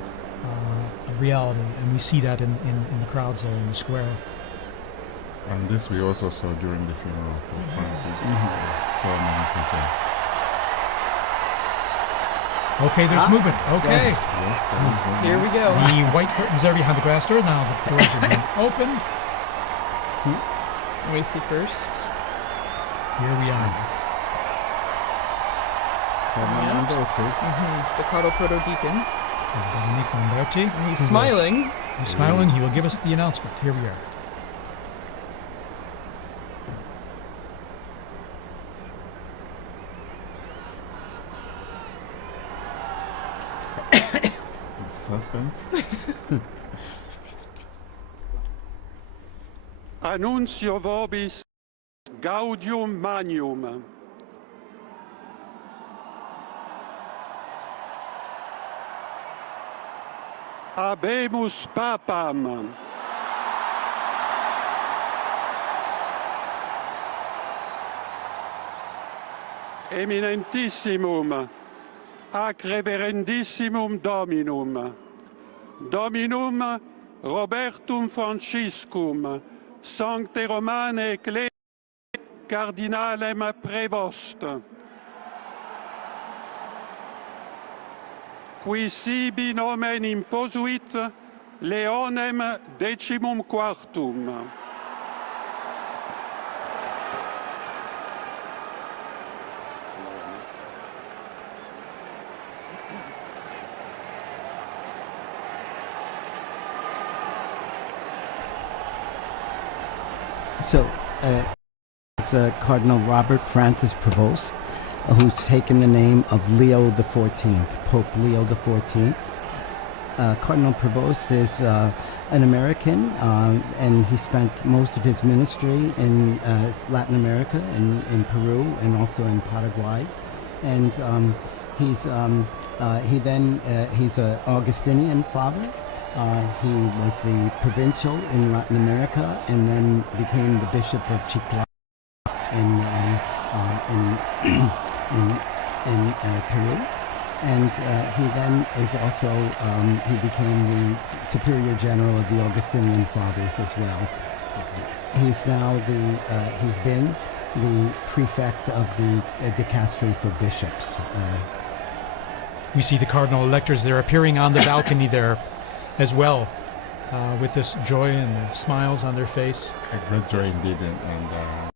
reality, and we see that in the crowds there in the square. And this we also saw during the funeral of Pope Francis. So many people. Okay, there's movement. Okay. Yes, here we go. The white curtains are behind the glass door. Now the doors are being opened. We see first. Here we are. The Cardinal Proto-Deacon. And he's smiling. He's smiling. He will give us the announcement. Here we are. Suspense. Annuncio vobis gaudium magnum. Habemus Papam. Eminentissimum, ac reverendissimum Dominum, Dominum Robertum Franciscum, Sancte Romane Ecclesiae Cardinalem Prevost, qui sibi nomen imposuit Leonem XIV. So, it's Cardinal Robert Francis Prevost, who's taken the name of Leo XIV, Pope Leo XIV. Cardinal Prevost is an American, and he spent most of his ministry in Latin America, in Peru, and also in Paraguay. And he's an Augustinian father. He was the provincial in Latin America, and then became the bishop of Chiclayo in Peru. And he then is also he became the superior general of the Augustinian Fathers as well. He's now he's been the prefect of the dicastery for bishops. We see the cardinal electors there appearing on the balcony there as well, with this joy and smiles on their face. A great joy indeed, and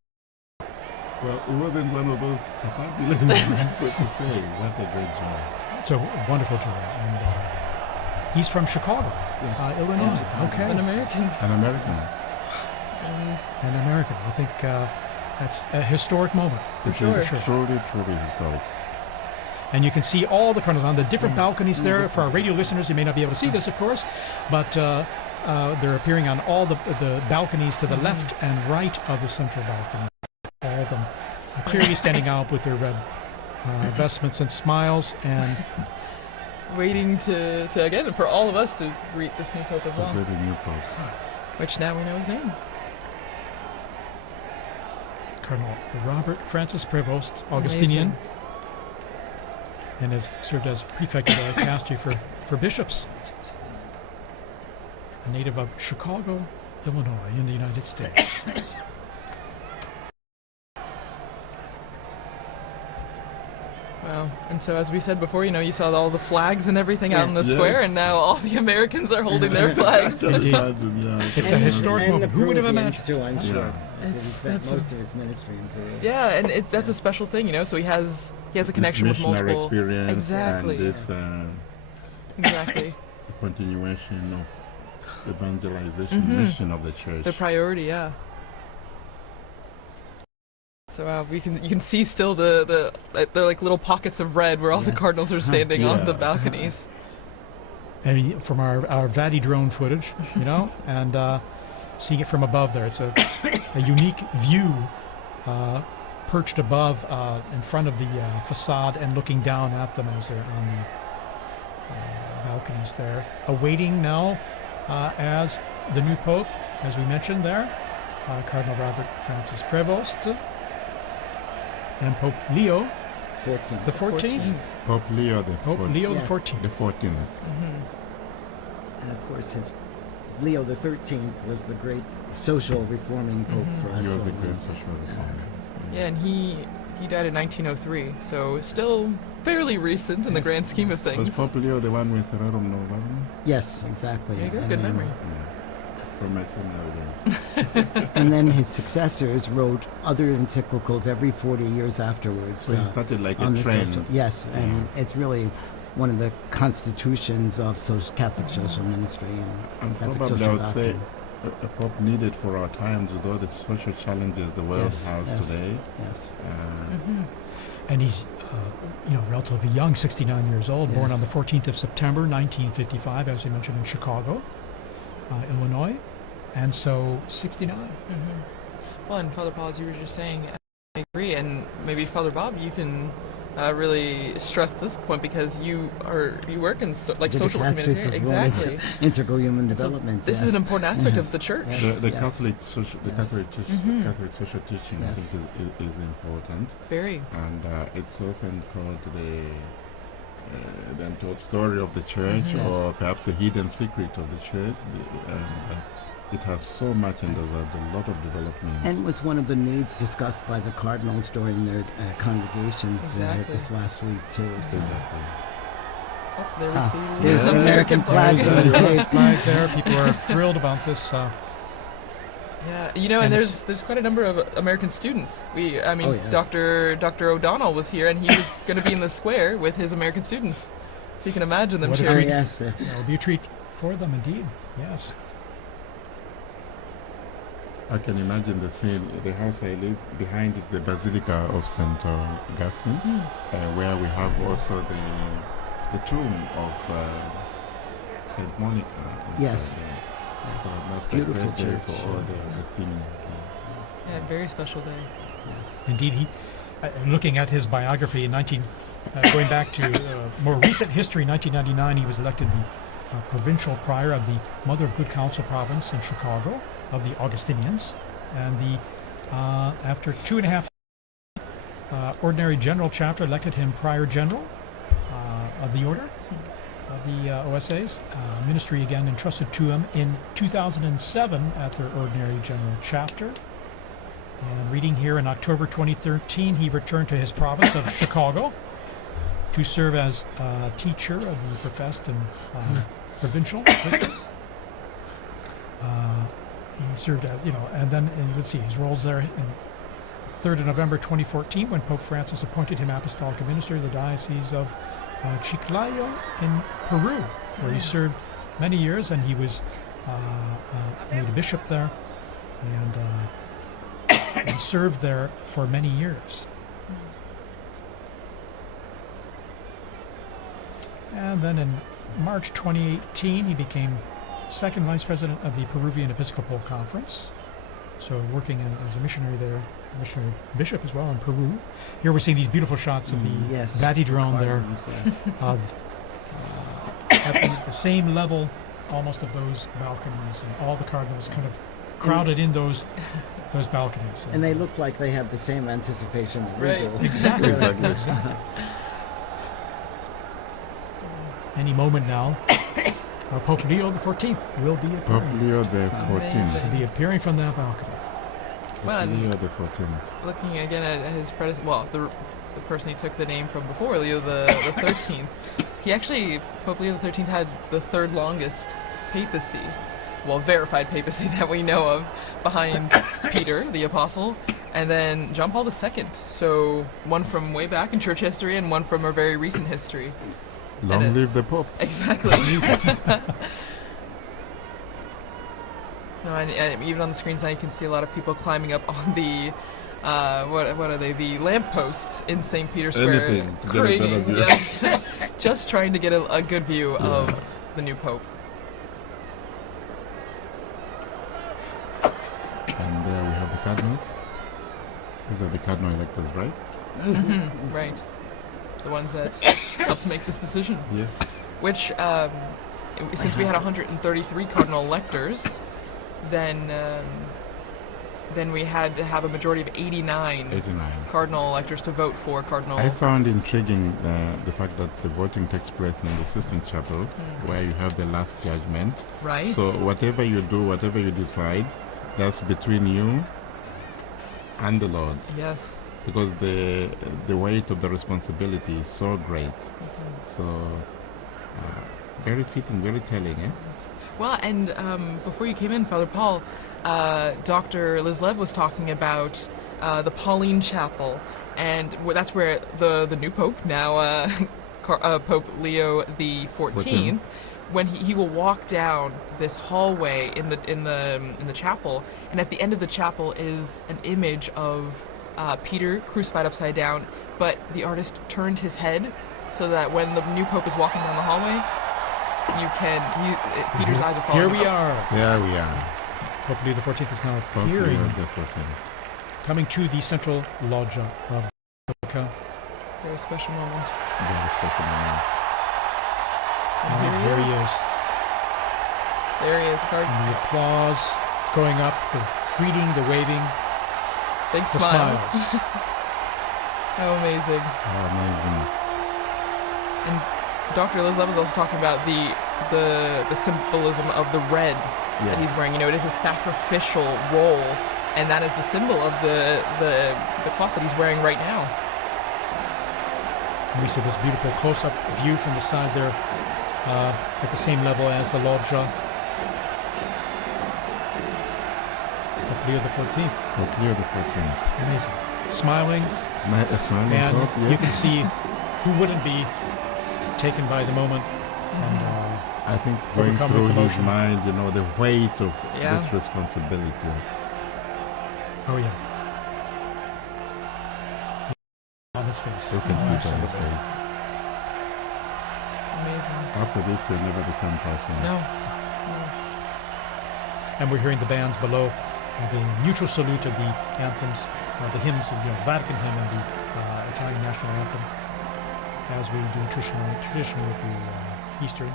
well, it wasn't one of those fabulous moments, so to say. What a great joy. It's a wonderful joy. And he's from Chicago, Yes. Illinois. Okay. An American. An American. An American. I think that's a historic moment. It sure. is truly, truly historic. And you can see all the cardinals on the different Yes. balconies there. For our radio listeners, you may not be able to see this, of course, but they're appearing on all the balconies to the left and right of the central balcony. All of them clearly standing out with their red vestments and smiles, and Waiting to again, for all of us to greet this new Pope as The well, great new Pope. which now we know his name. Cardinal Robert Francis Prevost, Augustinian, Amazing. and has served as prefect of the dicastery for bishops. A native of Chicago, Illinois, in the United States. Wow. And so, as we said before, you saw all the flags and everything out in the Yes. square, and now all the Americans are holding their flags. Indeed. It's a historic and the moment. Who would have Peruvians imagined? too, I'm sure. Yeah. Because he spent That's most of his ministry in Peru. Yeah, and that's a special thing, So he has a connection with missionary multiple. experience Exactly. and this Exactly. continuation of evangelization mission of the church. The priority, yeah. So you can see still the like little pockets of red where all the Yes. cardinals are standing on the Yeah. balconies. And from our Vati drone footage, and seeing it from above there, it's a unique view, perched above in front of the facade and looking down at them as they're on the balconies there, awaiting now as the new Pope, as we mentioned there, Cardinal Robert Francis Prevost, and Pope Leo 14. the 14th. Pope Leo the Pope Leo Yes. the 14th. the 14th. And of course, Leo the 13th was the great social reforming pope for us. He was so a great social reformer. Yeah, and he died in 1903, so still fairly recent in the Yes. grand scheme of Was things. Pope Leo the one with Rerum Novarum? Yes, exactly. There you go, And good then- memory. From my seminary. And then his successors wrote other encyclicals every 40 years afterwards. So he started like on a the trend. social- yes, and it's really one of the constitutions of Catholic social ministry and Catholic Probably I social would say doctrine. a Pope needed for our times with all the social challenges the world Yes, has yes. today. Yes. And he's, relatively young, 69 years old, born Yes. on the 14th of September, 1955, as you mentioned, in Chicago, Illinois, and so 69. Well, and Father Paul, as you were just saying, I agree, and maybe Father Bob, you can really stress this point because you work in The social work dicastery humanitarian. for Exactly. Integral human development. This yes. is an important aspect Yes. of the church. Yes. The yes. Catholic social, the Yes. Catholic social teaching, I Yes. think, is important, Very. and it's often called the untold story of the church, Yes. or perhaps the hidden secret of the church. And it has so much, and there's a lot of development. And was one of the needs discussed by the cardinals during their congregations this last week too. So. Exactly. Oh, there we see There's the an American flag. There's the US flag there. People are thrilled about this. Yeah, you know, and there's quite a number of American students. I mean, yes. Dr. O'Donnell was here, and he was going to be in the square with his American students. So you can imagine them What a cheering. treat. Yes. That will be a treat for them, indeed. Yes. I can imagine the scene. The house I live behind is the Basilica of St. Augustine, where we have also the tomb of St. Monica. Yes. So that's Beautiful a great day church. for all the Augustinians. Yeah, very special day. Indeed, he. Looking at his biography, going back to more recent history, 1999, he was elected the provincial prior of the Mother of Good Counsel province in Chicago of the Augustinians, and after 2.5 ordinary general chapter elected him prior general of the order of the OSAs. Ministry again entrusted to him in 2007 at their ordinary general chapter. And reading here, in October 2013, he returned to his province of Chicago to serve as teacher of the professed and provincial. He served as, and then you would see his roles there. In 3rd of November 2014, when Pope Francis appointed him apostolic minister of the Diocese of Chiclayo in Peru, where he served many years, and he was made a bishop there, and he served there for many years. And then in March 2018, he became second vice president of the Peruvian Episcopal Conference, so working as a missionary there, missionary bishop as well in Peru. Here we're seeing these beautiful shots of the Vati drone there, of at the same level almost of those balconies, and all the cardinals kind of crowded in those balconies. And they look like they have the same anticipation that we do. Exactly. Exactly. Any moment now, Pope Leo XIV will be appearing. Pope Leo XIV. Will be appearing from that balcony. Well, Leo XIV. Looking again at his predecessor, well, the person he took the name from before, Leo the 13th. He actually, Pope Leo XIII had the third longest papacy, well, verified papacy that we know of, behind Peter, the apostle, and then John Paul II. So one from way back in church history and one from our very recent history. Long live the Pope. Exactly. No, and even on the screens now you can see a lot of people climbing up on the what are they? The lampposts in St. Peter's Square. Anything to get a better view. Yes, just trying to get a good view of the new Pope. And there we have the cardinals. These are the cardinal electors, right? Mm-hmm. Right. The ones that helped make this decision. Yes. Which, since we had 133 cardinal electors, then we had to have a majority of 89 cardinal electors to vote for cardinal. I found intriguing the fact that the voting takes place in the Sistine Chapel, where you have the last judgment. Right. So whatever you do, whatever you decide, that's between you and the Lord. Yes. Because the weight of the responsibility is so great. So very fitting, very telling, eh? Well, and before you came in, Father Paul, Dr. Liz Lev was talking about the Pauline Chapel, and that's where the new Pope, now Pope Leo XIV, when he will walk down this hallway in the chapel, and at the end of the chapel is an image of Peter crucified upside down, but the artist turned his head so that when the new Pope is walking down the hallway, Peter's eyes are following. Here we are. There we are. Pope Leo XIV is now Pope appearing, Leo XIV. coming to the central loggia of Basilica. Very special moment. Very special moment. And Here he is. There he is, Cardinal. And the applause going up, the greeting, the waving, Big the smiles. smiles. How amazing. How amazing. And Dr. Liz Lev was also talking about the symbolism of the red that he's wearing. You know, it is a sacrificial role, and that is the symbol of the cloth that he's wearing right now. And we see this beautiful close-up view from the side there, at the same level as the loggia. Pope Leo XIV. Pope Leo XIV. Amazing. Smiling. Smiling And Pope, yes. you can see who wouldn't be taken by the moment. And I think going overcome through with his emotion. mind, you know, the weight of Yeah. this responsibility. Oh yeah. On his face. You can see it on his Absolutely. face. Amazing. After this, you're never the same person. No. And we're hearing the bands below, the mutual salute of the anthems, the hymns, of the Vatican hymn and the Italian national anthem, as we do traditionally with the Easter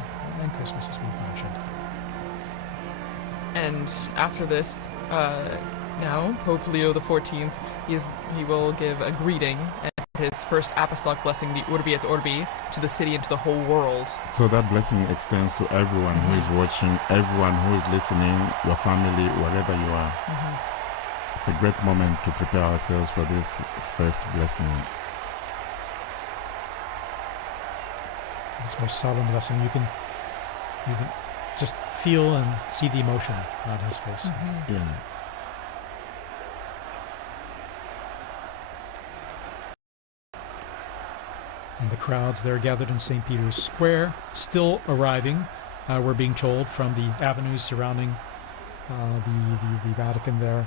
and Christmas, as we've mentioned. And after this, now Pope Leo XIV, he will give a greeting and his first apostolic blessing, the Urbi et Orbi, to the city and to the whole world. So that blessing extends to everyone who is watching, everyone who is listening, your family, wherever you are. It's a great moment to prepare ourselves for this first blessing. This most solemn blessing, you can just feel and see the emotion on his face. Yeah. And the crowds there gathered in St. Peter's Square, still arriving, we're being told, from the avenues surrounding the Vatican there,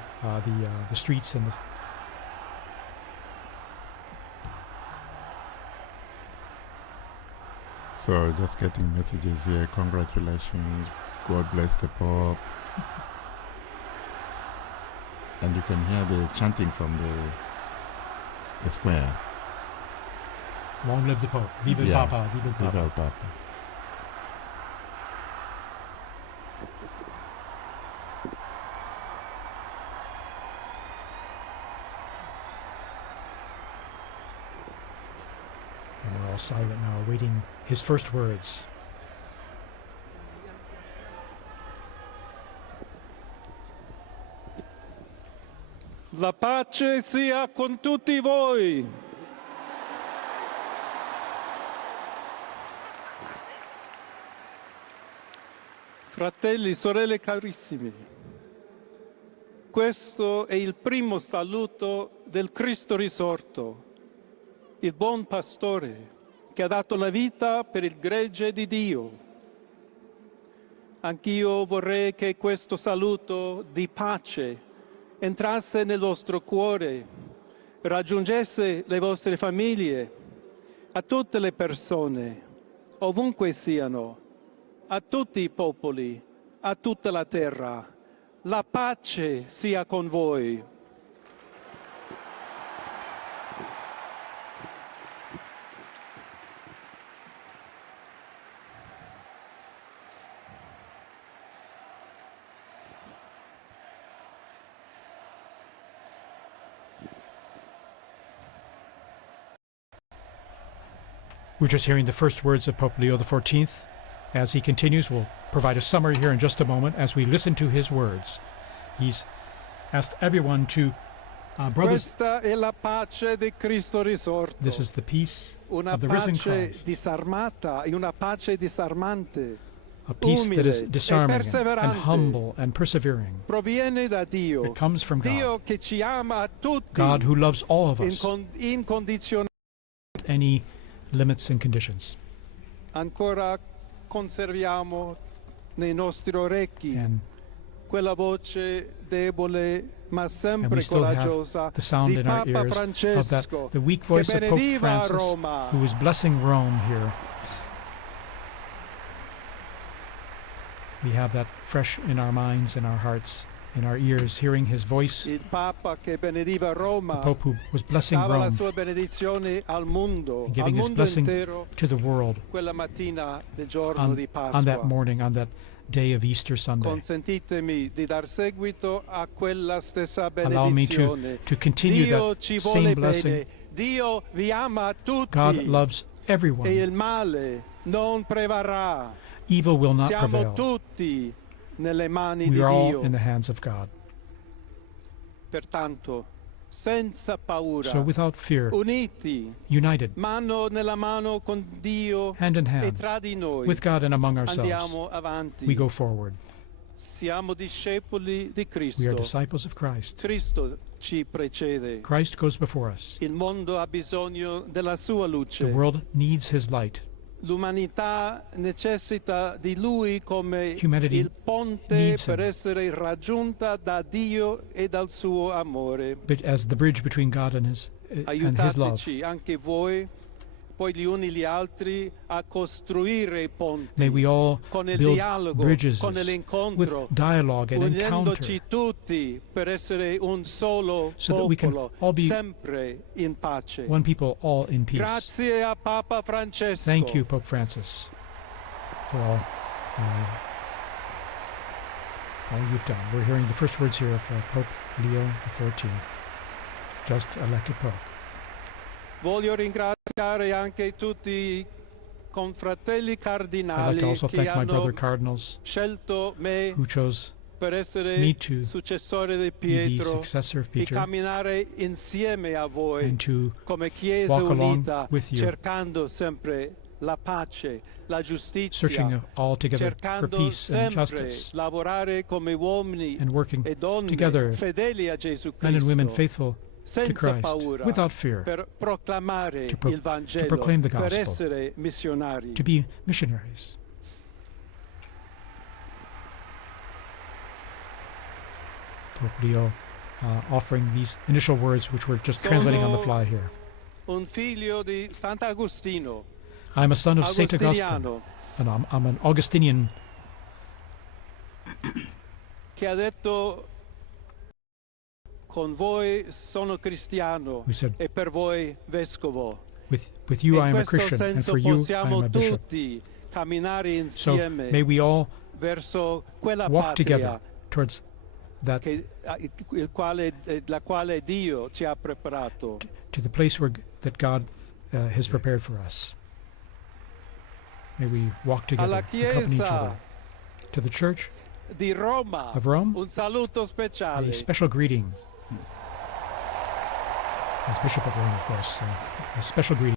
the streets and the... So just getting messages here, congratulations, God bless the Pope. And you can hear the chanting from the square. Long live the Pope. Viva il Papa. Viva il Papa. Viva il Papa. And we're all silent now, awaiting his first words. La pace sia con tutti voi. Fratelli, sorelle carissimi, questo è il primo saluto del Cristo risorto, il buon pastore che ha dato la vita per il gregge di Dio. Anch'io vorrei che questo saluto di pace entrasse nel vostro cuore, raggiungesse le vostre famiglie, a tutte le persone, ovunque siano, a tutti i popoli, a tutta la terra. La pace sia con voi. We're just hearing the first words of Pope Leo XIV. As he continues, we'll provide a summary here in just a moment as we listen to his words. He's asked everyone to, brothers, Questa è la pace di Cristo risorto. this is the peace Una of the risen pace Christ, disarmata e una pace disarmante. a peace that is umile e disarming and perseverante. humble and persevering. Proviene da Dio. It comes from Dio God, che ci ama a tutti. God who loves all of us, Incondizionatamente. without any limits and conditions. Ancora conserviamo nei nostri orecchi And quella voce debole ma we sempre still have coraggiosa the sound di in our Papa ears of that, Francesco the weak che voice of Pope benediva Francis, Roma. who is blessing Rome here. We have that fresh in our minds, in our hearts, in our ears, hearing his voice. Il Papa che benediva The Roma Pope who was blessing dava la Rome, sua benedizione al mondo, al giving his mondo blessing intero, to the world quella mattina del giorno di on that Pasqua. morning, on that day of Easter Sunday. Consentitemi di dar seguito a quella stessa Allow me benedizione. to continue Dio that ci same vuole blessing. bene. Dio vi ama tutti. God loves E everyone. il male non prevarrà. Evil will not Siamo prevail. tutti nelle mani We di are all Dio. in the hands of God. Pertanto, senza paura, So without fear, uniti, united, mano nella mano con Dio hand in e hand, tra di noi, with God and among ourselves, andiamo avanti. we go forward. Siamo discepoli di We are Cristo. disciples of Christ. Cristo ci precede. Christ goes before us. Il mondo ha bisogno della sua luce. The world needs His light. L'umanità necessita di Lui come Humanity il ponte needs per him. essere raggiunta da Dio e dal suo amore. But as the bridge between God and His love. Aiutateci anche voi, poi gli uni gli altri, a costruire i ponti May we all con il build dialogo, bridges con with l'incontro, dialogue and encounter, unendoci tutti per essere un solo so that we can popolo, all be sempre in pace. one people, all in peace. Grazie a Papa Francesco. Thank you, Pope Francis, for all you've done. We're hearing the first words here of Pope Leo XIV, just elected Pope. Voglio ringraziare anche tutti i confratelli I'd like to cardinali also che thank my brother hanno cardinals scelto me who chose per essere me to successore di be the Pietro successor of e Peter camminare insieme a voi and to come Chiesa walk along unita, with you, cercando sempre la pace, la giustizia, searching all together for cercando peace and sempre justice, lavorare come uomini and working e donne together, fedeli a Gesù men and women Cristo, faithful to senza Christ, paura, without fear, per proclamare il to Vangelo, proclaim the per gospel, essere missionari. to be missionaries. Pope Leo offering these initial words, which we're just translating on the fly here. Un figlio di Sant'Agostino, I'm a son of Saint Augustine, agostiniano, and I'm an Augustinian che ha detto: con voi sono cristiano who said, e per voi vescovo. with you I In am a questo Christian, and senso for you I possiamo am a bishop. tutti camminare So insieme may we all verso quella walk together patria towards that, la quale Dio ci ha preparato. to the place that God has prepared for us. May we walk together, Alla accompany each Chiesa other. To the Church di Roma, of Rome, un saluto speciale. a special greeting. As Bishop of Rome, of course, a special greeting.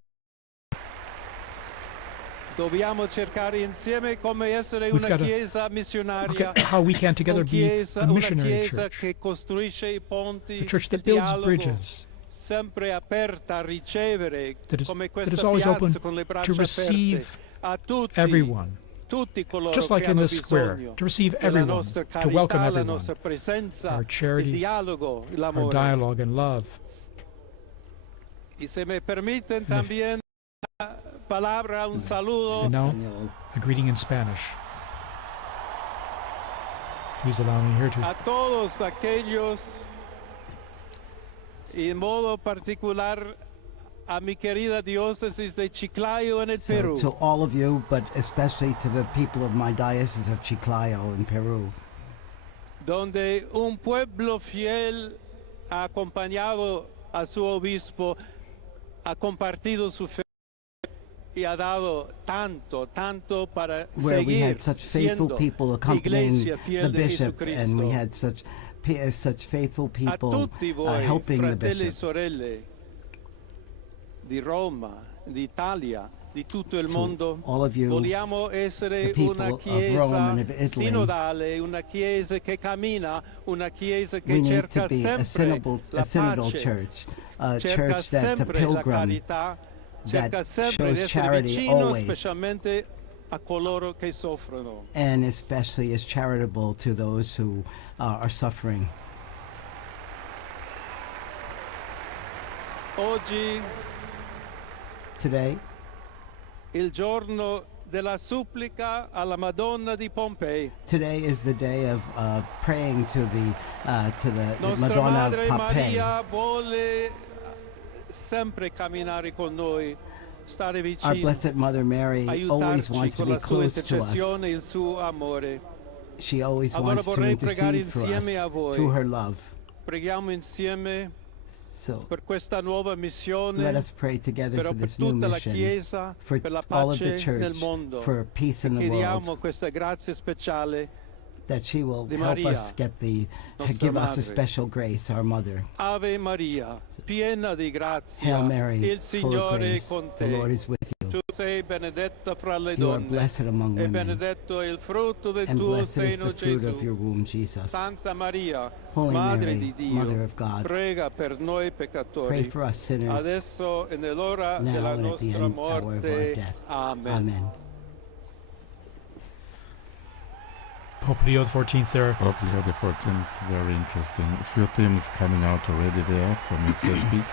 Dobbiamo cercare insieme come essere We've una got to chiesa look missionaria, at how we can together be a una missionary chiesa church, che costruisce i ponti, a church il that builds dialogo, bridges, sempre aperta a ricevere, that is come always questa open piazza con le to braccia receive aperte a tutti, everyone, tutti coloro just che like in hanno this square, bisogno to receive della everyone, nostra to welcome carità, la everyone, nostra presenza, our il charity, dialogo, our l'amore. dialogue and love. Y se me permiten también una palabra, un saludo And now, a greeting in Spanish. Please allow me here to a todos aquellos, y en modo particular a mi querida diócesis de Chiclayo en el So Perú, to all of you, but especially to the people of my diocese of Chiclayo in Peru, donde un pueblo fiel ha acompañado a su obispo, ha compartido su fe y ha dado tanto para where we seguir had such faithful siendo people accompanying iglesia the fiel de bishop, and we Jesucristo. had such faithful A people tutti voi, helping the fratelli e bishop. sorelle di Roma, d'Italia, di tutto il To mondo, all of you, vogliamo essere the people una of chiesa Rome and of Italy, sinodale, una chiesa che cammina, una chiesa che we need cerca to be a sempre la synodal pace, church, a cerca church that's a sempre la pilgrim, carità, cerca that sempre di shows essere charity vicino always, specialmente a coloro che soffrono. and especially is charitable to those who are suffering. Oggi Today, il giorno della supplica alla Madonna di Pompei. today is the day of praying to the Nostra Madonna of Madre Pompeii. Maria vuole sempre camminare con noi, stare Our vicino, Blessed Mother Mary always aiutarci wants to con be la sua close to us. intercessione, il suo amore. She always Allora wants to vorrei pregare intercede for us insieme a voi. through her love. Preghiamo insieme So per questa nuova missione, let us pray together però for per this new tutta la mission, Chiesa, for per la all of the pace nel church, mondo. for peace E in the chiediamo world. questa grazia speciale that she will Di help Maria, us get the, nostra give us a madre. special grace, our mother. Ave Maria, piena di grazia, Hail Mary, il full of Signore è grace, con the Lord te. is with you. Tu sei benedetta fra le You are donne, blessed among e women, benedetto è il frutto del and tuo blessed is seno, the fruit Gesù. of your womb, Jesus. Santa Maria, Holy Madre Mary, di Dio, Mother of God, prega per noi pray peccatori, for us sinners, adesso e nell'ora now della and at the nostra end hour of our morte. death. Amen. Amen. Pope Leo XIV there. Pope Leo XIV, very interesting. A few themes coming out already there from his first piece,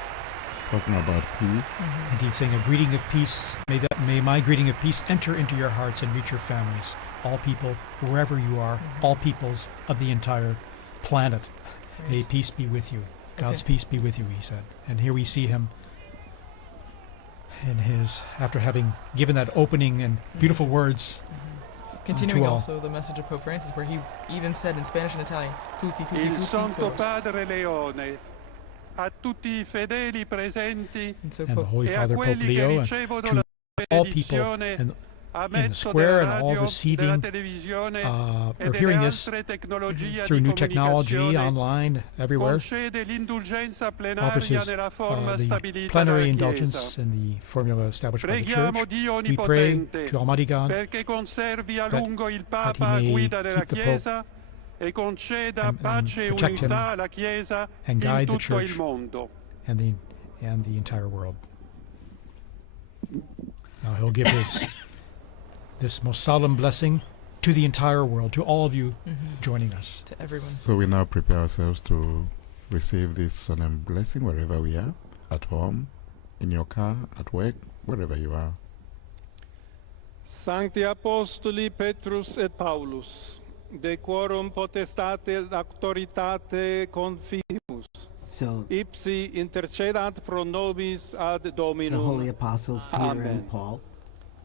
talking about peace. Indeed, saying a greeting of peace. May my greeting of peace enter into your hearts and reach your families. All people, wherever you are, all peoples of the entire planet. May peace be with you. God's peace be with you, he said. And here we see him in his, after having given that opening and beautiful words. Continuing to all. also the message of Pope Francis, where he even said in Spanish and Italian, tutti, tutti, Il tutti, Santo todos. Padre Leone, a tutti I fedeli presenti And so And the Pope, Holy e a Father Pope quelli che Leo, and ricevono to la all people benedizione in a the mezzo square della and all radio, della receiving, televisione e are delle hearing this altre tecnologie through di new technology, comunicazione, online, everywhere. concede l'indulgenza Offers plenaria his, nella forma the stabilita plenary dalla indulgence Chiesa. in the formula established by the Preghiamo Church. Dio We pray Onnipotente to Almighty God perché conservi a that lungo il he Papa a may guida della keep the Pope Chiesa e conceda and pace e protect him unità alla Chiesa and in guide the tutto il Church mondo. and the entire world. Now he'll give this most solemn blessing to the entire world, to all of you joining us. to everyone. So we now prepare ourselves to receive this solemn blessing wherever we are, at home, in your car, at work, wherever you are. Sancti Apostoli Petrus et Paulus, de quorum potestate et auctoritate confimus, So ipsi intercedat pro nobis ad the Dominum. holy apostles Peter Amen. and Paul,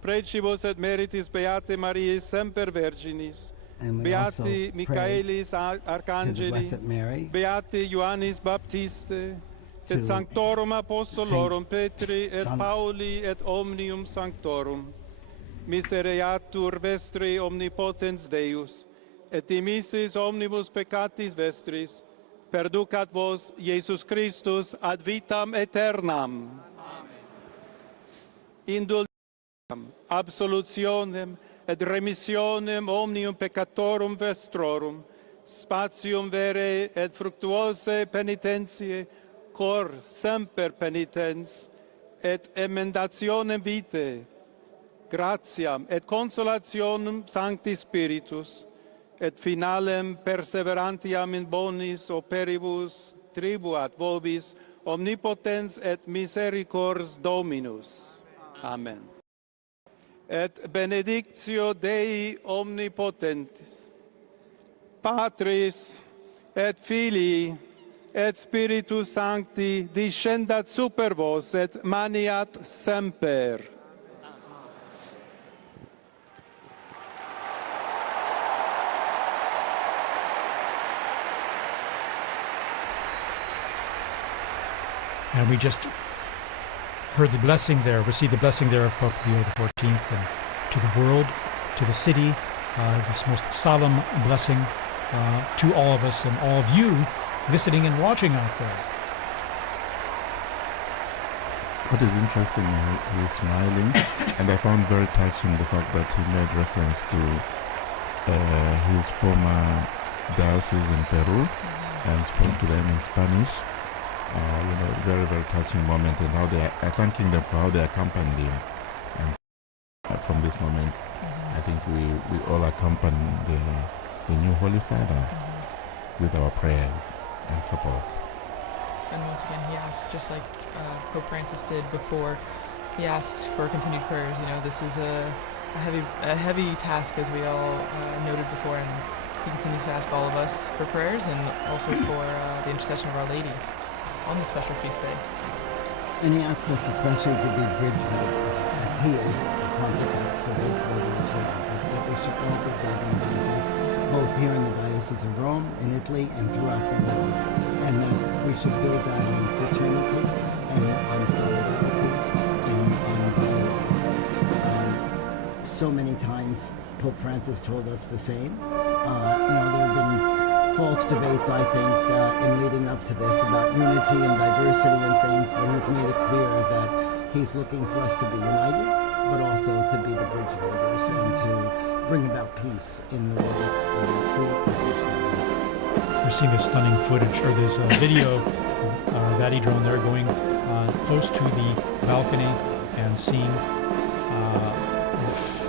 Precibus et meritis Beate Mariae semper Virginis, and we also Beati pray Michaelis to the Arcangeli, Blessed Mary, Beati Ioannis Baptiste, to et Sanctorum Apostolorum Saint Petri et John- Pauli et Omnium Sanctorum, misereatur vestri omnipotens Deus, et dimissis omnibus peccatis vestris, perducat vos Iesus Christus ad vitam aeternam. Indulgentem, absolutionem et remissionem omnium peccatorum vestrorum, spatium vere et fructuose penitentiae, cor semper penitens, et emendationem vitae, gratiam et consolationem Sancti Spiritus, et finalem perseverantiam in bonis operibus tribuat vobis omnipotens et misericords Dominus. Amen. Et benedictio Dei omnipotentis, Patris et Filii et Spiritus Sancti descendat super vos et maniat semper. And we just heard the blessing there, received the blessing there of Pope Leo XIV, and to the world, to the city, this most solemn blessing to all of us and all of you listening and watching out there. What is interesting, he's smiling, and I found very touching the fact that he made reference to his former diocese in Peru and spoke to them in Spanish. Very, very touching moment, and how they are thanking them for how they accompanied him. And from this moment, I think we all accompany the new Holy Father with our prayers and support. And once again, he asked, just like Pope Francis did before, he asked for continued prayers. You know, this is a heavy task, as we all noted before, and he continues to ask all of us for prayers and also for the intercession of Our Lady on this special feast day. and he asked us especially to be bridge builders, as he is the Pontifex, the bridge builder as well, that we should all be building bridges, both here in the Diocese of Rome, in Italy, and throughout the world, and that we should build that on fraternity, and on solidarity, and on dialogue. So many times times. Pope Francis told us the same. There have been false debates, I think, in leading up to this about unity and diversity and things, but he's made it clear that he's looking for us to be united, but also to be the bridge builders and to bring about peace in the world through We're seeing this stunning footage, or this video that he drone there going close to the balcony and seeing,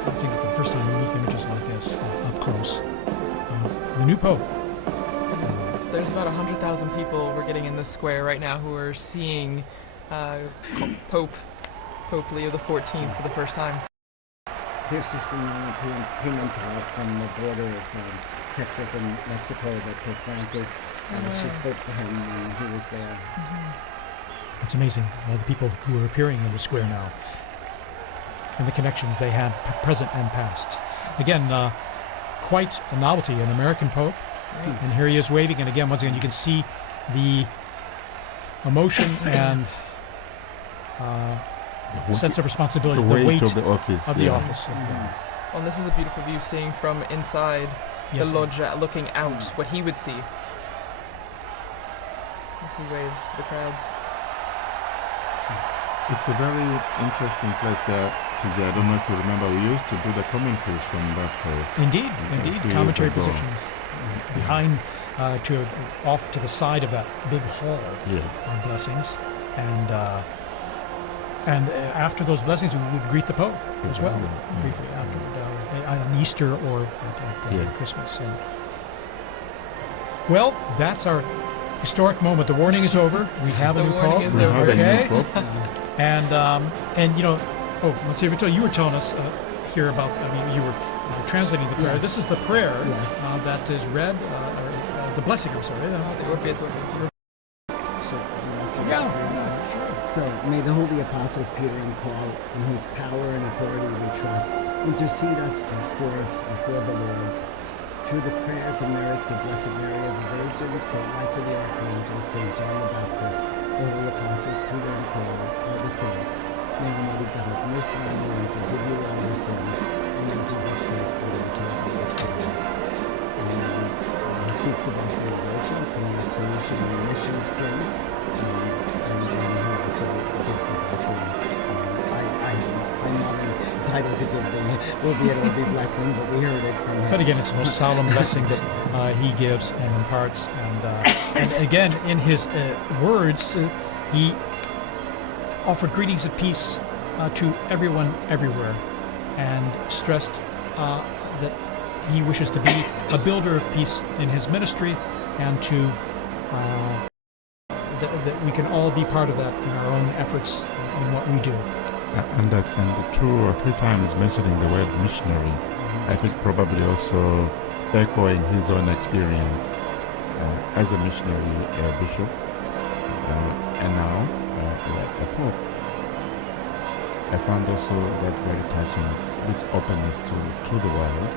I think for the first time, unique images like this up close. The new Pope. There's about 100,000 people we're getting in the square right now who are seeing Pope Leo XIV for the first time. Here's Sistine Chapel from the border of Texas and Mexico that Pope Francis, she spoke to him when he was there. It's amazing, all the people who are appearing in the square now and the connections they had present and past. Again, quite a novelty, an American Pope. And here he is waving, and again, once again, you can see the emotion and sense of responsibility, the weight of the office. Well, this is a beautiful view, seeing from inside the loggia, looking out, what he would see as he waves to the crowds. It's a very interesting place there. I don't know if you remember, we used to do the commentaries from that place. Indeed, commentary positions behind, off to the side of that big hall on blessings, and after those blessings we would greet the Pope as well, briefly after on Easter or at Christmas. Well, that's our historic moment. The warning is over. We have a new Pope. And you know, let's see, Rachel, you were telling us here about, you were translating the prayer. This is the prayer that is read, the blessing, I'm sorry. So, may the holy apostles Peter and Paul, in whose power and authority we trust, intercede for us before the Lord. Through the prayers and merits of Blessed Mary of the Virgin, St. Michael the Archangel, St. John the Baptist, the holy apostles Peter and Paul, all the saints, may Almighty God have mercy on you and forgive you all your sins, and may Jesus Christ bring you to happiness today. And speaks about the indulgence and the absolution and remission of sins, and he also gives the blessing. I'm not entitled to give them, it'll be blessing, but we heard it from him. But again, it's the most solemn blessing that he gives and imparts. And again, in his words, he offered greetings of peace to everyone, everywhere, and stressed that he wishes to be a builder of peace in his ministry, and to that we can all be part of that in our own efforts in what we do. And 2 or 3 times mentioning the word missionary, I think probably also echoing his own experience as a missionary bishop, and now a pope. I found also that very touching, this openness to the world.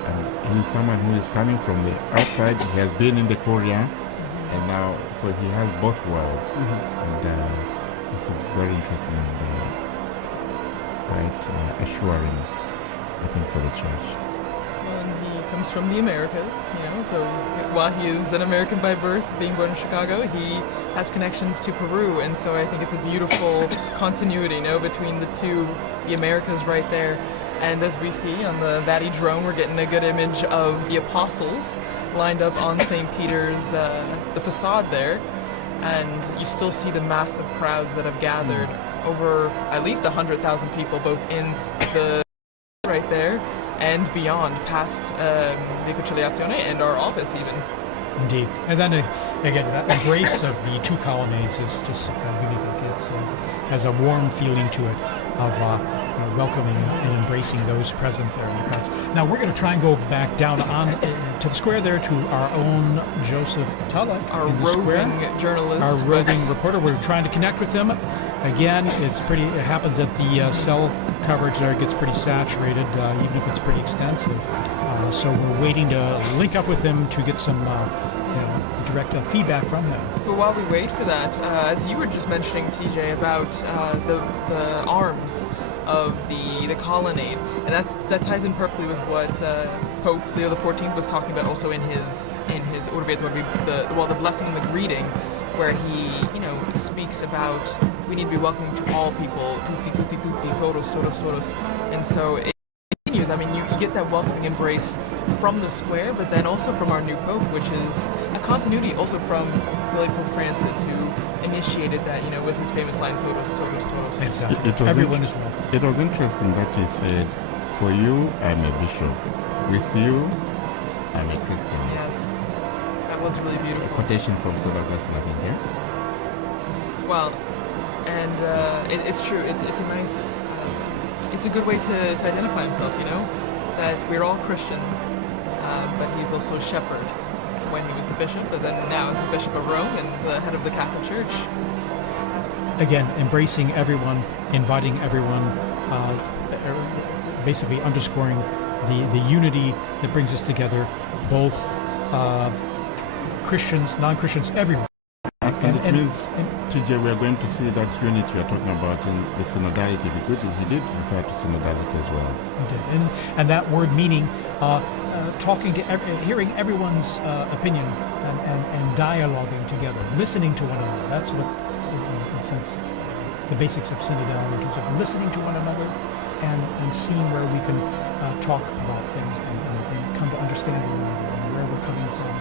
And he's someone who is coming from the outside. He has been in the Korea, and now, so he has both worlds. And this is very interesting and quite assuring, I think, for the Church. Well, and he comes from the Americas, so while he is an American by birth, being born in Chicago, he has connections to Peru, and so I think it's a beautiful continuity, between the two, the Americas right there. And as we see on the Vati drone, we're getting a good image of the apostles lined up on St. Peter's, the facade there, and you still see the massive crowds that have gathered, over at least 100,000 people, both in the right there and beyond, past the Conciliazione and our office even. Indeed. And then again, that embrace of the 2 colonnades is just unique. It has a warm feeling to it of welcoming and embracing those present there in the crowds. Now we're going to try and go back down on to the square there to our own Joseph Tulloch, our roving journalist, our roving reporter. We're trying to connect with him. Again, it happens that the cell coverage there gets pretty saturated, even if it's pretty extensive. So we're waiting to link up with him to get some direct feedback from him. But while we wait for that, as you were just mentioning, TJ, about the arms of the colonnade, and that ties in perfectly with what Pope Leo XIV was talking about also in his Orvieto, the blessing and the greeting, where he speaks about we need to be welcoming to all people, tutti tutti tutti, todos todos todos, and so it continues. I mean, you get that welcoming embrace from the square, but then also from our new Pope, which is a continuity also from really Pope Francis, who initiated that, with his famous line, todos, todos, todos. Exactly. Everyone is welcome. It was interesting that he said, for you, I'm a bishop. With you, I'm a Christian. Yes. That was really beautiful. A quotation from St. Augustine, I think, yeah? Well, and it's true. It's a nice... it's a good way to identify himself, that we're all Christians, but he's also a shepherd when he was a bishop, but then now as the Bishop of Rome and the head of the Catholic Church. Again, embracing everyone, inviting everyone, basically underscoring the unity that brings us together, both Christians, non-Christians, everyone. And it means, TJ, we are going to see that unity we are talking about in the synodality. He did refer to synodality as well. He did. And that word meaning talking to, hearing everyone's opinion and dialoguing together, listening to one another. That's what, in a sense, the basics of synodality, in terms of listening to one another and seeing where we can talk about things and come to understand one another and where we're coming from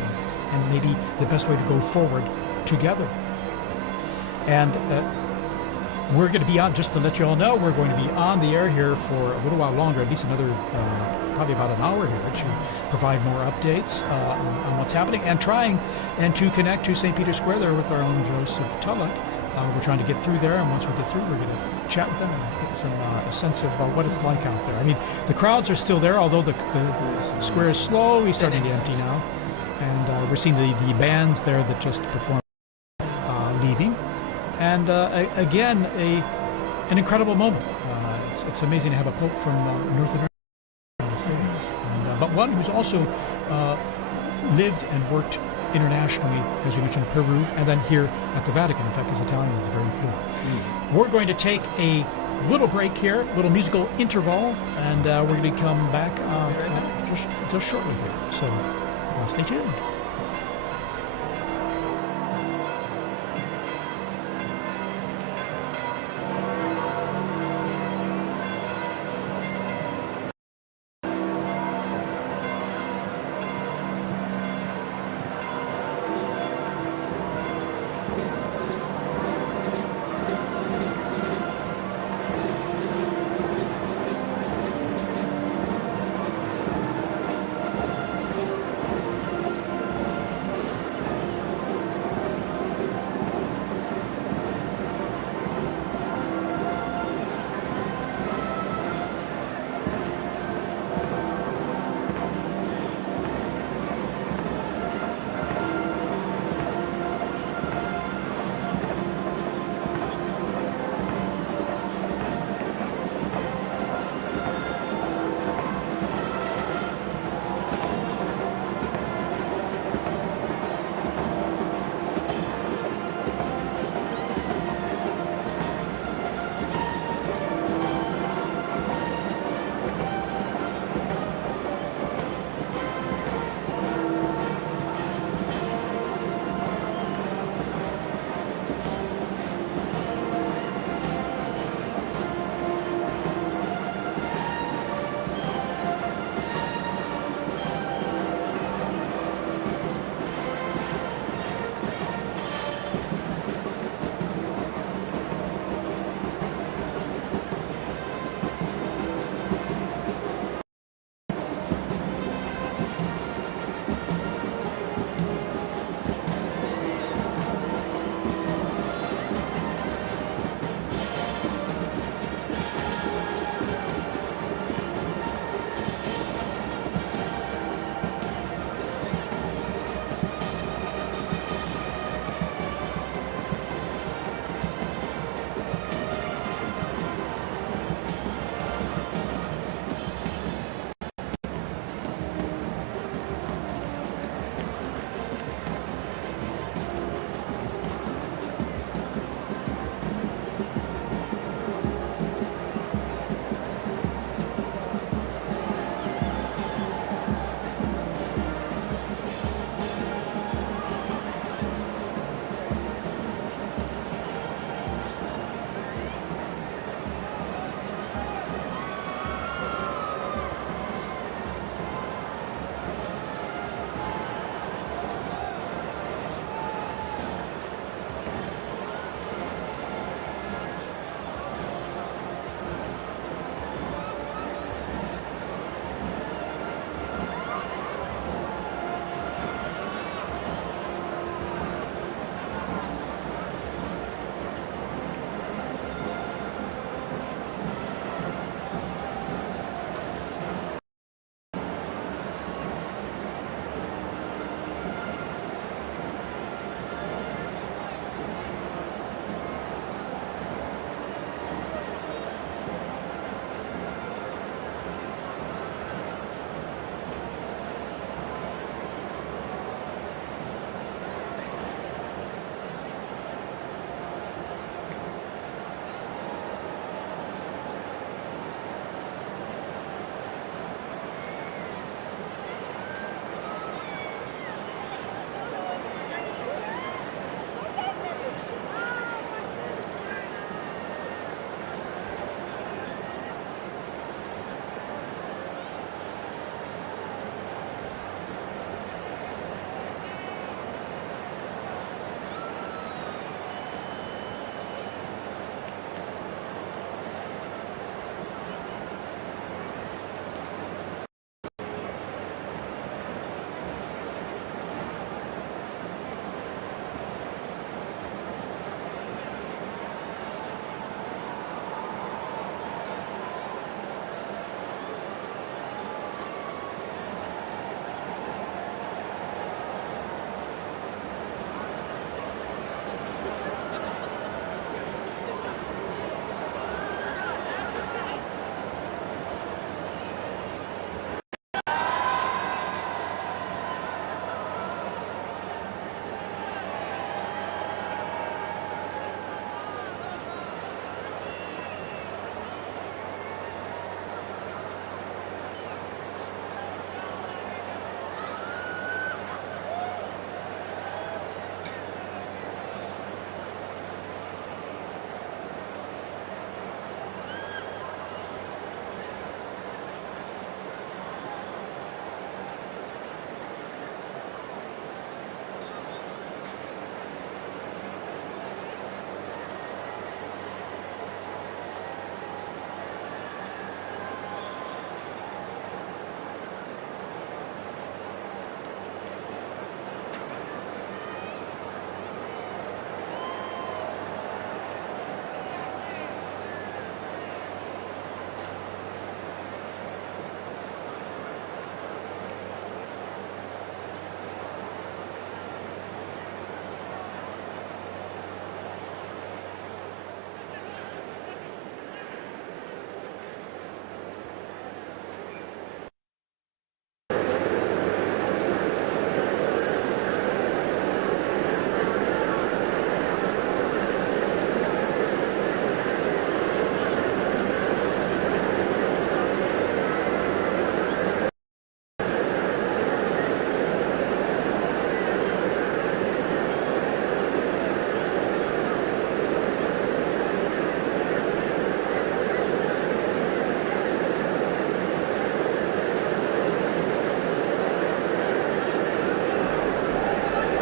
and maybe the best way to go forward together. And we're going to be on, just to let you all know, we're going to be on the air here for a little while longer, at least another, probably about an hour here, to provide more updates on what's happening and trying to connect to St. Peter's Square there with our own Joseph Tulloch. We're trying to get through there, and once we get through, we're going to chat with them and get some a sense of what it's like out there. I mean, the crowds are still there, although the square is slowly starting to empty now. And we're seeing the bands there that just performed leaving. And again, an incredible moment. It's amazing to have a Pope from North America, United States, but one who's also lived and worked internationally, as you mentioned, Peru, and then here at the Vatican. In fact, his Italian is very fluent. We're going to take a little break here, a little musical interval, and we're going to come back just shortly here. So stay tuned.